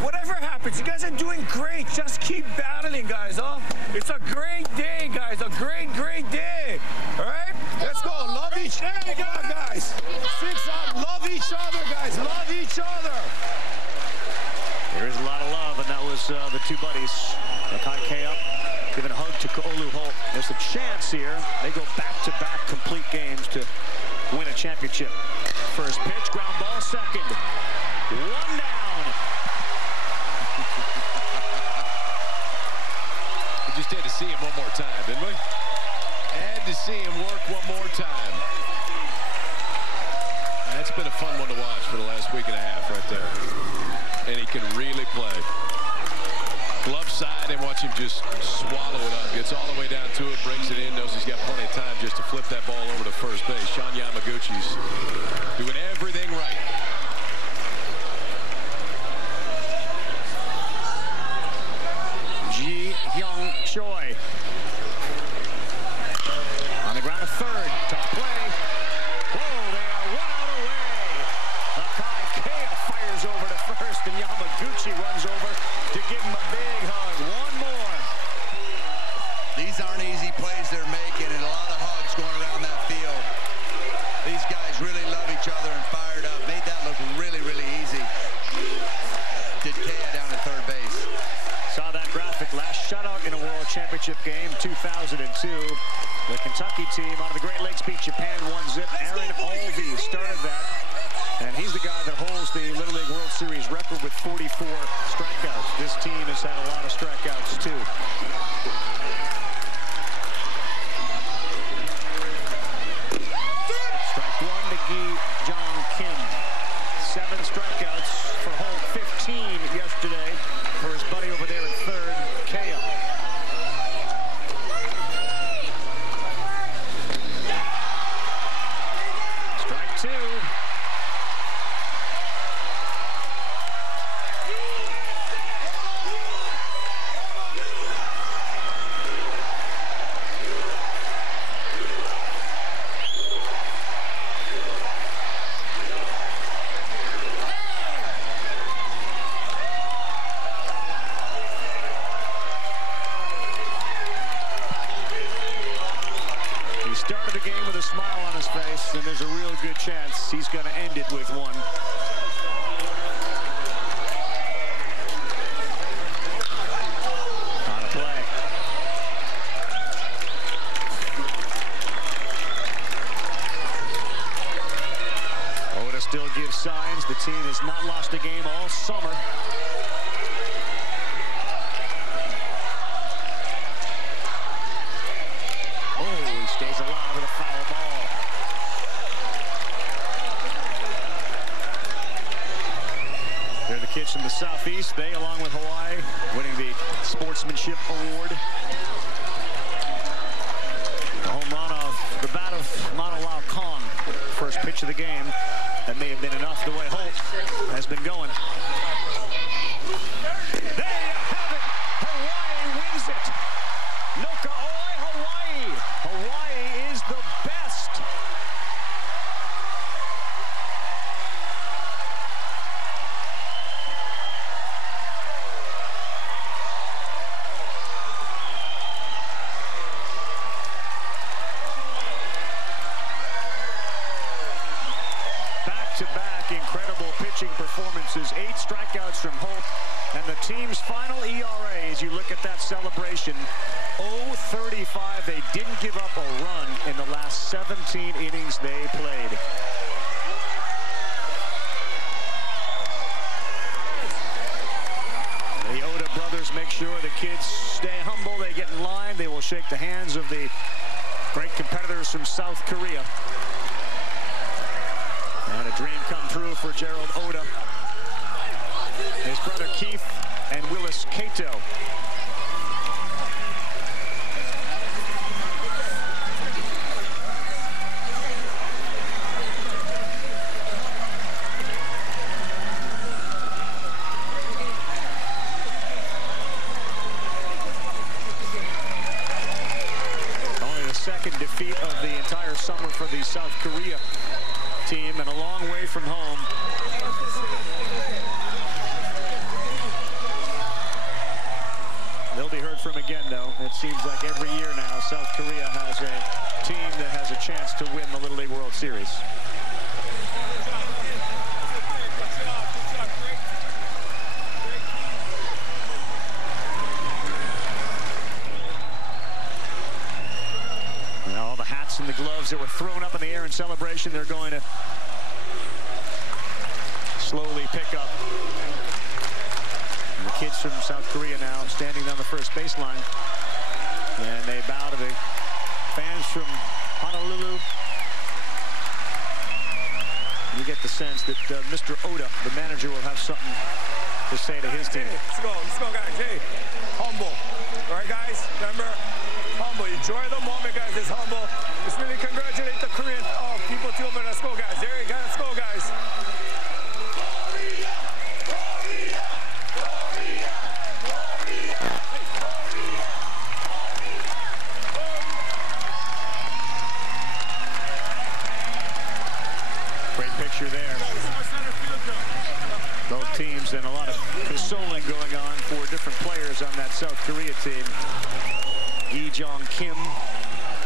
Whatever happens, you guys are doing great. Just keep battling, guys, huh? It's a great day, guys. A great, great day. All right? Let's go. Love each other, guys. 6 out. Love each other, guys. Love each other. There is a lot of love, and that was the two buddies. Nakai K up, giving a hug to Olu Holt. There's a chance here. They go back-to-back complete games to win a championship. First pitch, ground ball, second. 1 down. We just had to see him one more time, didn't we? Had to see him work one more time. That's been a fun one to watch for the last week and a half right there. And he can really play. Glove side and watch him just swallow it up. Gets all the way down to it, breaks it in, knows he's got plenty of time just to flip that ball over to first base. Sean Yamaguchi's doing everything right. Ji Hyung Choi. On the ground to third. Tough play. Whoa, they are 1 out away. Nakai Kea fires over to first, and Yamaguchi runs over to give him a big hug. 1 more. These aren't easy plays they're making, and a lot of hugs going around that field. These guys really love each other and fired up. Made that look really, really easy. Did Kea down at third base. Saw that graphic. Last shutout in a World Championship game, 2002. The Kentucky team out of the Great Lakes beat Japan 1-0. Aaron Alvey started that. And he's the guy that holds the Little League World Series record with 44 strikeouts. This team has had a lot of strikeouts, too. Strike 1 to Gi Jong Kim. 7 strikeouts for Holt, 15 yesterday for his buddy over there at third, Kea. Strike 2. Started the game with a smile on his face, and there's a real good chance he's going to end it with 1. On a play. Oda still gives signs. The team has not lost a game all summer. Stays alive with a foul ball. They're the kids from the Southeast. They, along with Hawaii, winning the Sportsmanship Award. The home run of the bat of Manolao Kong. First pitch of the game. That may have been enough the way Holt has been going. There you have it. Hawaii wins it. Nokaoi, Hawaii. Hawaii is the best. Back-to-back incredible pitching performances. 8 strikeouts from Holt, and the team's final ERA, as you look at that celebration, 0.35. They didn't give up a run in the last 17 innings they played. The Oda brothers make sure the kids stay humble. They get in line. They will shake the hands of the Great competitors from South Korea. And a dream come true for Gerald Oda. His brother Keith and Willis Kato. Second defeat of the entire summer for the South Korea team, and a long way from home. They'll be heard from again, though. It seems like every year now, South Korea has a team that has a chance to win the Little League World Series. And the gloves that were thrown up in the air in celebration, they're going to slowly pick up. And the kids from South Korea now standing on the first baseline, and they bow to the fans from Honolulu. You get the sense that Mr. Oda, the manager, will have something to say to his team. Let's go, guys. Hey, humble. All right, guys, remember, humble. Enjoy the moment, guys. It's humble. Let's really congratulate the Korean people too. But let's go, guys. There you go. Let's go, guys. Great picture there. Both teams, and a lot of consoling going on for different players on that South Korea team. Lee Jong Kim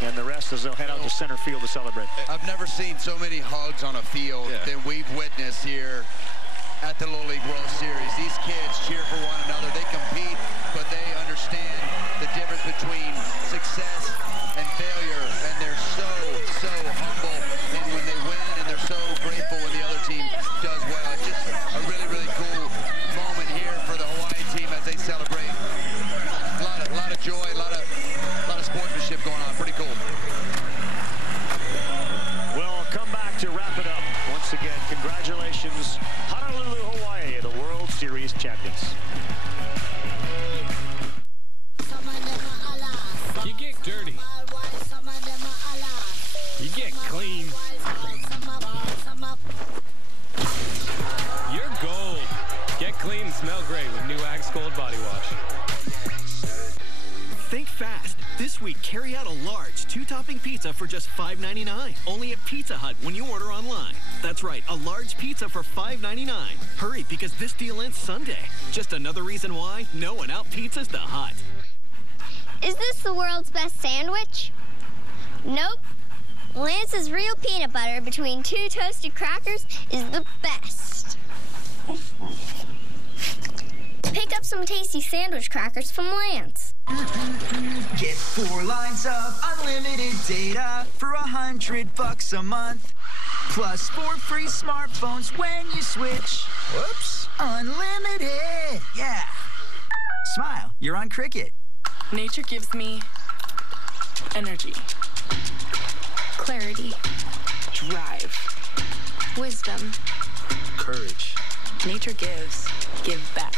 and the rest as they'll head out to center field to celebrate. I've never seen so many hugs on a field than we've witnessed here at the Little League World Series. These kids cheer for one another. They compete, but they understand the difference between success and failure, and they're so humble and when they win, and they're so grateful when the other team does well. It's just a really cool moment here for the Hawaiian team as they celebrate. A lot of joy, a lot of sportsmanship going on. Pretty cool. We'll come back to wrap it up. Once again, congratulations, Honolulu, Hawaii, the World Series champions. You get dirty. You get clean. You're gold. Get clean and smell great with new Axe Gold Body Wash. Think fast. This week, carry out a large 2-topping pizza for just $5.99. Only at Pizza Hut when you order online. That's right, a large pizza for $5.99. Hurry, because this deal ends Sunday. Just another reason why no one out-pizzas the Hut. Is this the world's best sandwich? Nope. Lance's real peanut butter between 2 toasted crackers is the best. Pick up some tasty sandwich crackers from Lance. Get 4 lines of unlimited data for $100 a month. Plus 4 free smartphones when you switch. Whoops. Unlimited. Yeah. Smile. You're on Cricket. Nature gives me energy, clarity, drive, wisdom, courage. Nature gives, give back.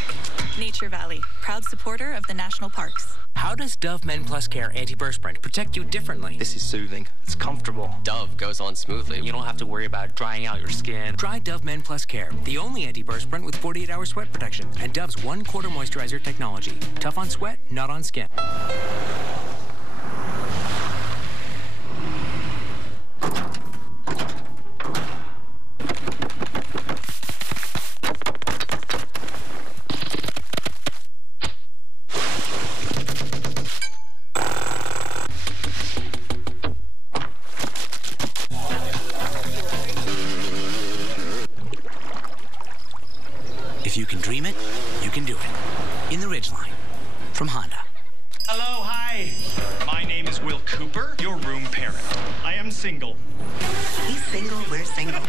Nature Valley, proud supporter of the national parks. How does Dove Men Plus Care Antiperspirant protect you differently? This is soothing. It's comfortable. Dove goes on smoothly. You don't have to worry about drying out your skin. Try Dove Men Plus Care, the only antiperspirant with 48-hour sweat protection, and Dove's 1/4 moisturizer technology. Tough on sweat, not on skin. If you can dream it, you can do it. In the Ridgeline, from Honda. Hello, hi. My name is Will Cooper, your room parent. I am single. He's single, we're single.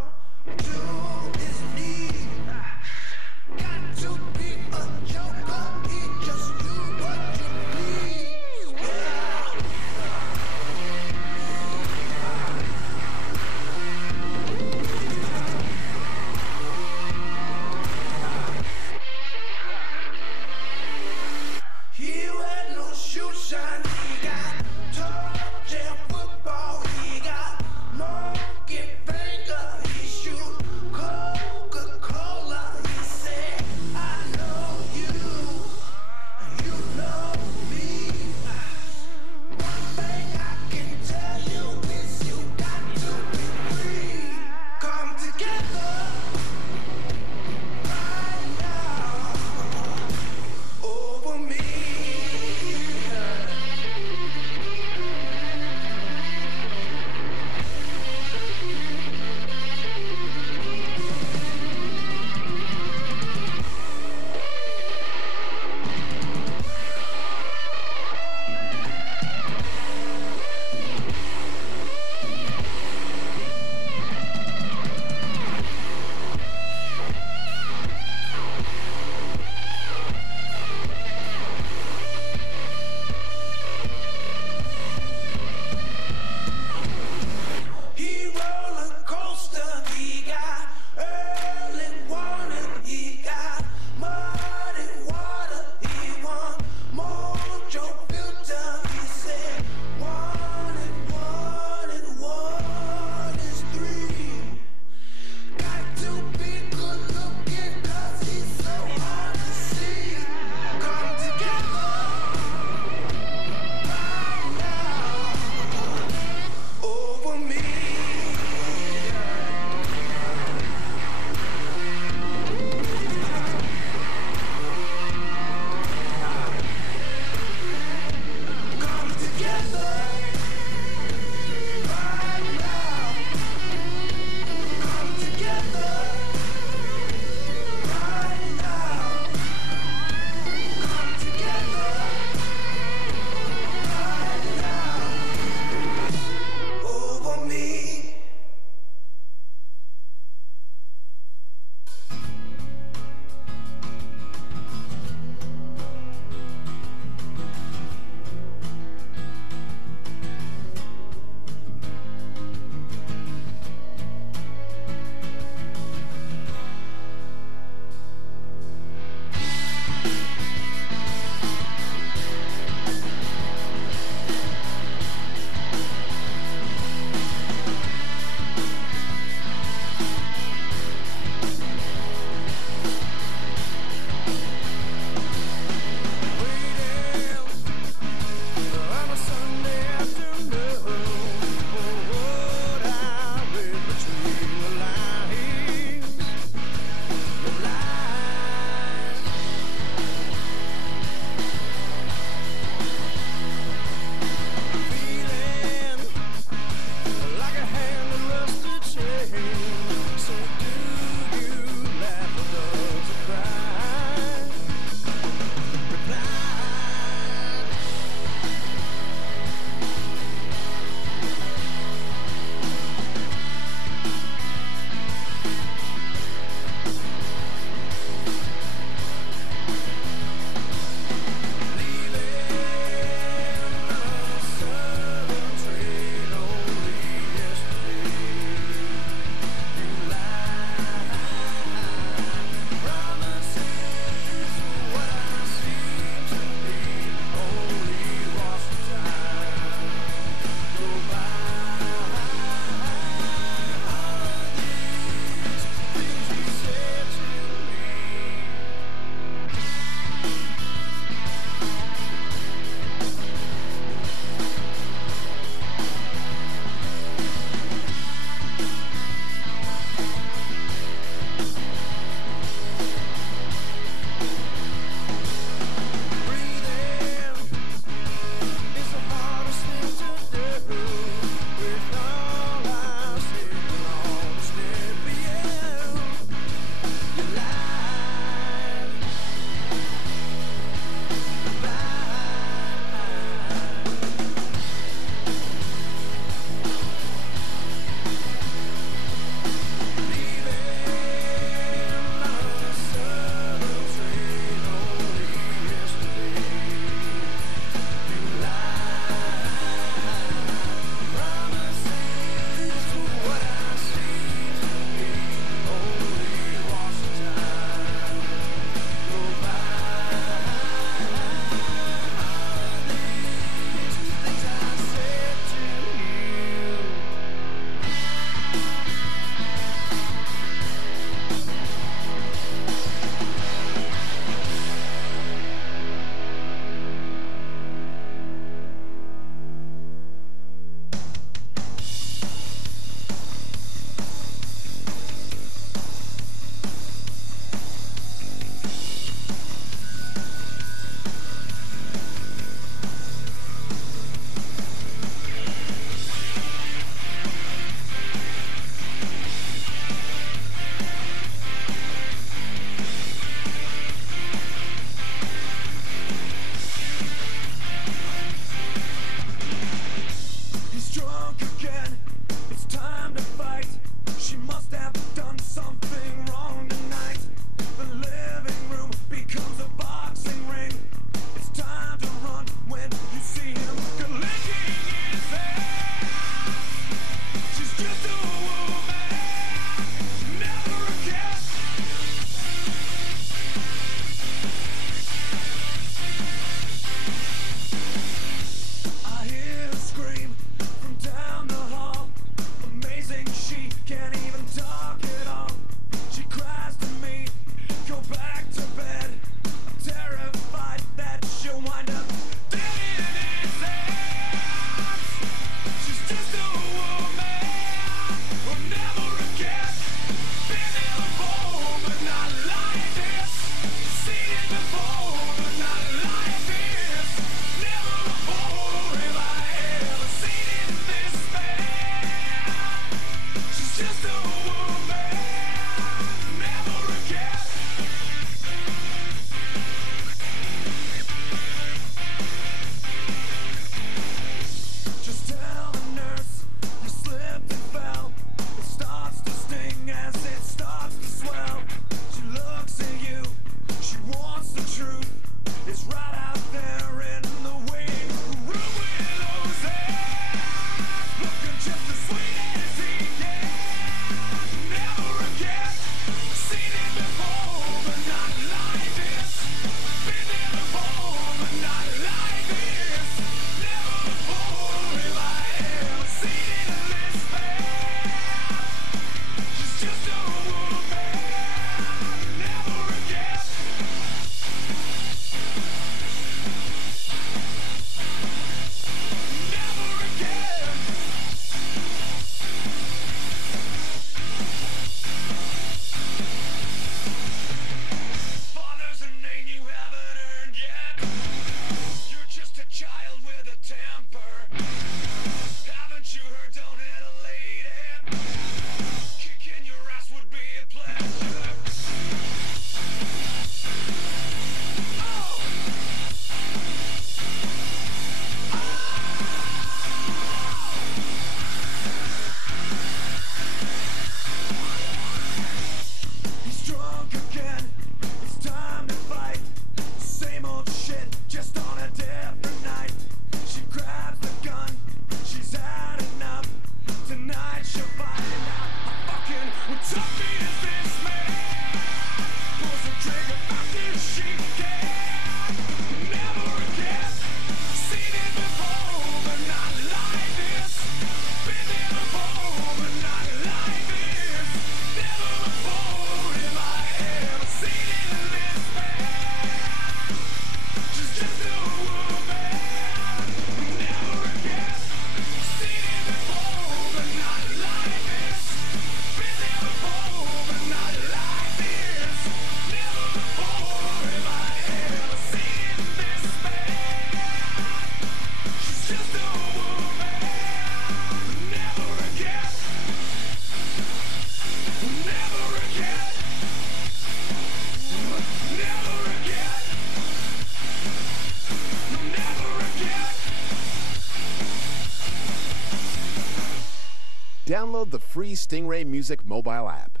Download the free Stingray Music mobile app.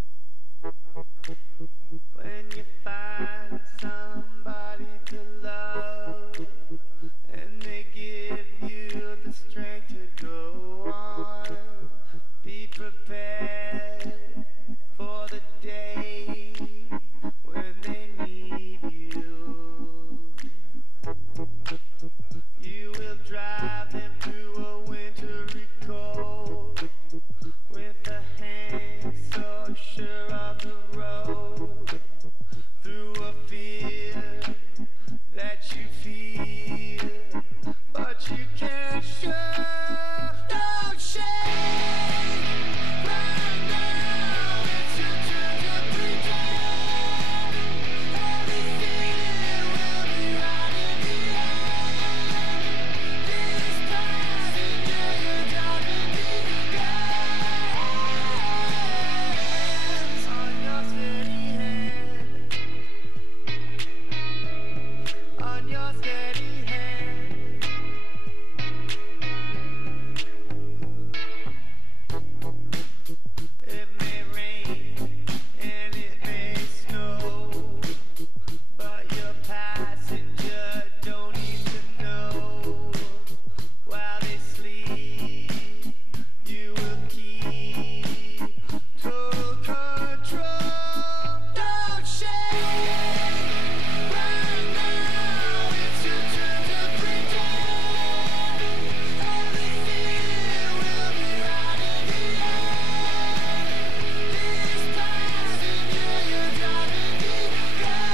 When you find somebody to love and they give you the strength to go on, be prepared for the day when they need you. You will drive them through a wintry cold with a hand so sure of the road, through a fear that you feel, but you can't show. Don't shake right now, it's your turn to pretend. Everything will be right in the end. This passenger, you're driving me hands on your steady hand, on your steady hand. It may rain and it may snow, but your passenger don't need to know. While they sleep, you will keep total control. Don't shake right now, it's your turn to pretend. Everything will be right in the end. This passenger, you're driving me hands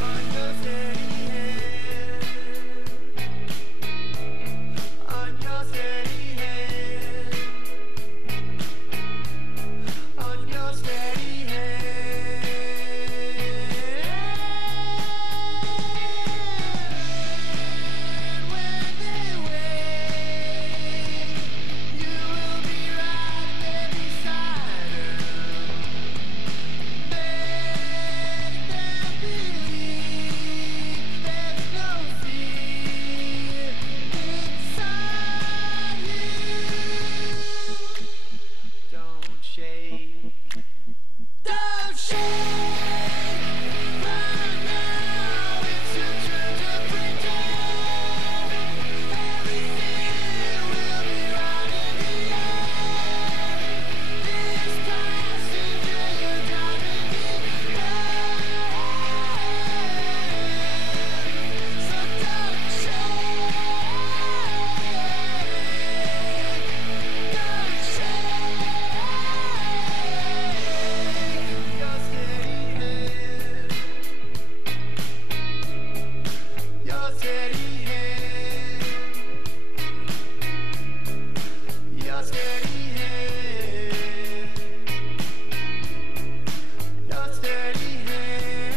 on your steady hand, on your steady hand, on your steady hand. When they wake, you will be right there beside them. Make them believe there's no fear inside you. Don't shake. Don't shake right now, it's your turn to pretend. Everything will be right in the end. This passenger, you're driving me hands. So don't shake. Don't shake. Your steady hand, your steady hand, your steady hand, your steady hand.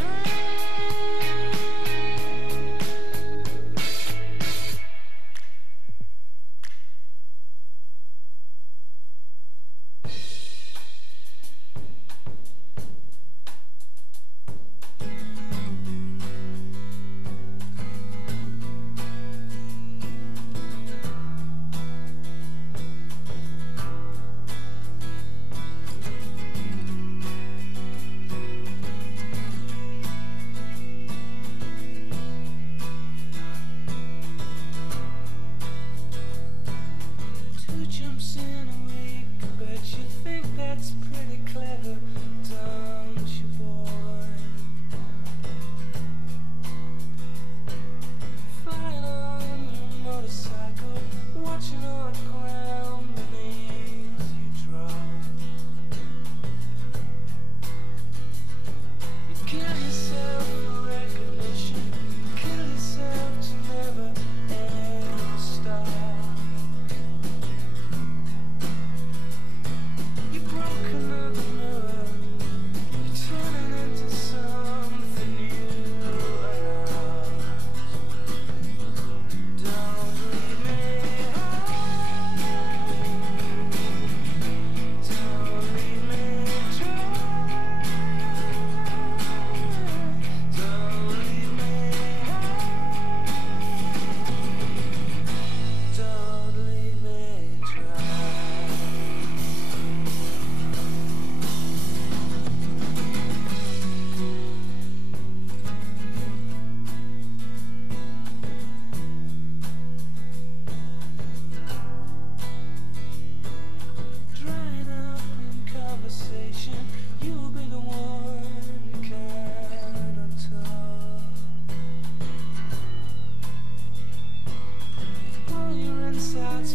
Two jumps in a week, bet you think that's pretty clever, don't you, boy? Flying on your motorcycle, watching all the ground beneath you drop. You kill yourself for recognition, kill yourself to never ever stop. You broke another mirror,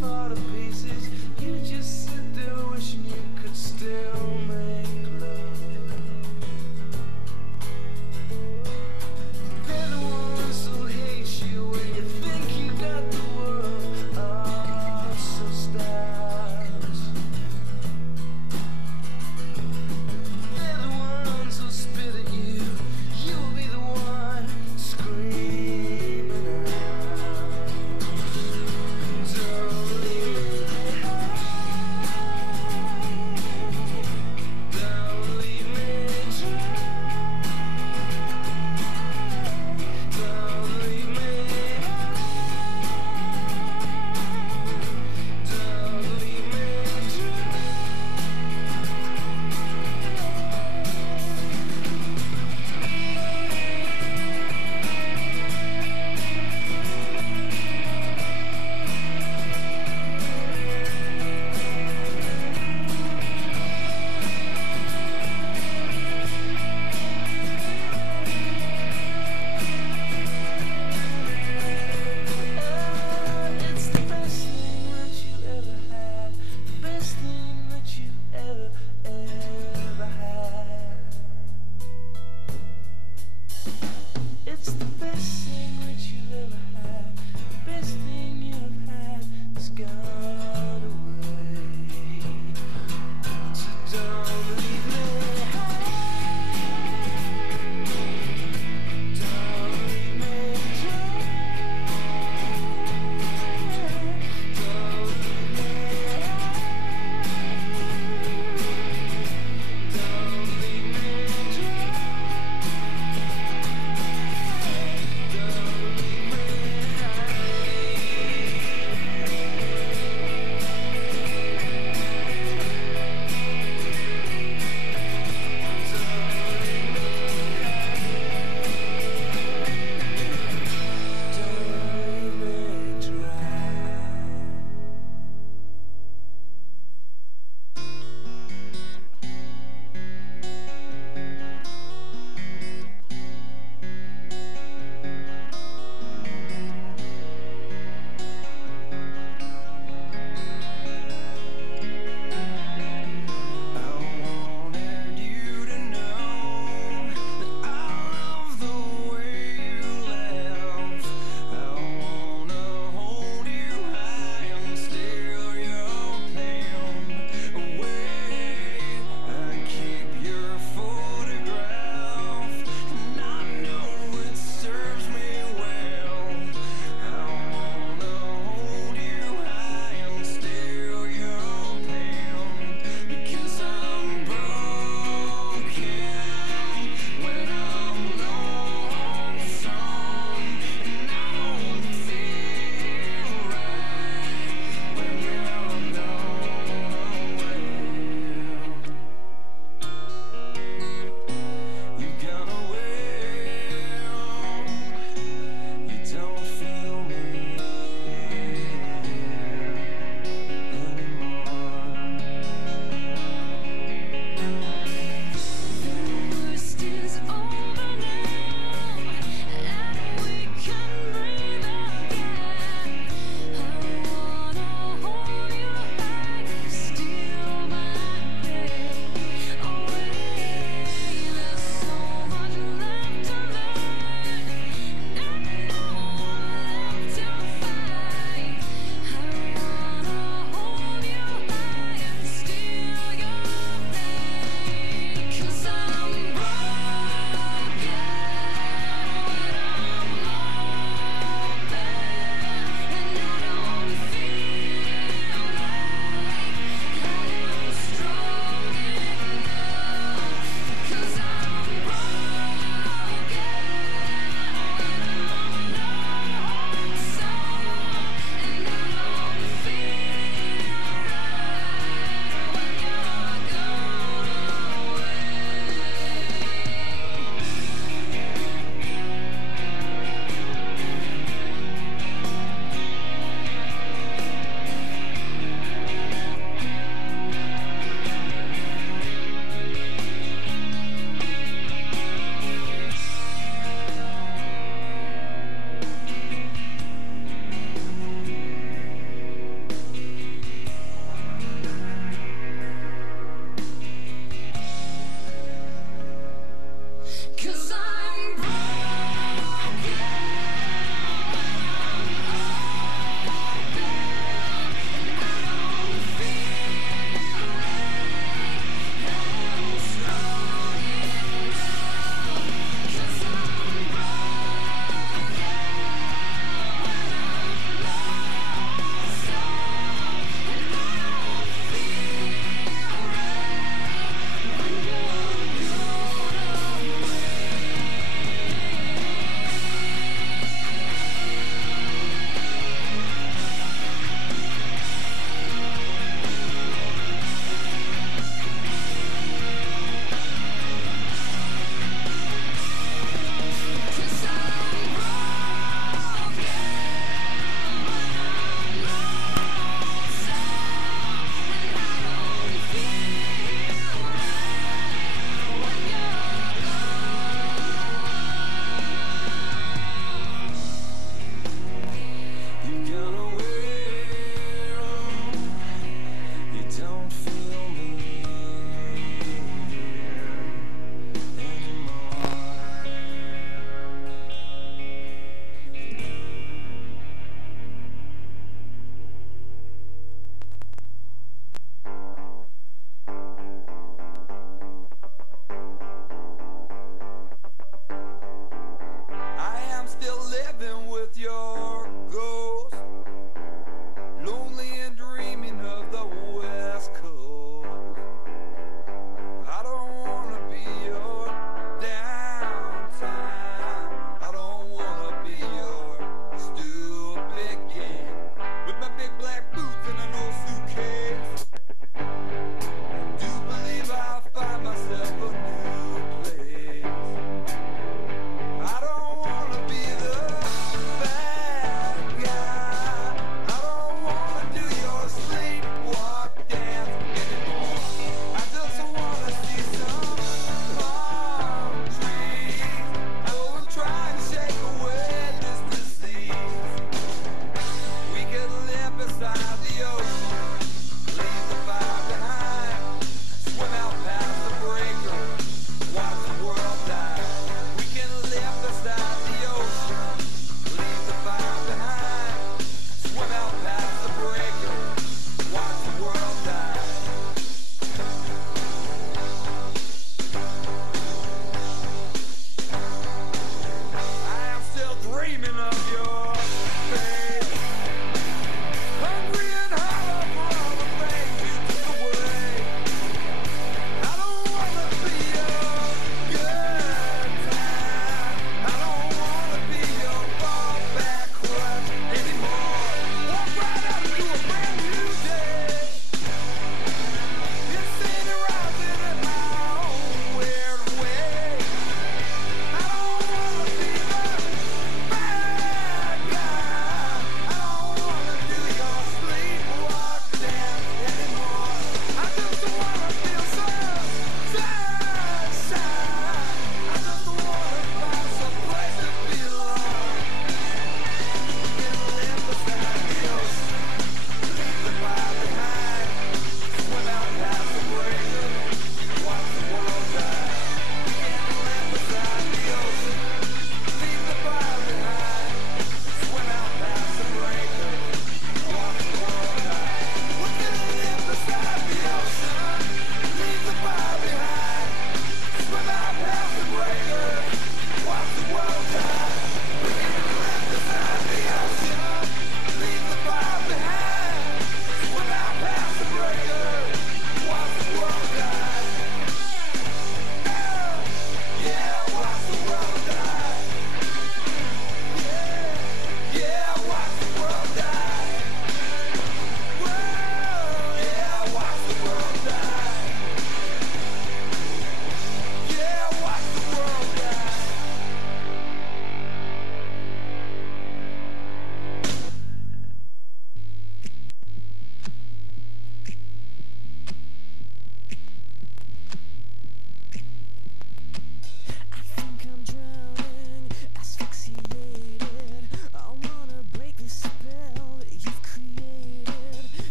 fall to pieces. You just sit there wishing you could still make